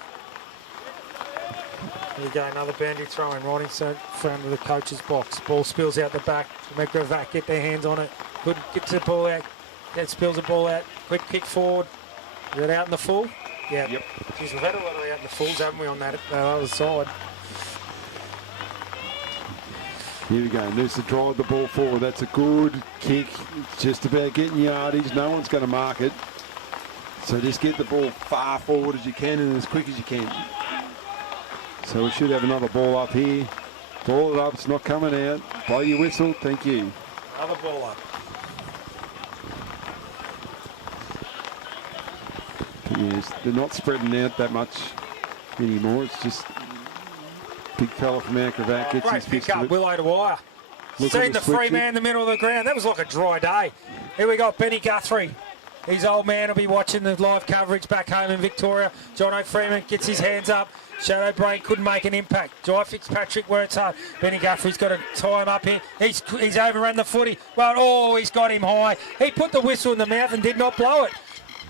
Here we go, another bandy throwing right in front of the coach's box. Ball spills out the back. Gravatt get their hands on it. Good, gets the ball out. That spills the ball out. Quick kick forward. Is it out in the full? Yeah. Yep. Geez, we've had a lot of out in the fulls, haven't we, on that other side? Here we go. Noosa drive the ball forward. That's a good kick. It's just about getting yardage. No one's going to mark it. So just get the ball far forward as you can and as quick as you can. So we should have another ball up here. Ball it up. It's not coming out. Blow your whistle. Thank you. Another ball up. Yes, they're not spreading out that much anymore. It's just big fella from Gravatt gets Great his pick fist to up, it. Willow to wire. Look Seen at the switch free it. man in the middle of the ground. That was like a dry day. Here we got Benny Guthrie. His old man will be watching the live coverage back home in Victoria. John O'Freeman gets his hands up. Shadow Brain couldn't make an impact. Jai Fitzpatrick works hard. Benny Guthrie's got to tie him up here. He's overrun the footy. Well, he's got him high. He put the whistle in the mouth and did not blow it.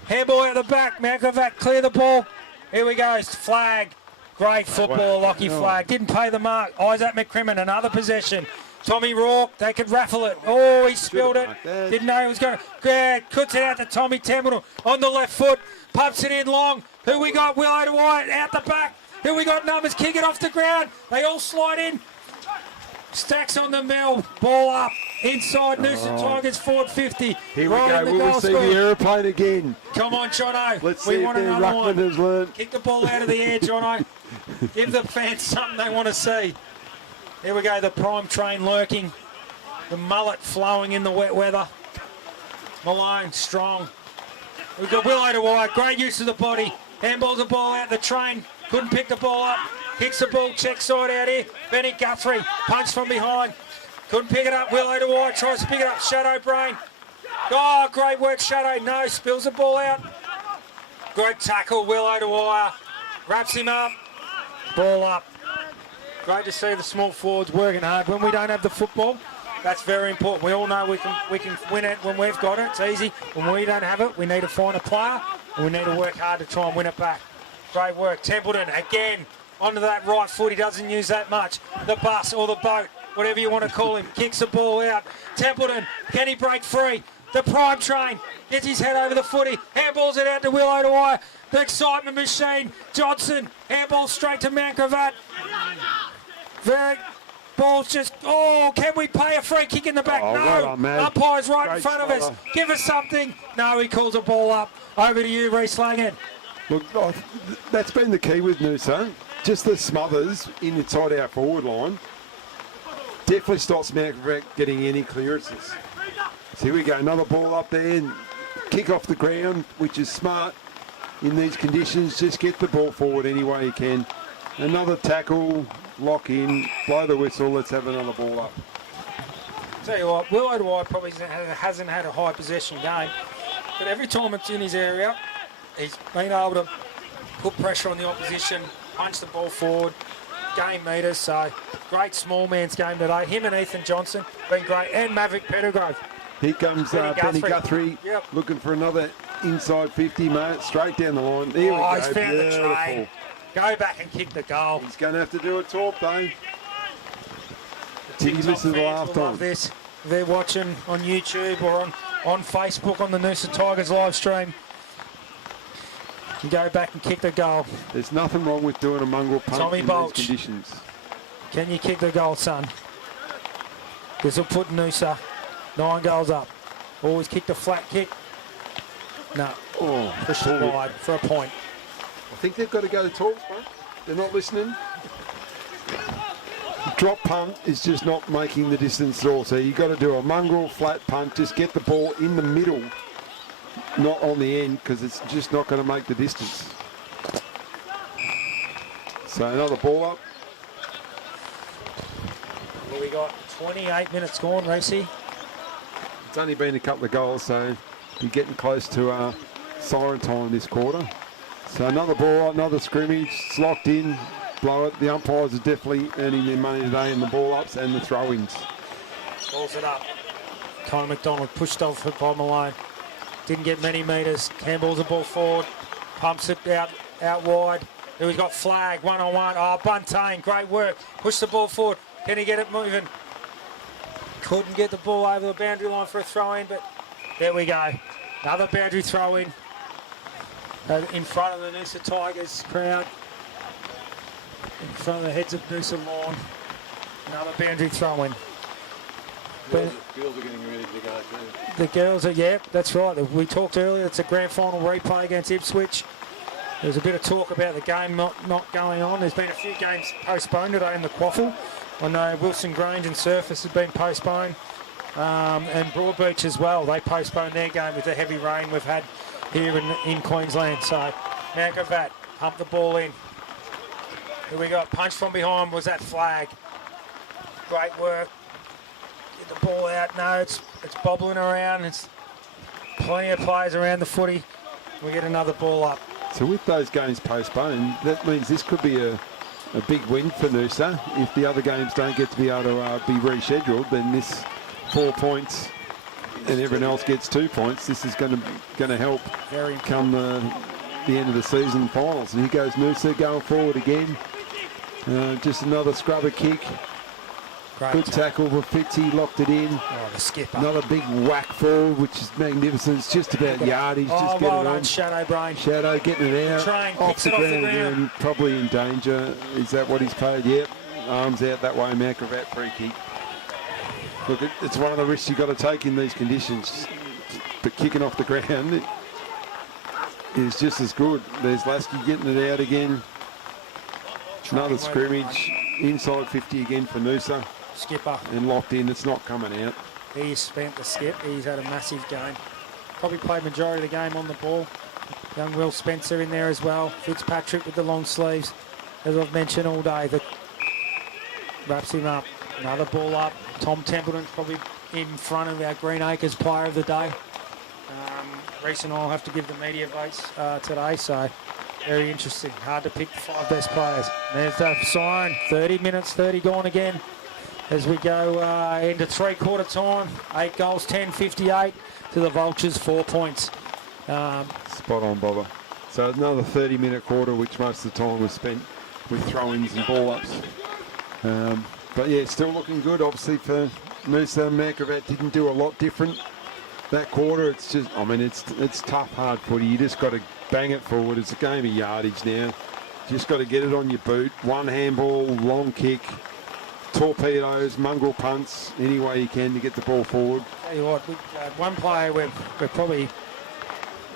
Handball out the back. Gravatt clear the ball. Here we go. Flag. Great football, Lockie Flag. Didn't pay the mark. Isaac McCrimmon, another possession. Tommy Rourke, they could raffle it. Oh, he spilled it. Didn't know he was going to. Cuts it out to Tommy Templeton on the left foot. Pumps it in long. Who we got? Willow to White out the back. Who we got? Numbers kick it off the ground. They all slide in. Stacks on the mill. Ball up. Inside Noosa Tigers forward 50. Here right we go. Will we see the aeroplane again? Come on, Jono. Let's we see want if another Ruckman one. has learned. Kick the ball out of the air, Jono. Give the fans something they want to see. Here we go. The prime train lurking. The mullet flowing in the wet weather. Malone strong. We've got Willow to White. Great use of the body. Handballs the ball out the train. Couldn't pick the ball up. Kicks the ball, check side out here. Benny Guthrie, punch from behind. Couldn't pick it up. Willow to White tries to pick it up. Shadow Brain. Oh, great work, Shadow. No, spills the ball out. Great tackle, Willow to Wire. Wraps him up. Ball up. Great to see the small forwards working hard. When we don't have the football, that's very important. We all know we can win it when we've got it. It's easy. When we don't have it, we need to find a player and we need to work hard to try and win it back. Great work. Templeton again onto that right foot. He doesn't use that much. The bus or the boat, whatever you want to call him, kicks the ball out. Templeton, can he break free? The prime train gets his head over the footy. Handballs it out to Willow to Wire. The excitement machine. Johnson, handball straight to Mount Gravatt. Very ball's just, can we pay a free kick in the back? No, well done, man. umpire's right Great in front of us. spotter. Give us something. No, he calls a ball up. Over to you, Reece Langard. Look, that's been the key with Noosa. Just the smothers inside our forward line definitely stops Mount Gravatt getting any clearances. So here we go, another ball up there and kick off the ground, which is smart in these conditions. Just get the ball forward any way you can. Another tackle, lock in, blow the whistle, let's have another ball up. Tell you what, Willow to White probably hasn't had a high possession game, but every time it's in his area, he's been able to put pressure on the opposition, punch the ball forward, gain metres. So great small man's game today. Him and Ethan Johnson been great, and Maverick Pettigrove. Here comes Benny Guthrie looking for another inside 50, mate, straight down the line. There we go, He's found the beautiful. train. Go back and kick the goal. He's going to have to do a talk though. Did he TikTok miss the fans last will time? love this. If they're watching on YouTube or on Facebook on the Noosa Tigers live stream. You go back and kick the goal. There's nothing wrong with doing a mongrel punt Tommy in Bolch. these conditions. Can you kick the goal, son? This will put Noosa 9 goals up. Always kick the flat kick. No. Push it wide for a point. I think they've got to go to talks, mate. They're not listening. Drop punt is just not making the distance at all. So you've got to do a mongrel flat punt. Just get the ball in the middle, not on the end, because it's just not going to make the distance. So another ball up. Well, we got 28 minutes gone, Racy. It's only been a couple of goals, so you're getting close to siren time this quarter. So another ball, another scrimmage, it's locked in, blow it. The umpires are definitely earning their money today in the ball ups and the throw-ins. Balls it up. Conor McDonald pushed off it by Malone. Didn't get many metres. Handballs the ball forward. Pumps it out wide. Then we've got flag, one-on-one. Oh, Buntain, great work. Push the ball forward. Can he get it moving? Couldn't get the ball over the boundary line for a throw-in, but there we go. Another boundary throw-in. In front of the Noosa Tigers crowd. In front of the heads of Noosa Lawn. Another boundary throw-in. Girls are getting ready to go too. The girls are, yeah, that's right. We talked earlier, it's a grand final replay against Ipswich. There's a bit of talk about the game not going on. There's been a few games postponed today in the QAFL. I know Wilson Grange and Surface have been postponed. And Broadbeach as well. They postponed their game with the heavy rain we've had here in Queensland. So Mount Gravatt pumped the ball in. Here we got punch from behind. Was that flag? Great work. Get the ball out. No, it's bobbling around. It's plenty of players around the footy. We get another ball up. So with those games postponed, that means this could be a big win for Noosa. If the other games don't get to be able to be rescheduled, then this 4 points and everyone else gets 2 points. This is going to help come the end of the season finals. And here goes Noosa going forward again. Just another scrubber kick. Great Good tackle for Fitzy, locked it in. Oh, the skipper. Not a big whack forward, which is magnificent. It's just about yardage. Oh, just get well it done, on. Shadow Brain. Shadow getting it out. Train Off picks the it off the ground ground. again. Probably in danger. Is that what he's paid? Yep. Arms out that way. Gravatt free kick. Look, it's one of the risks you've got to take in these conditions. But kicking off the ground is just as good. There's Lasky getting it out again. Another scrimmage. Inside 50 again for Noosa. Skipper. And locked in. It's not coming out. He's spent the skip. He's had a massive game. Probably played majority of the game on the ball. Young Will Spencer in there as well. Fitzpatrick with the long sleeves. As I've mentioned all day, that wraps him up. Another ball up. Tom Templeton's probably in front of our Green Acres player of the day. Reese and I will have to give the media votes today, so very interesting. Hard to pick the 5 best players. There's the sign. 30 minutes, 30 gone again. As we go into three-quarter time, 8 goals, 10-58 to the Vultures, 4 points. Spot on, Bobber. So another 30-minute quarter, which most of the time was spent with throw-ins and ball-ups. But yeah, still looking good, obviously, for Noosa. Gravatt didn't do a lot different that quarter. It's just, I mean, it's tough, hard footy. You just got to bang it forward. It's a game of yardage now. Just got to get it on your boot. One handball, long kick, torpedoes, mongrel punts, any way you can to get the ball forward. Tell you what, one player we're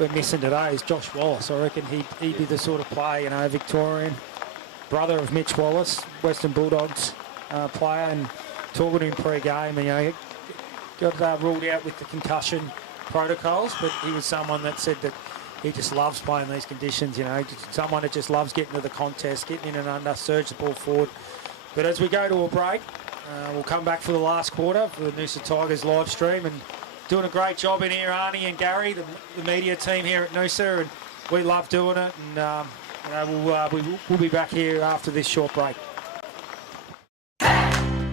missing today is Josh Wallace. I reckon he'd be the sort of player, you know, Victorian, brother of Mitch Wallace, Western Bulldogs player, and talking to him pre-game, and, you know, got ruled out with the concussion protocols, but he was someone that said that he just loves playing these conditions, you know, someone that just loves getting to the contest, getting in and under, surge the ball forward. But as we go to a break, we'll come back for the last quarter for the Noosa Tigers live stream, and doing a great job in here, Arnie and Gary, the media team here at Noosa, and we love doing it, and you know, we'll be back here after this short break.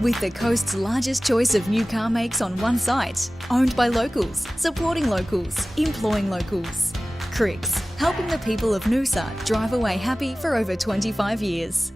With the coast's largest choice of new car makes on one site, owned by locals, supporting locals, employing locals. Cricks, helping the people of Noosa drive away happy for over 25 years.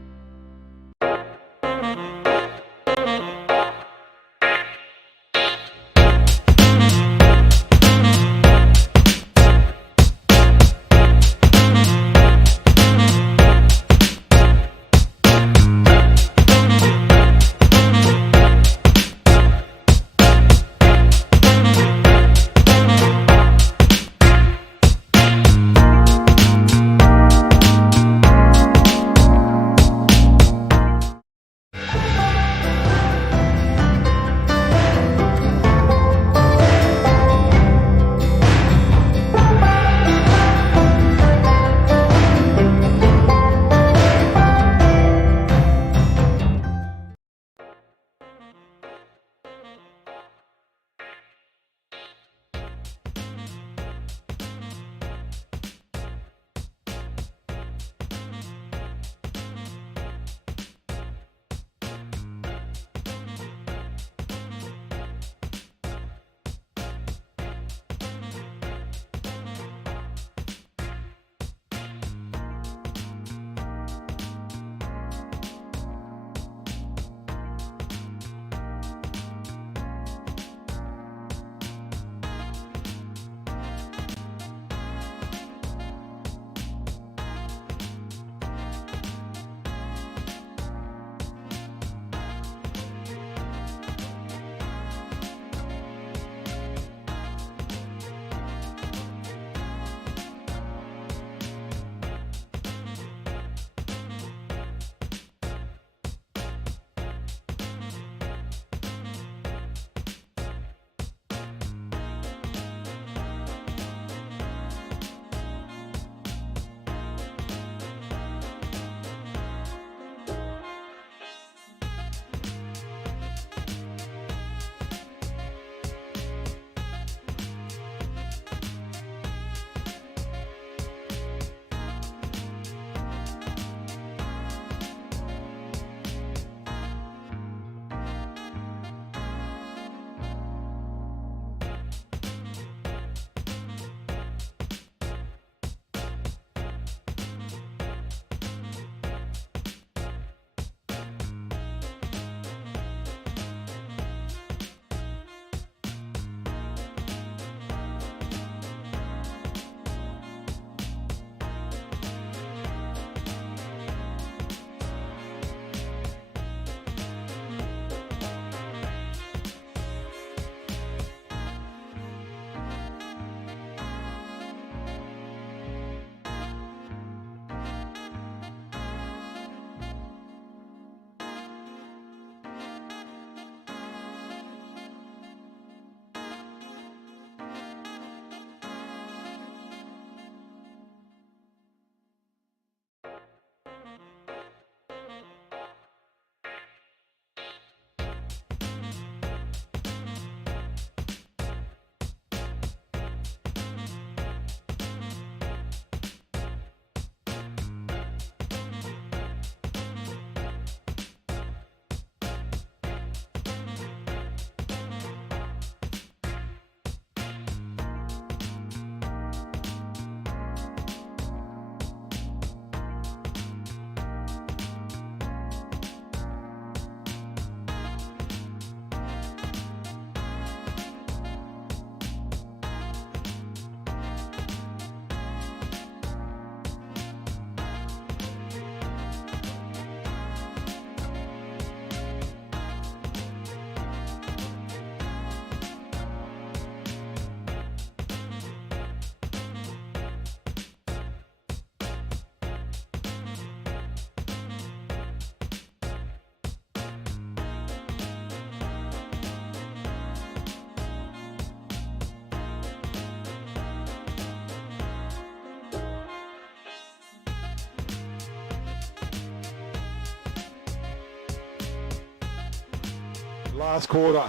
last quarter.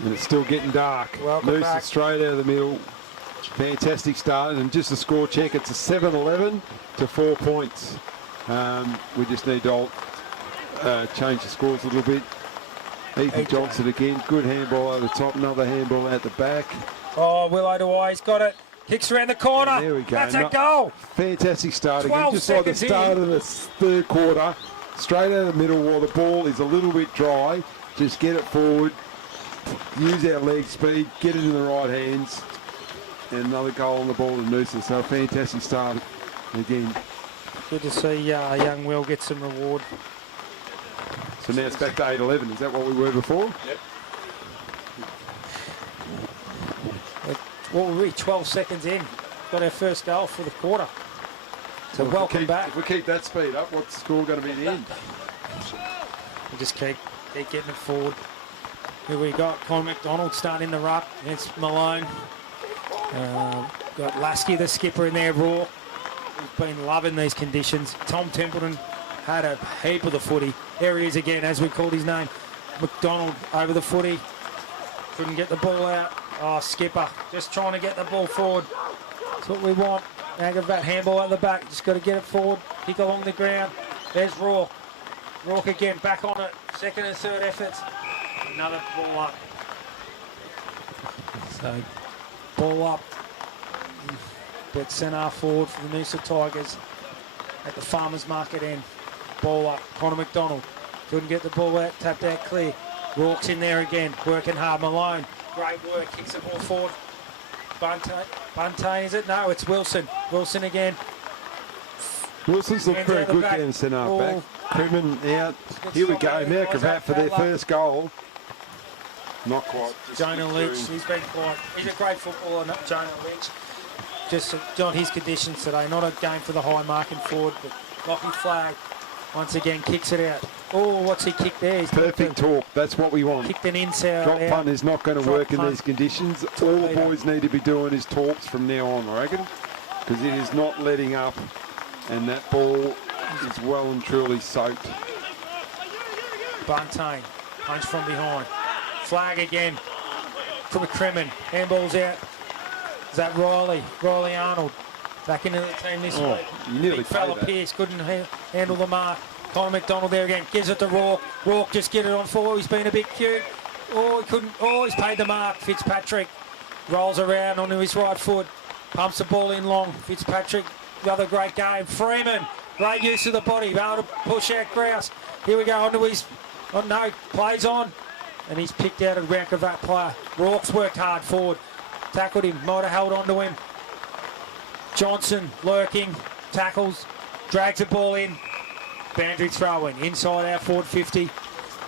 And it's still getting dark. Welcome Noosa back. straight out of the middle. Fantastic start. And just a score check, it's a 7-11 to 4 points. We just need to change the scores a little bit. Ethan Johnson again. Good handball over the top. Another handball out the back. Oh, Willow to He's got it. Kicks around the corner. And there we go. That's a goal. Fantastic start again. 12 Just like the seconds start in. of the third quarter. Straight out of the middle while the ball is a little bit dry. Just get it forward. Use our leg speed. Get it in the right hands. And another goal on the ball to Noosa. So a fantastic start again. Good to see young Will get some reward. So now it's back to 8-11. Is that what we were before? Yep. What were we? 12 seconds in. Got our first goal for the quarter. So welcome back. If we keep that speed up, what's the score going to be at the end? We just keep getting it forward. Here we got Con McDonald starting the ruck against Malone. Got Lasky, the skipper, in there, raw. He's been loving these conditions. Tom Templeton had a heap of the footy. There he is again, as we called his name. McDonald over the footy. Couldn't get the ball out. Oh, skipper, just trying to get the ball forward. That's what we want. Gravatt handball at the back. Just got to get it forward. Kick along the ground. There's Rourke. Rourke again, back on it. Second and third efforts. Another ball up. So, ball up. But centre forward for the Noosa Tigers at the Farmers Market end. Ball up. Connor McDonald couldn't get the ball out. Tapped out clear. Rourke's in there again. Working hard. Malone. Great work. Kicks the ball forward. Buntain, is it? No, it's Wilson. Wilson again. Wilson's looked Hands very out the good back. down centre Ball. back. Crimmon out. Here we go. Now Gravatt for their first goal. Not quite. Just Jonah through. Lynch, he's been quiet. He's a great footballer, not Jonah Lynch. Just on his conditions today. Not a game for the high marking forward, but Lockie Flag once again kicks it out. Oh, what's he kicked there? He's Perfect talk. That's what we want. kicked an inside Drop out. punt is not going to Drop work in punt. these conditions. All the boys need to be doing is talks from now on, I reckon, because it is not letting up, and that ball is well and truly soaked. Buntain, punch from behind. Flag again from McCrimmon. Handball's out. Is that Riley? Riley Arnold back into the team this week. You nearly Big fella played that. Pearce couldn't handle the mark. Connor McDonald there again. Gives it to Rourke. Rourke just get it on forward. He's been a bit cute. Oh, he couldn't. Oh, he's paid the mark. Fitzpatrick rolls around onto his right foot. Pumps the ball in long. Fitzpatrick, another great game. Freeman, great use of the body. Able to push out Grouse. Here we go onto his. Oh no, plays on. And he's picked out a round of that player. Rourke's worked hard forward. Tackled him. Might have held on to him. Johnson lurking. Tackles. Drags the ball in. Boundary throw-in. Inside our forward 50.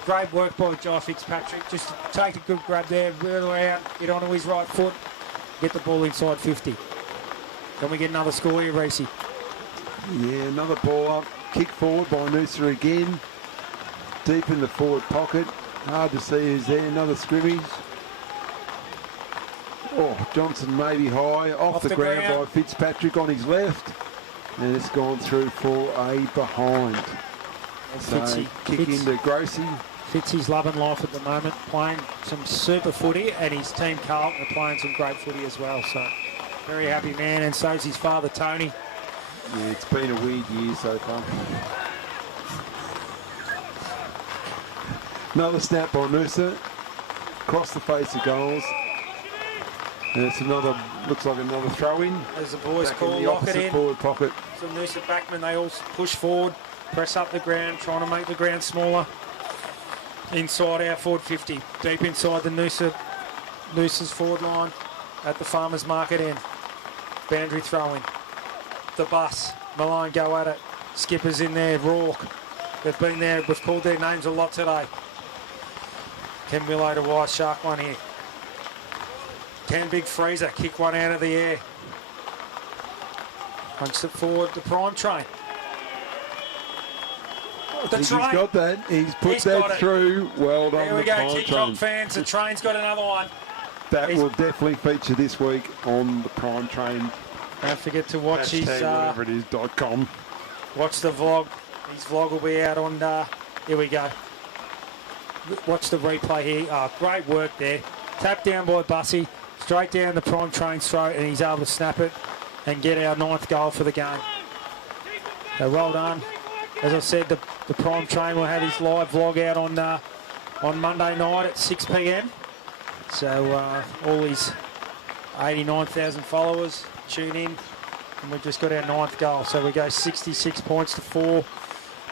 Great work by Jai Fitzpatrick. Just to take a good grab there. Wheel around. Get onto his right foot. Get the ball inside 50. Can we get another score here, Reese? Yeah, another ball up. Kick forward by Noosa again. Deep in the forward pocket. Hard to see who's there. Another scrimmage. Oh, Johnson maybe high. Off the ground by Fitzpatrick on his left. And it's gone through for a behind. So kick into Gracie. Fitzy's loving life at the moment, playing some super footy, and his team Carlton are playing some great footy as well. So very happy man, and so's his father Tony. Yeah, it's been a weird year so far. Another snap by Noosa. Across the face of goals. And it's another, looks like another throw-in. As the boys Back call, in the lock it opposite in. forward pocket. So Noosa backmen, they all push forward, press up the ground, trying to make the ground smaller. Inside our forward 50, deep inside the Noosa's forward line at the Farmers Market end. Boundary throw-in. The bus, Malone go at it. Skipper's in there, Rourke. They've been there, we've called their names a lot today. Ken Willow to Wise Shark one here. Ken Big Freezer, kick one out of the air. Punch it forward to Prime Train. He's got that. He's put that through. Well done. There we go, Prime TikTok Train. fans. The train's got another one. That will definitely feature this week on the Prime Train. Don't forget to watch his whatever it is, .com. Watch the vlog. His vlog will be out on. Here we go. watch the replay here. Oh, great work there. Tapped down by Bussy, straight down the prime train's throat, and he's able to snap it and get our 9th goal for the game. So well done. As I said, the prime train will have his live vlog out on Monday night at 6 p.m. So all his 89,000 followers tune in, and we've just got our 9th goal. So we go 66 points to 4.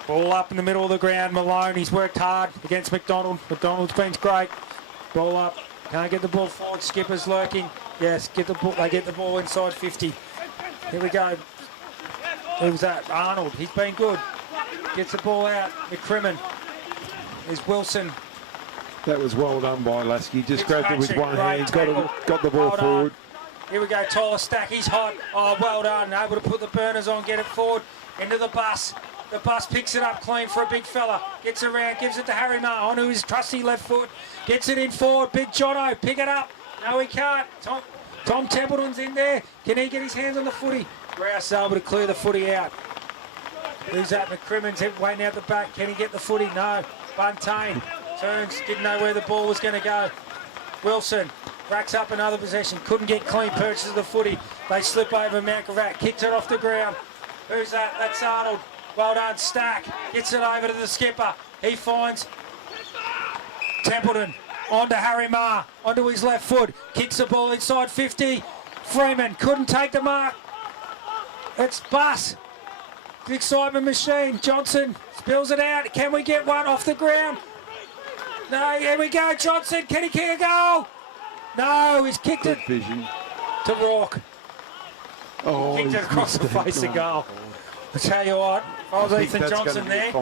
Ball up in the middle of the ground. Malone, he's worked hard against McDonald. McDonald's been great. Ball up. Can't get the ball forward. Skipper's lurking. Yes, get the ball. They get the ball inside 50. Here we go. Who was that? Arnold. He's been good. Gets the ball out. McCrimmon. There's Wilson. That was well done by Lasky. Just grabbed it with one hand. Got the ball Well forward. done. Here we go. Tyler Stack. He's hot. Oh, well done. Able to put the burners on. Get it forward. Into the bus. The bus picks it up clean for a big fella. Gets around, gives it to Harry Marr onto his trusty left foot. Gets it in forward. Big Jono, pick it up. No, he can't. Tom Templeton's in there. Can he get his hands on the footy? Rouse able to clear the footy out. Who's that? McCrimmon's waiting out the back. Can he get the footy? No. Buntain turns, didn't know where the ball was going to go. Wilson racks up another possession. Couldn't get clean purchase of the footy. They slip over Mount Gravatt. Kicks it off the ground. Who's that? That's Arnold. Well done, Stack. Gets it over to the skipper. He finds Templeton onto Harry Marr, onto his left foot. Kicks the ball inside 50. Freeman couldn't take the mark. It's Bus. The excitement machine. Johnson spills it out. Can we get one off the ground? No, here we go. Johnson, can he kick a goal? No, he's kicked it to Rourke. Oh, Kicked it across the face of goal. I tell you what, if I was Ethan Johnson there,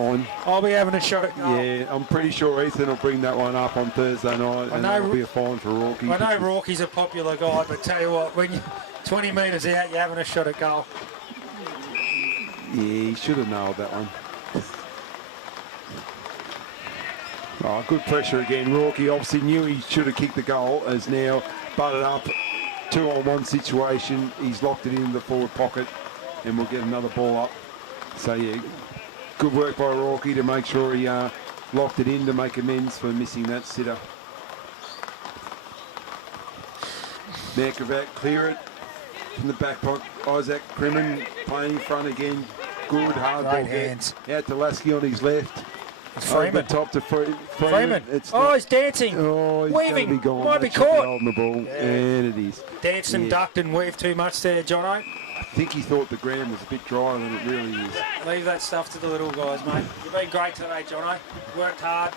I'll be having a shot at goal. Yeah, I'm pretty sure Ethan will bring that one up on Thursday night, and it'll be a fine for Rourke. I know Rourke's a popular guy, but tell you what, when you're 20 metres out, you're having a shot at goal. Yeah, he should have nailed that one. Oh, good pressure again. Rourke obviously knew he should have kicked the goal, as now butted up, 2-on-1 situation. He's locked it in the forward pocket, and we'll get another ball up. So yeah, good work by Rourke to make sure he locked it in to make amends for missing that sitter. Mount Gravatt clear it from the back pocket. Isaac Crimmin playing in front again. Good hard ball. Hands. Out to Lasky on his left. Freeman. Over top to Freeman. He's dancing. Oh, he's weaving. Be gone. Might be That should caught. Holding the ball. Yeah. And it is. Danced and ducked and weaved too much there, Jono. I think he thought the ground was a bit drier than it really is. Leave that stuff to the little guys, mate. You've been great today, Jono. Worked hard.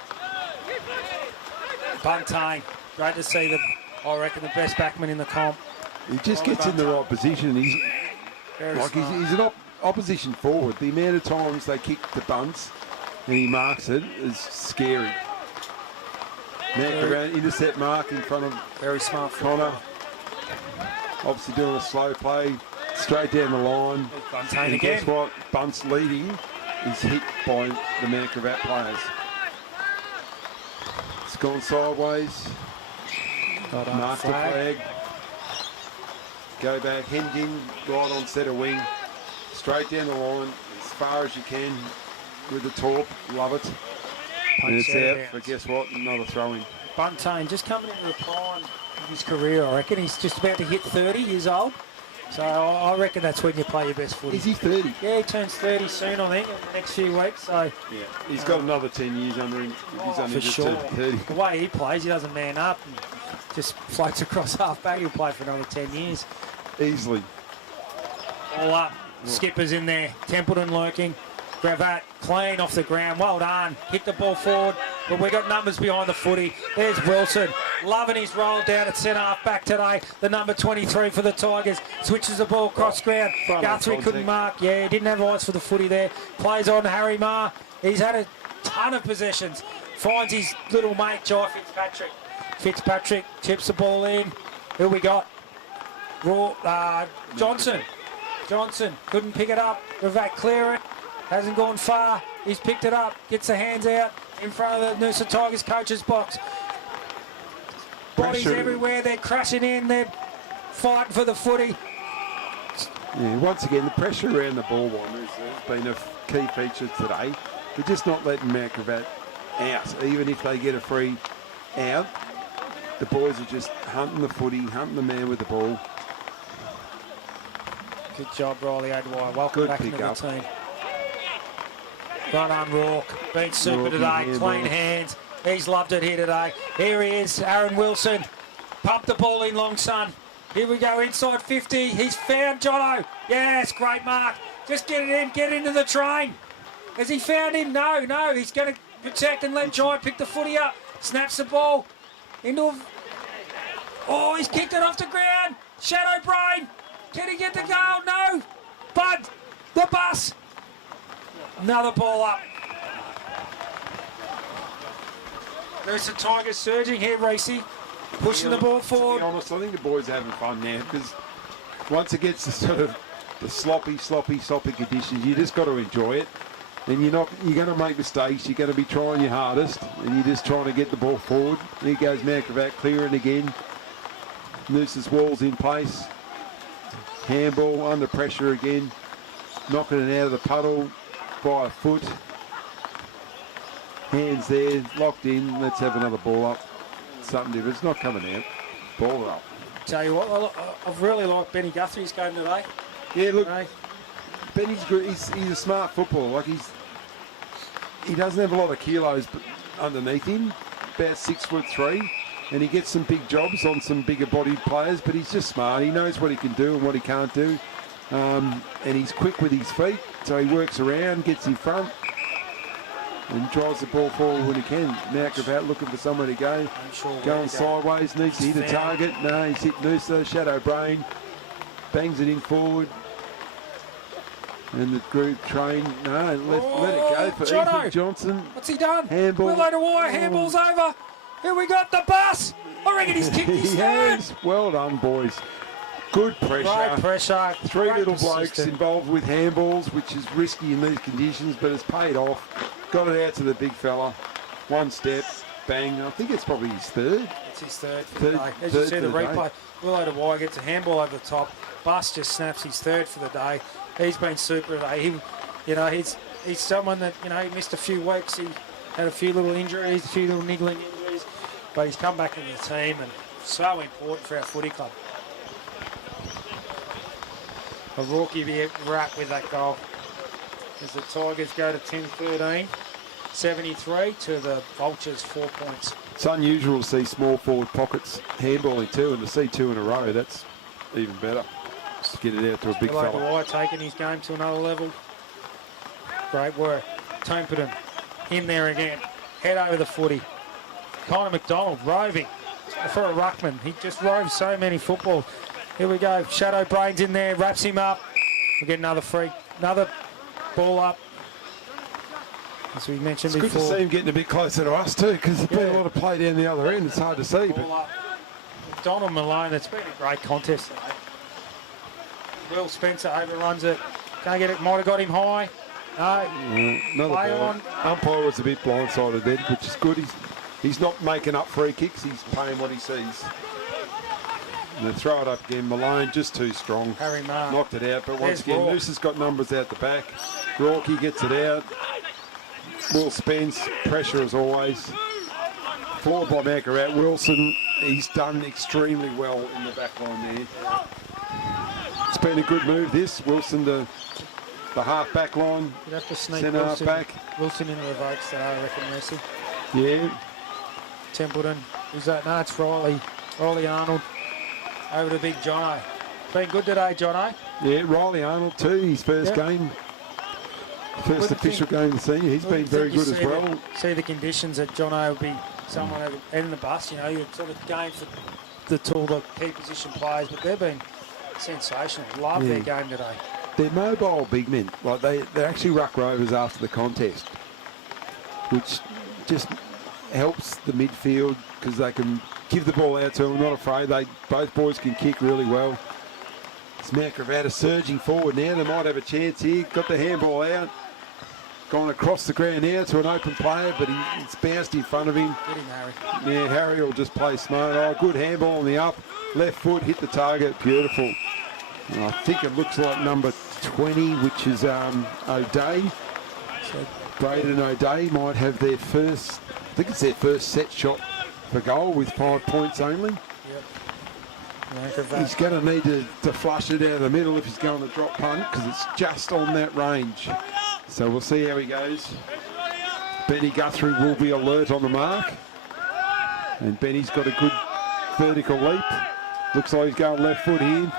Buntain. Great to see I reckon, the best backman in the comp. He just gets in the right position. He's an opposition forward. The amount of times they kick the bunts and he marks it is scary. Around intercept mark in front of very smart Connor. Obviously doing a slow play straight down the line. Buntain and guess what? Bunts leading is hit by the Mount Gravatt players. It's gone sideways. Mark the flag. Go back, Hending right on centre wing. Straight down the line as far as you can with the torp. Love it. And it's out, but guess what? Another throw in. Buntain just coming into the prime of his career, I reckon. He's just about to hit 30 years old. So I reckon that's when you play your best footy. Is he 30? Yeah, he turns 30 soon, I think, in the next few weeks. So yeah, he's got another 10 years under him. He's only for just sure. turned 30. The way he plays, he doesn't man up and just floats across half back. He'll play for another 10 years. Easily. All up. Skipper's in there. Templeton lurking. Gravatt clean off the ground. Well done. Hit the ball forward. But we got numbers behind the footy. There's Wilson. Loving his roll down at centre half back today. The number 23 for the Tigers. Switches the ball cross ground. Guthrie couldn't mark. Yeah, he didn't have eyes for the footy there. Plays on Harry Marr. He's had a ton of possessions. Finds his little mate, Jai Fitzpatrick. Fitzpatrick chips the ball in. Who we got? Johnson. Johnson couldn't pick it up. Gravatt clear it. Hasn't gone far. He's picked it up. Gets the hands out in front of the Noosa Tigers coach's box. Bodies everywhere. They're crashing in. They're fighting for the footy. Yeah, once again, the pressure around the ball one has been a key feature today. We're just not letting Mount Gravatt out. Even if they get a free out, the boys are just hunting the footy, hunting the man with the ball. Good job, Riley O'Dwyer. Welcome back into the team. Right on Rourke. Been super today. Clean hands. He's loved it here today. Here he is, Aaron Wilson. Pump the ball in, long son. Here we go, inside 50. He's found Jono. Yes, great mark. Just get it in, get into the train. Has he found him? No. He's going to protect and let Jai pick the footy up. Snaps the ball into a... Oh, he's kicked it off the ground. Shadow Brain. Can he get the goal? No. Bud, the bus. Another ball up. There's the Tigers surging here, Reese. Pushing the ball forward. To be honest, I think the boys are having fun now because once it gets to sort of the sloppy conditions, you just got to enjoy it. And you're going to make mistakes. You're going to be trying your hardest, and you're just trying to get the ball forward. Here goes Gravatt clearing again. Noosa's wall's in place. Handball under pressure again. Knocking it out of the puddle by a foot. Hands there, locked in. Let's have another ball up. Something different. It's not coming out. Ball it up. Tell you what, I've really liked Benny Guthrie's game today. Yeah, look, Benny's good. He's a smart footballer. Like he doesn't have a lot of kilos underneath him. About 6'3", and he gets some big jobs on some bigger bodied players. But he's just smart. He knows what he can do and what he can't do, and he's quick with his feet. So he works around, gets in front, and drives the ball forward when he can. Now Gravatt looking for somewhere to go. Going sideways, needs to hit a target. No, he's hit Noosa, Shadow Brain. Bangs it in forward. And the group train, no, let it go for Ethan Johnson. What's he done? Handball. Willow to wire, handball's over. Here we got the bus. I reckon he's kicked his third. Well done, boys. Good pressure. Great pressure. Three little blokes involved with handballs, which is risky in these conditions, but it's paid off. Got it out to the big fella. One step, bang. I think it's probably his third. It's his third for the day. As you see the replay, Willow to wire gets a handball over the top. Bus just snaps his third for the day. He's been super today. He's someone that, he missed a few weeks. He had a few little injuries, a few little niggling injuries, but he's come back into the team and so important for our footy club. O'Rourke be wrapped with that goal as the Tigers go to 10-13, 73 to the Vultures 4 points. It's unusual to see small forward pockets handballing too, and to see two in a row, that's even better. Just get it out to a big fella. Dwyer taking his game to another level. Great work. Tomperton in there again. Head over the footy. Connor McDonald roving for a ruckman. He just roves so many footballs. Here we go. Shadow Brains in there. Wraps him up. We get another free. Another ball up. As we mentioned before. It's good to see him getting a bit closer to us too, because there's been a lot of play down the other end. It's hard to see. But McDonald Malone, it's been a great contest today. Will Spencer overruns it. Can't get it. Might have got him high. No. Another play ball. on. Umpire was a bit blindsided then, which is good. He's not making up free kicks. He's paying what he sees. And they throw it up again. Malone just too strong. Harry Marr. Knocked it out, but once There's again, Rourke. Noosa's got numbers out the back. Rourke gets it out. Will Spence, pressure as always. Forward by Gravatt. Wilson, he's done extremely well in the back line there. It's been a good move, this. Wilson to the half back line. You'd have to sneak Centre half back. Wilson into the votes there, I reckon, Mercy. Yeah. Templeton. Who's that? No, it's Riley. Riley Arnold. Over to big Jono. Been good today, Jono. Yeah, Riley Arnold too, his first game. First official game of the season. He's been very good as well. See the conditions that Jono would be someone in the bus, you're sort of going for the key position players, but they've been sensational. Love their game today. They're mobile big men. Like they're actually ruck rovers after the contest, which just helps the midfield because they can give the ball out to them. Not afraid. Both boys can kick really well. It's Gravatt surging forward now. They might have a chance here. Got the handball out. Gone across the ground now to an open player, but it's bounced in front of him. Get him, Harry. Yeah, Harry will just play smart. Oh, good handball on the up. Left foot, hit the target. Beautiful. And I think it looks like number 20, which is O'Day. So Braden O'Day might have their first I think it's their first set shot for goal with 5 points only. He's going to need to flush it out of the middle if he's going to drop punt, because it's just on that range. So we'll see how he goes. Benny Guthrie will be alert on the mark. And Benny's got a good vertical leap. Looks like he's going left foot here.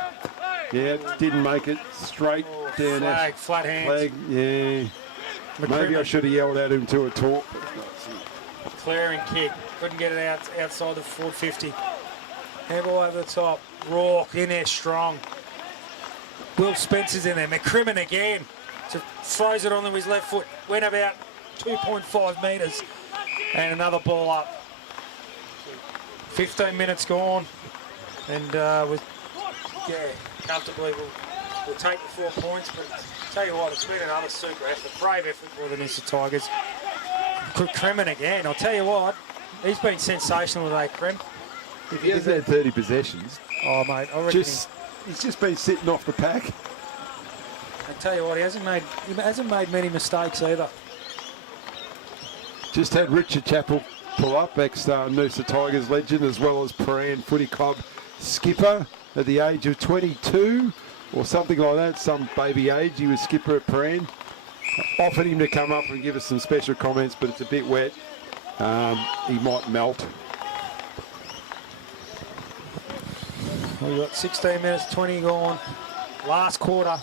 Yeah, didn't make it. Straight down. Flag, flat hands. Flag, yeah. Maybe I should have yelled at him to a talk. Clearing kick. Couldn't get it outside the 450. Handball over the top. Rourke in there strong. Will Spencer's in there. McCrimmon again. So throws it onto his left foot. Went about 2.5 metres. And another ball up. 15 minutes gone. And comfortably we'll take the 4 points. But I'll tell you what, it's been another super effort. Brave effort for the Noosa Tigers. Crimmon again. I'll tell you what, he's been sensational today, Crim. He hasn't had 30 possessions. Oh, mate, I reckon he's just been sitting off the pack. I tell you what, he hasn't made many mistakes either. Just had Richard Chappell pull up, ex-Noosa Tigers legend, as well as Paran Footy Club skipper at the age of 22 or something like that, some baby age. He was skipper at Paran. Offered him to come up and give us some special comments, but it's a bit wet. He might melt. We've got 16 minutes, 20 gone. Last quarter.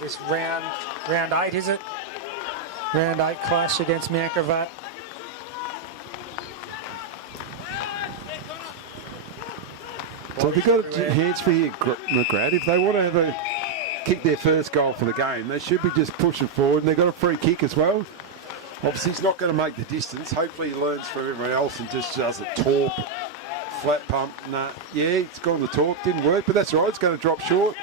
This round 8, is it? Round 8 clash against Mount Gravatt. So they've got hands for here, McGrath. If they want to have kick their first goal for the game, they should be just pushing forward, and they've got a free kick as well. Obviously, he's not going to make the distance. Hopefully, he learns from everyone else and just does a torp, flat pump. Nah, yeah, it's gone the torp, didn't work, but that's all right. It's going to drop short.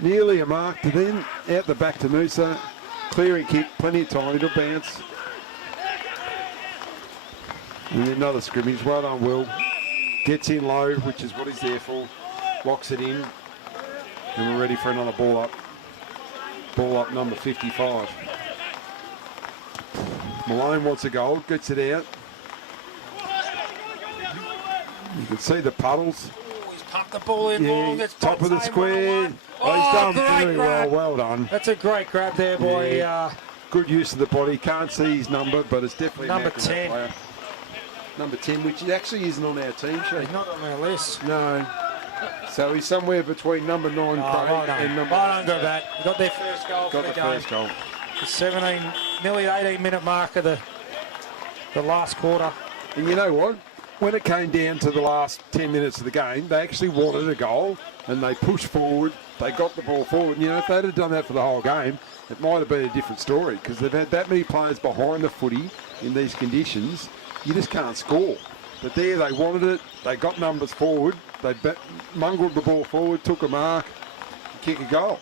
Nearly a mark to then out the back to Noosa. Clearing kick, plenty of time. It'll bounce. And another scrimmage. Well done, Will. Gets in low, which is what he's there for. Locks it in. And we're ready for another ball up. Ball up number 55. Malone wants a goal, gets it out. You can see the puddles. He's pumped the ball in long. It's top of the square. He's done very well. Well done. That's a great grab there, boy. Yeah. Good use of the body. Can't see his number, but it's definitely number 10. Player. Number 10, which actually isn't on our team sheet. He's not on our list. No. So he's somewhere between number 9 well and number... Well done, Gravatt. Got their first goal for the game. First goal. The 17, nearly 18-minute mark of the last quarter. And you know what? When it came down to the last 10 minutes of the game, they actually wanted a goal, and they pushed forward. They got the ball forward. And, you know, if they'd have done that for the whole game, it might have been a different story, because they've had that many players behind the footy in these conditions. You just can't score. But there, they wanted it. They got numbers forward. They mungled the ball forward, took a mark, kick a goal.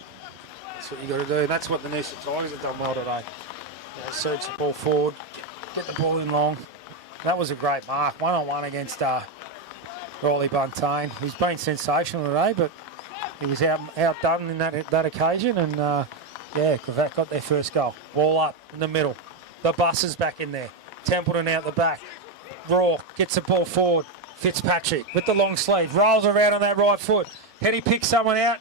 That's what you got to do. That's what the Noosa Tigers have done well today. Surge the ball forward, get the ball in long. That was a great mark. 1-on-1 against Riley Buntain. He's been sensational today, but he was outdone in that occasion. And Gravatt got their first goal. Ball up in the middle. The bus is back in there. Templeton out the back. Rourke gets the ball forward. Fitzpatrick with the long sleeve. Rolls around on that right foot. Can he pick someone out?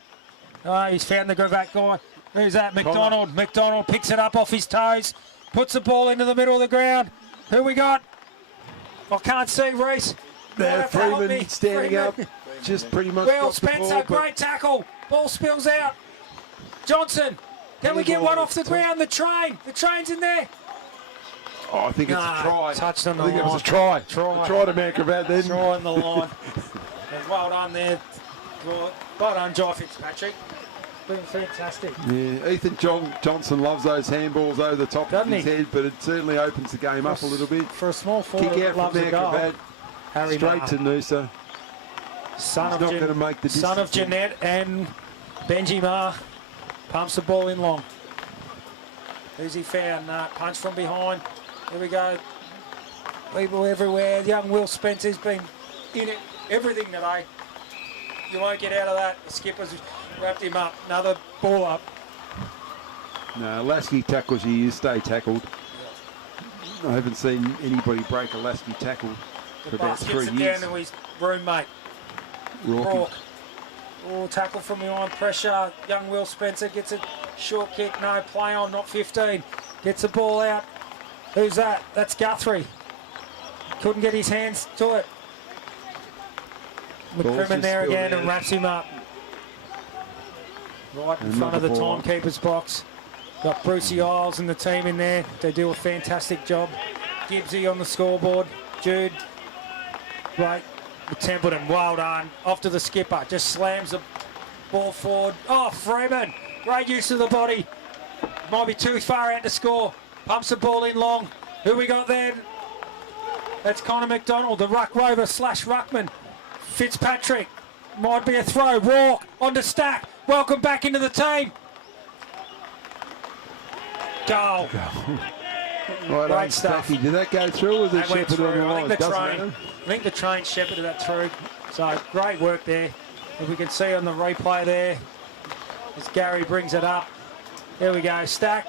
Oh, he's found the Gravatt guy. Who's that? McDonald. McDonald picks it up off his toes. Puts the ball into the middle of the ground. Who we got? I can't see, Reese. There, Freeman standing up. Just pretty much Will Spencer, great tackle. Ball spills out. Johnson. Can we get one off the ground? The train's in there. Oh, I think it's a try. Touched on the I think line. it was a try. Try to make Gravatt then. Try on the line. And well done there. Well done, Jai Fitzpatrick. Been fantastic. Yeah, Ethan Johnson loves those handballs over the top of his head, but it certainly opens the game up a little bit. For a small forward, kick out loves from there, Gravatt. Straight to Noosa. Son He's not going to make the distance. Son of Jeanette and Benji Marr pumps the ball in long. Who's he found? Punch from behind. Here we go. People everywhere. Young Will Spencer's been in it. Everything today. You won't get out of that. The skipper's wrapped him up. Another ball up. No, Lasky tackles you, stay tackled. I haven't seen anybody break a lasky tackle for about Bus 3 gets it years. down to his roommate. Rourke. Rourke. Oh, tackle from behind, pressure. Young Will Spencer gets a short kick. No, play on, not 15. Gets the ball out. Who's that? That's Guthrie. Couldn't get his hands to it. McCrimmon there again and wraps him up. Right in front of the timekeeper's box. Got Brucey Isles and the team in there. They do a fantastic job. Gibbsy on the scoreboard. Jude. Great. Templeton, well done. Off to the skipper. Just slams the ball forward. Oh, Freeman. Great use of the body. Might be too far out to score. Pumps the ball in long. Who we got there? That's Connor McDonald, the ruck rover / ruckman. Fitzpatrick. Might be a throw. Rourke onto Stack. Welcome back into the team. Goal. Great stuff. Stacky. Did that go through or was it shepherded on the line? I think the train shepherded that through. So great work there. If we can see on the replay there, as Gary brings it up. There we go. Stack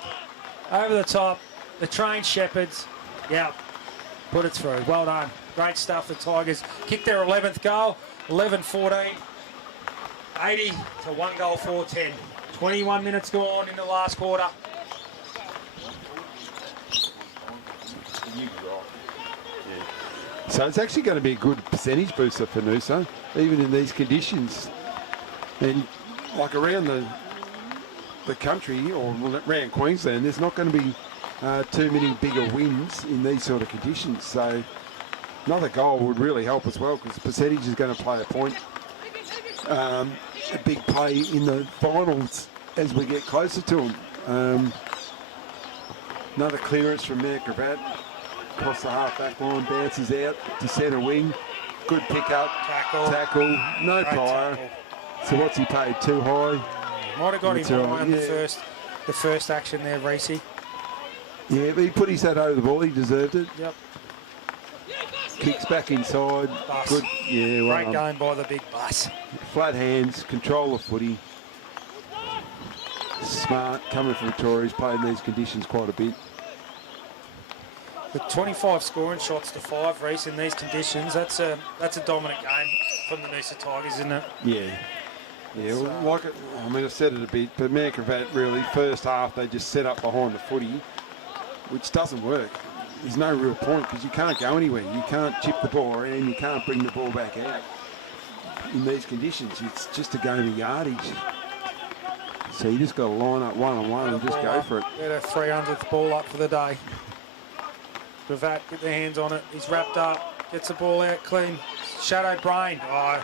over the top. The train shepherds. Yeah. Put it through. Well done. Great stuff. The Tigers kicked their 11th goal. 11-14. 80 to 1 goal 4-10. 21 minutes gone in the last quarter. So it's actually going to be a good percentage booster for Noosa, even in these conditions. And like around the country or around Queensland, there's not going to be too many bigger wins in these sort of conditions. So another goal would really help as well because percentage is going to play a point. A big play in the finals as we get closer to them. Another clearance from Gravatt. Across the half-back line, bounces out to centre wing. Good pick-up. Tackle. No prior. So what's he paid? Too high? Might have got him high on the first action there, Reese. Yeah, but he put his head over the ball. He deserved it. Yep. Kicks back inside. Bus. Good. Yeah, well, great game by the big bus. Flat hands, control of footy. Smart, coming from Victoria. He's played in these conditions quite a bit. With 25 scoring shots to 5, Reese, in these conditions, that's a dominant game from the Noosa Tigers, isn't it? Yeah. Yeah, well, like it, I mean, I've said it a bit, but Gravatt really, first half, they just set up behind the footy, which doesn't work. There's no real point because you can't go anywhere. You can't chip the ball around, you can't bring the ball back out. In these conditions, it's just a game of yardage. So you just got to line up one-on-one and just go for it. Get a 300th ball up for the day. Gravatt, get their hands on it. He's wrapped up, gets the ball out clean. Shadow brain. Oh,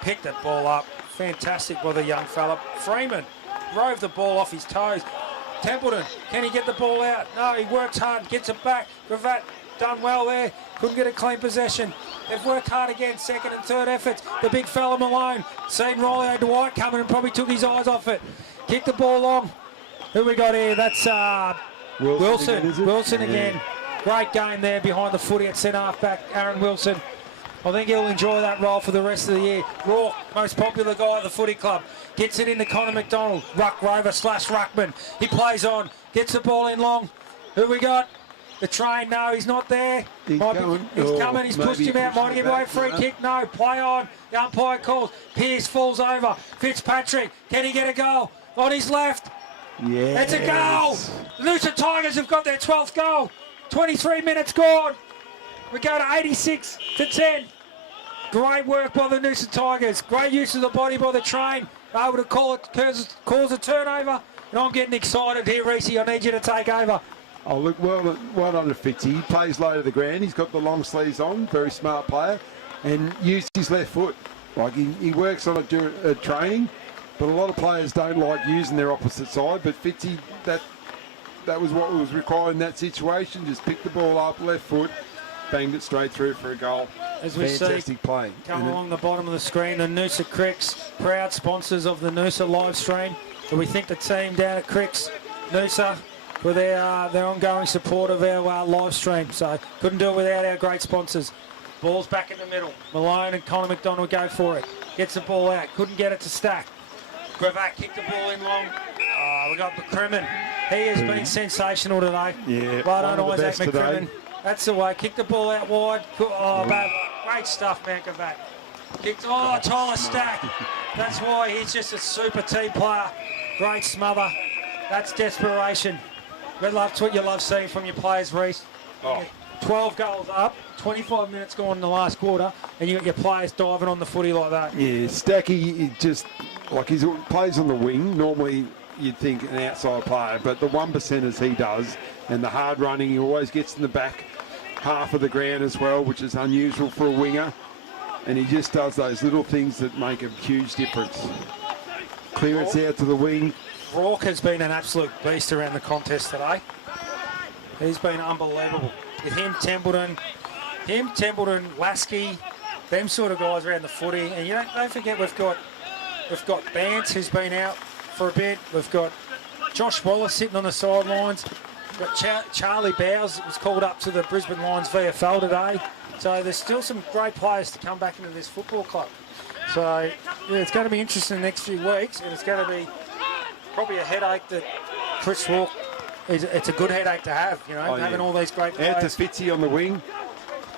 picked that ball up. Fantastic by the young fella. Freeman rove the ball off his toes. Templeton, can he get the ball out? No, he works hard, gets it back. Gravatt done well there. Couldn't get a clean possession. They've worked hard again, second and third efforts. The big fella Malone, seen Riley O'Dwyer coming and probably took his eyes off it. Kicked the ball long. Who we got here? That's Wilson again. Great game there behind the footy at centre half back, Aaron Wilson. I think he'll enjoy that role for the rest of the year. Rourke, most popular guy at the footy club, gets it into Connor McDonald, ruck rover / ruckman. He plays on, gets the ball in long. Who we got? The train, no, he's not there. He's coming, he's pushed him out. Might he give away a free kick? No, play on. The umpire calls. Pearce falls over. Fitzpatrick, can he get a goal? On his left. Yeah. It's a goal. The Noosa Tigers have got their 12th goal. 23 minutes gone. We go to 86 to 10. Great work by the Noosa Tigers. Great use of the body by the train. Able to cause a turnover. And I'm getting excited here, Reese. I need you to take over. Oh, look, well done to Fitzy. He plays low to the ground. He's got the long sleeves on. Very smart player. And used his left foot. Like he works on it during training. But a lot of players don't like using their opposite side. But Fitzy, that was what was required in that situation. Just picked the ball up, left foot, banged it straight through for a goal. As we Fantastic play. Come along the bottom of the screen, the Noosa Cricks, proud sponsors of the Noosa live stream. So we thank the team down at Cricks, Noosa, for their ongoing support of our live stream. So couldn't do it without our great sponsors. Ball's back in the middle. Malone and Connor McDonald go for it. Gets the ball out. Couldn't get it to Stack. Gravatt kicked the ball in long. We got McCrimmon. He has been sensational today. Yeah, well one done, of the Isaac best today. McCrimmon. That's the way. Kick the ball out wide. Oh, man. Great stuff, man. Gravatt. Kicked. Oh, Tyler Stack. That's why he's just a super team player. Great smother. That's desperation. That's what you love seeing from your players, Reece. 12 goals up, 25 minutes gone in the last quarter, and you got your players diving on the footy like that. Yeah, Stacky, he just, like he plays on the wing. Normally you'd think an outside player, but the 1%ers he does, and the hard running, he always gets in the back half of the ground as well, which is unusual for a winger. And he just does those little things that make a huge difference. Clearance out to the wing. Rourke has been an absolute beast around the contest today. He's been unbelievable. With him, Templeton, Lasky, them sort of guys around the footy. And you don't forget we've got Bance, who's been out for a bit. We've got Josh Wallace sitting on the sidelines. We've got Charlie Bowes was called up to the Brisbane Lions VFL today. So there's still some great players to come back into this football club. So yeah, it's going to be interesting the next few weeks, and it's going to be probably a headache that Chris Rourke, it's a good headache to have, you know, having all these great players. Out to Fitzy on the wing.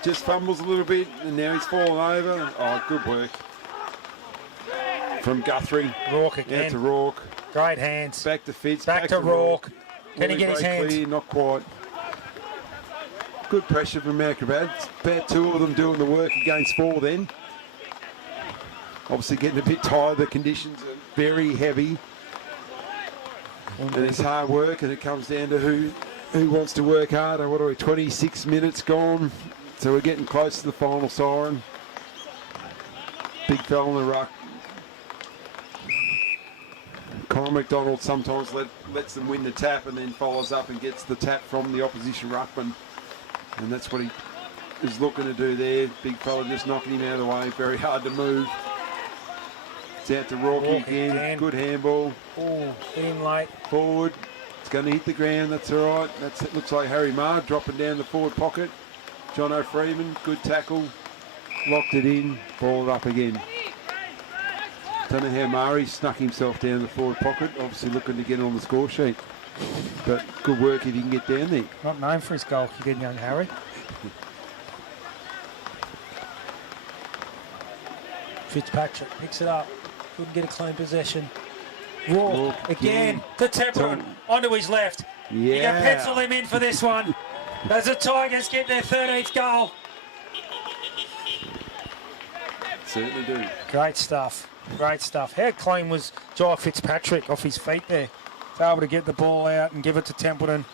Just fumbles a little bit, and now he's fallen over. Oh, good work. From Guthrie. Rourke again. Out to Rourke. Great hands. Back to Fitz. Back to Rourke. Can he get his hands? Clear, not quite. Good pressure from Gravatt. About two of them doing the work against four then. Obviously getting a bit tired. The conditions are very heavy. And it's hard work, and it comes down to who wants to work harder. What are we, 26 minutes gone? So we're getting close to the final siren. Big fella in the ruck. Conor McDonald sometimes lets them win the tap and then follows up and gets the tap from the opposition ruckman. And that's what he is looking to do there. Big fella just knocking him out of the way. Very hard to move. It's out to Rourke again. Good handball. Oh, in late. Forward. It's going to hit the ground. That's all right. It looks like Harry Marr dropping down the forward pocket. John O'Freeman, good tackle. Locked it in. Ball it up again. Don't know how Murray snuck himself down the forward pocket. Obviously looking to get on the score sheet. But good work if he can get down there. Not known for his goal kicking, young Harry. Fitzpatrick picks it up. Couldn't get a clean possession. Rourke again to Templeton. Onto his left. Yeah. You can pencil him in for this one. As the Tigers get their 13th goal. Certainly do. Great stuff. Great stuff. How clean was Jai Fitzpatrick off his feet there? To able to get the ball out and give it to Templeton.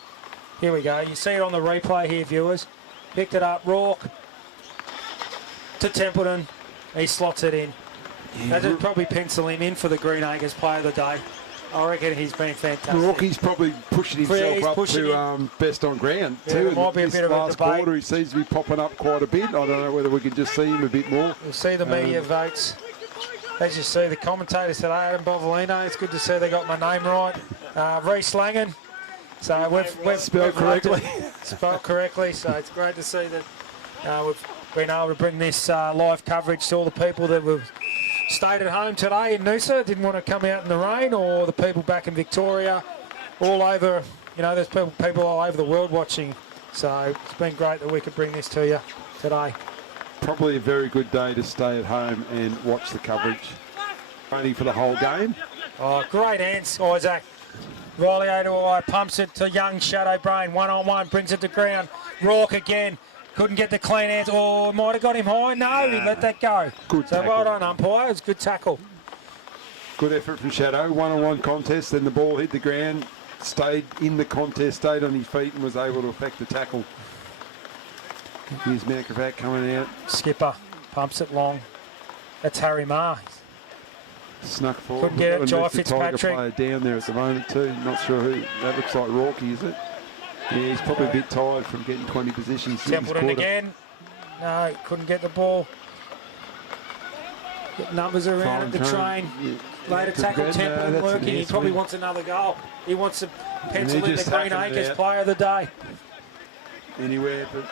Here we go. You see it on the replay here, viewers. Picked it up. Rourke to Templeton. He slots it in. Yeah, That'd probably pencil him in for the Green Acres Player of the Day. I reckon he's been fantastic. Rourke's probably pushing himself up to best on ground too. It might be a bit of a last debate. quarter, he seems to be popping up quite a bit. I don't know whether we can just see him a bit more. We'll see the media votes. As you see, the commentators today, Adam Bovolino, it's good to see they got my name right. Reece Langan. So we've spelled correctly. Spelled correctly. So it's great to see that we've been able to bring this live coverage to all the people that we've stayed at home today in Noosa, didn't want to come out in the rain, or the people back in Victoria, all over, you know, there's people all over the world watching. So it's been great that we could bring this to you today. Probably a very good day to stay at home and watch the coverage. Only for the whole game. Oh, great hands, Isaac. Riley O'Dwyer pumps it to young Shadow Brain, one-on-one, brings it to ground. Rourke again. Couldn't get the clean hands. Oh, might have got him high. No, he let that go. Good so tackle. Well done, umpire. It was a good tackle. Good effort from Shadow. One-on-one contest. Then the ball hit the ground, stayed in the contest, stayed on his feet and was able to effect the tackle. Here's Gravatt coming out. Skipper pumps it long. That's Harry Marr. Snuck forward. Couldn't get it. Jai Tiger Fitzpatrick. player down there at the moment too. Not sure who. That looks like Rourke, is it? Yeah, he's probably a bit tired from getting 20 positions. Templeton again. No, couldn't get the ball. Get numbers around at the train. Yeah. Later tackle Templeton working. He probably wants another goal. He wants to pencil in the Green Acres Player of the Day. Anywhere, but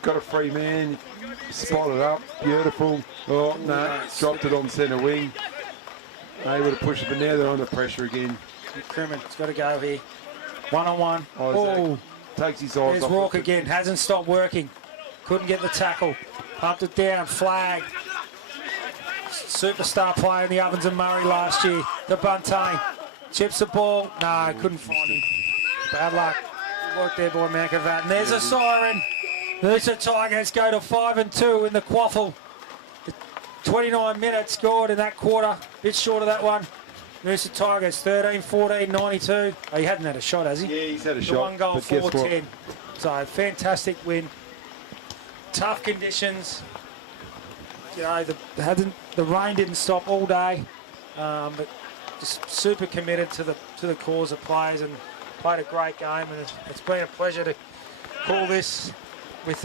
got a free man. Spotted up. Beautiful. Oh, no. Dropped it on centre wing. Able to push it, but now they're under pressure again. Crimin's got to go here. 1-on-1. Isaac takes his eyes There's off Rourke it. again. Hasn't stopped working. Couldn't get the tackle. Pumped it down. Flag. Superstar player in the Ovens and Murray last year. The Buntain. Chips the ball. No, couldn't find him. Bad luck. Good work there by Gravatt. And there's a siren. Noosa Tigers go to 5-2 in the QAFL. 29 minutes scored in that quarter. Bit short of that one. Noosa Tigers 13-14, 92. Oh, he hadn't had a shot, has he? Yeah, he's had a The shot. 1 goal, but guess 4-10. So fantastic win. Tough conditions. You know, the rain didn't stop all day, but just super committed to the cause of players and played a great game. And it's been a pleasure to call this with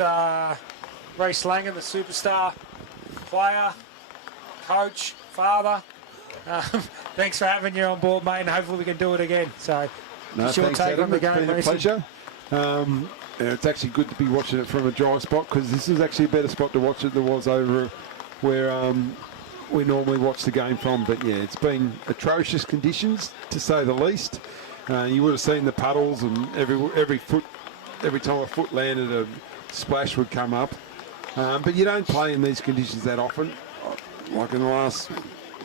Reece Langan, the superstar player, coach, father. Thanks for having you on board, mate, and hopefully we can do it again. So, No, it's your thanks, take Adam. on the It's game, been a Reece. pleasure. It's actually good to be watching it from a dry spot because this is actually a better spot to watch it than was over where we normally watch the game from. But yeah, it's been atrocious conditions to say the least. You would have seen the puddles, and every time a foot landed, a splash would come up. But you don't play in these conditions that often. Like in the last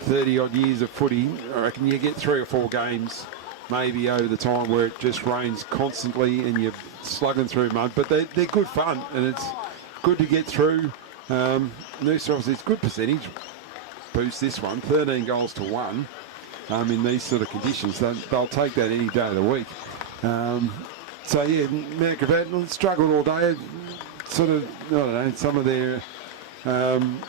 30 odd years of footy, I reckon you get 3 or 4 games maybe over the time where it just rains constantly and you're slugging through mud, but they're good fun and it's good to get through. Noosa obviously it's good percentage boost this one, 13 goals to 1 in these sort of conditions. They'll take that any day of the week. So yeah, Gravatt struggled all day. Sort of, I don't know, some of their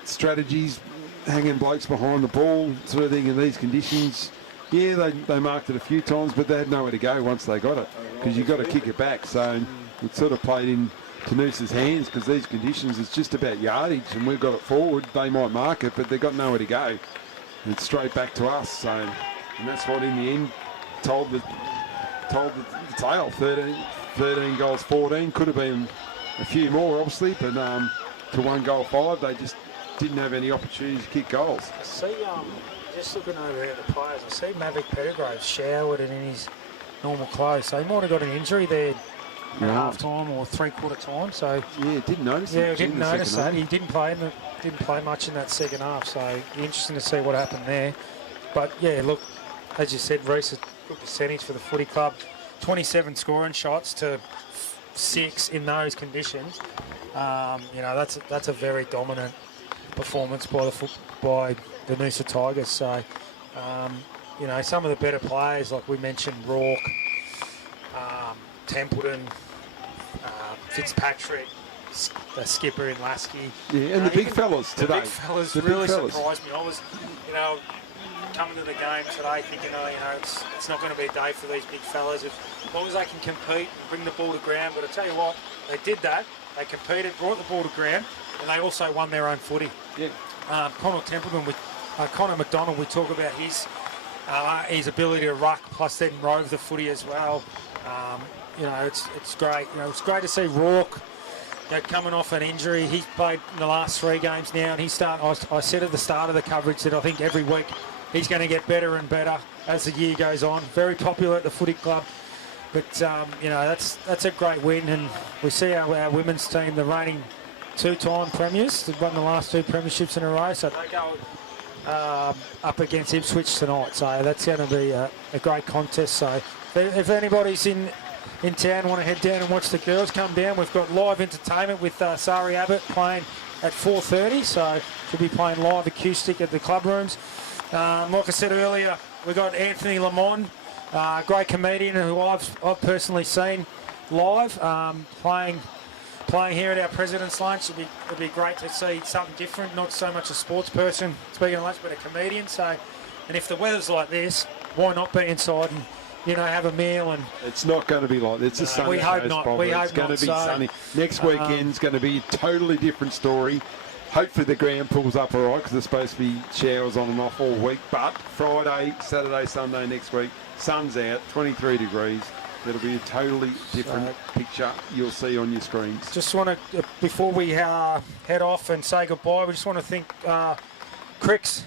strategies, hanging blokes behind the ball, sort of thing in these conditions. Yeah, they marked it a few times, but they had nowhere to go once they got it because you've got to kick it back. So it sort of played in to Noosa's hands because these conditions, it's just about yardage and we've got it forward. They might mark it, but they've got nowhere to go. It's straight back to us. So, and that's what in the end told the tale. 13 goals, 14. Could have been a few more, obviously, but to 1 goal 5, they just didn't have any opportunities to kick goals. I see, just looking over at the players, I see Maverick Pettigrew showered and in his normal clothes, so he might have got an injury there at half time or 3/4 time. So yeah, didn't notice. Yeah, didn't notice that. He didn't play much in that second half. So interesting to see what happened there. But yeah, look, as you said, Reece, a good percentage for the footy club. 27 scoring shots to 6 in those conditions. You know, that's a very dominant performance by the Noosa Tigers. So, you know, some of the better players, like we mentioned, Rourke, Templeton, Fitzpatrick, the skipper in Lasky. Yeah, and the big fellas today. The big fellas really surprised me. I was, you know, coming to the game today thinking, oh, you know, it's not going to be a day for these big fellas. As long as they can compete and bring the ball to ground. But I tell you what, they did that. They competed, brought the ball to ground, and they also won their own footy. Yeah. Connor Templeton with Connor McDonald, we talk about his ability to ruck, plus then rove the footy as well. You know, it's great. You know, it's great to see Rourke, you know, coming off an injury. He's played in the last 3 games now, and I said at the start of the coverage that I think every week he's going to get better and better as the year goes on. Very popular at the footy club. But, you know, that's a great win, and we see our women's team, the reigning 2-time premiers, they've won the last 2 premierships in a row, so they go up against Ipswich tonight. So that's going to be a great contest. So if anybody's in town, want to head down and watch the girls, come down. We've got live entertainment with Sari Abbott playing at 4:30, so she'll be playing live acoustic at the club rooms. Like I said earlier, we've got Anthony Lamond, great comedian who I've personally seen live, playing here at our President's Lunch. It'd be great to see something different, not so much a sports person speaking of lunch, but a comedian. So, and if the weather's like this, why not be inside and, you know, have a meal? And it's not going to be like this. It's a sunny we hope not. It's going to be sunny. Next weekend's going to be a totally different story. Hopefully the ground pulls up all right because there's supposed to be showers on and off all week. But Friday, Saturday, Sunday next week, sun's out, 23 degrees. It'll be a totally different picture you'll see on your screens. Just want to, before we head off and say goodbye, we just want to thank QAFL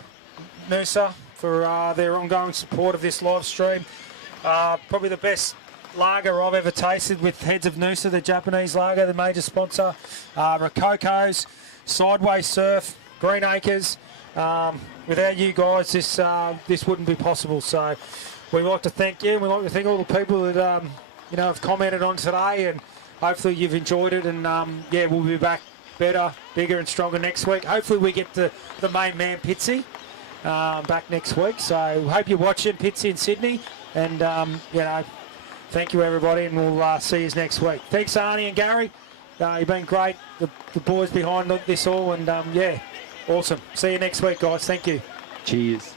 Noosa for their ongoing support of this live stream. Probably the best lager I've ever tasted with Heads of Noosa, the Japanese lager, the major sponsor. Rococo's, Sideways Surf, Green Acres. Without you guys, this wouldn't be possible. So we'd like to thank you. We'd like to thank all the people that have commented on today, and hopefully you've enjoyed it. And we'll be back better, bigger, and stronger next week. Hopefully we get the main man Pitsy back next week. So hope you're watching Pitsy in Sydney, and thank you everybody, and we'll see you next week. Thanks Arnie and Gary. You've been great. The boys behind this all, and awesome. See you next week, guys. Thank you. Cheers.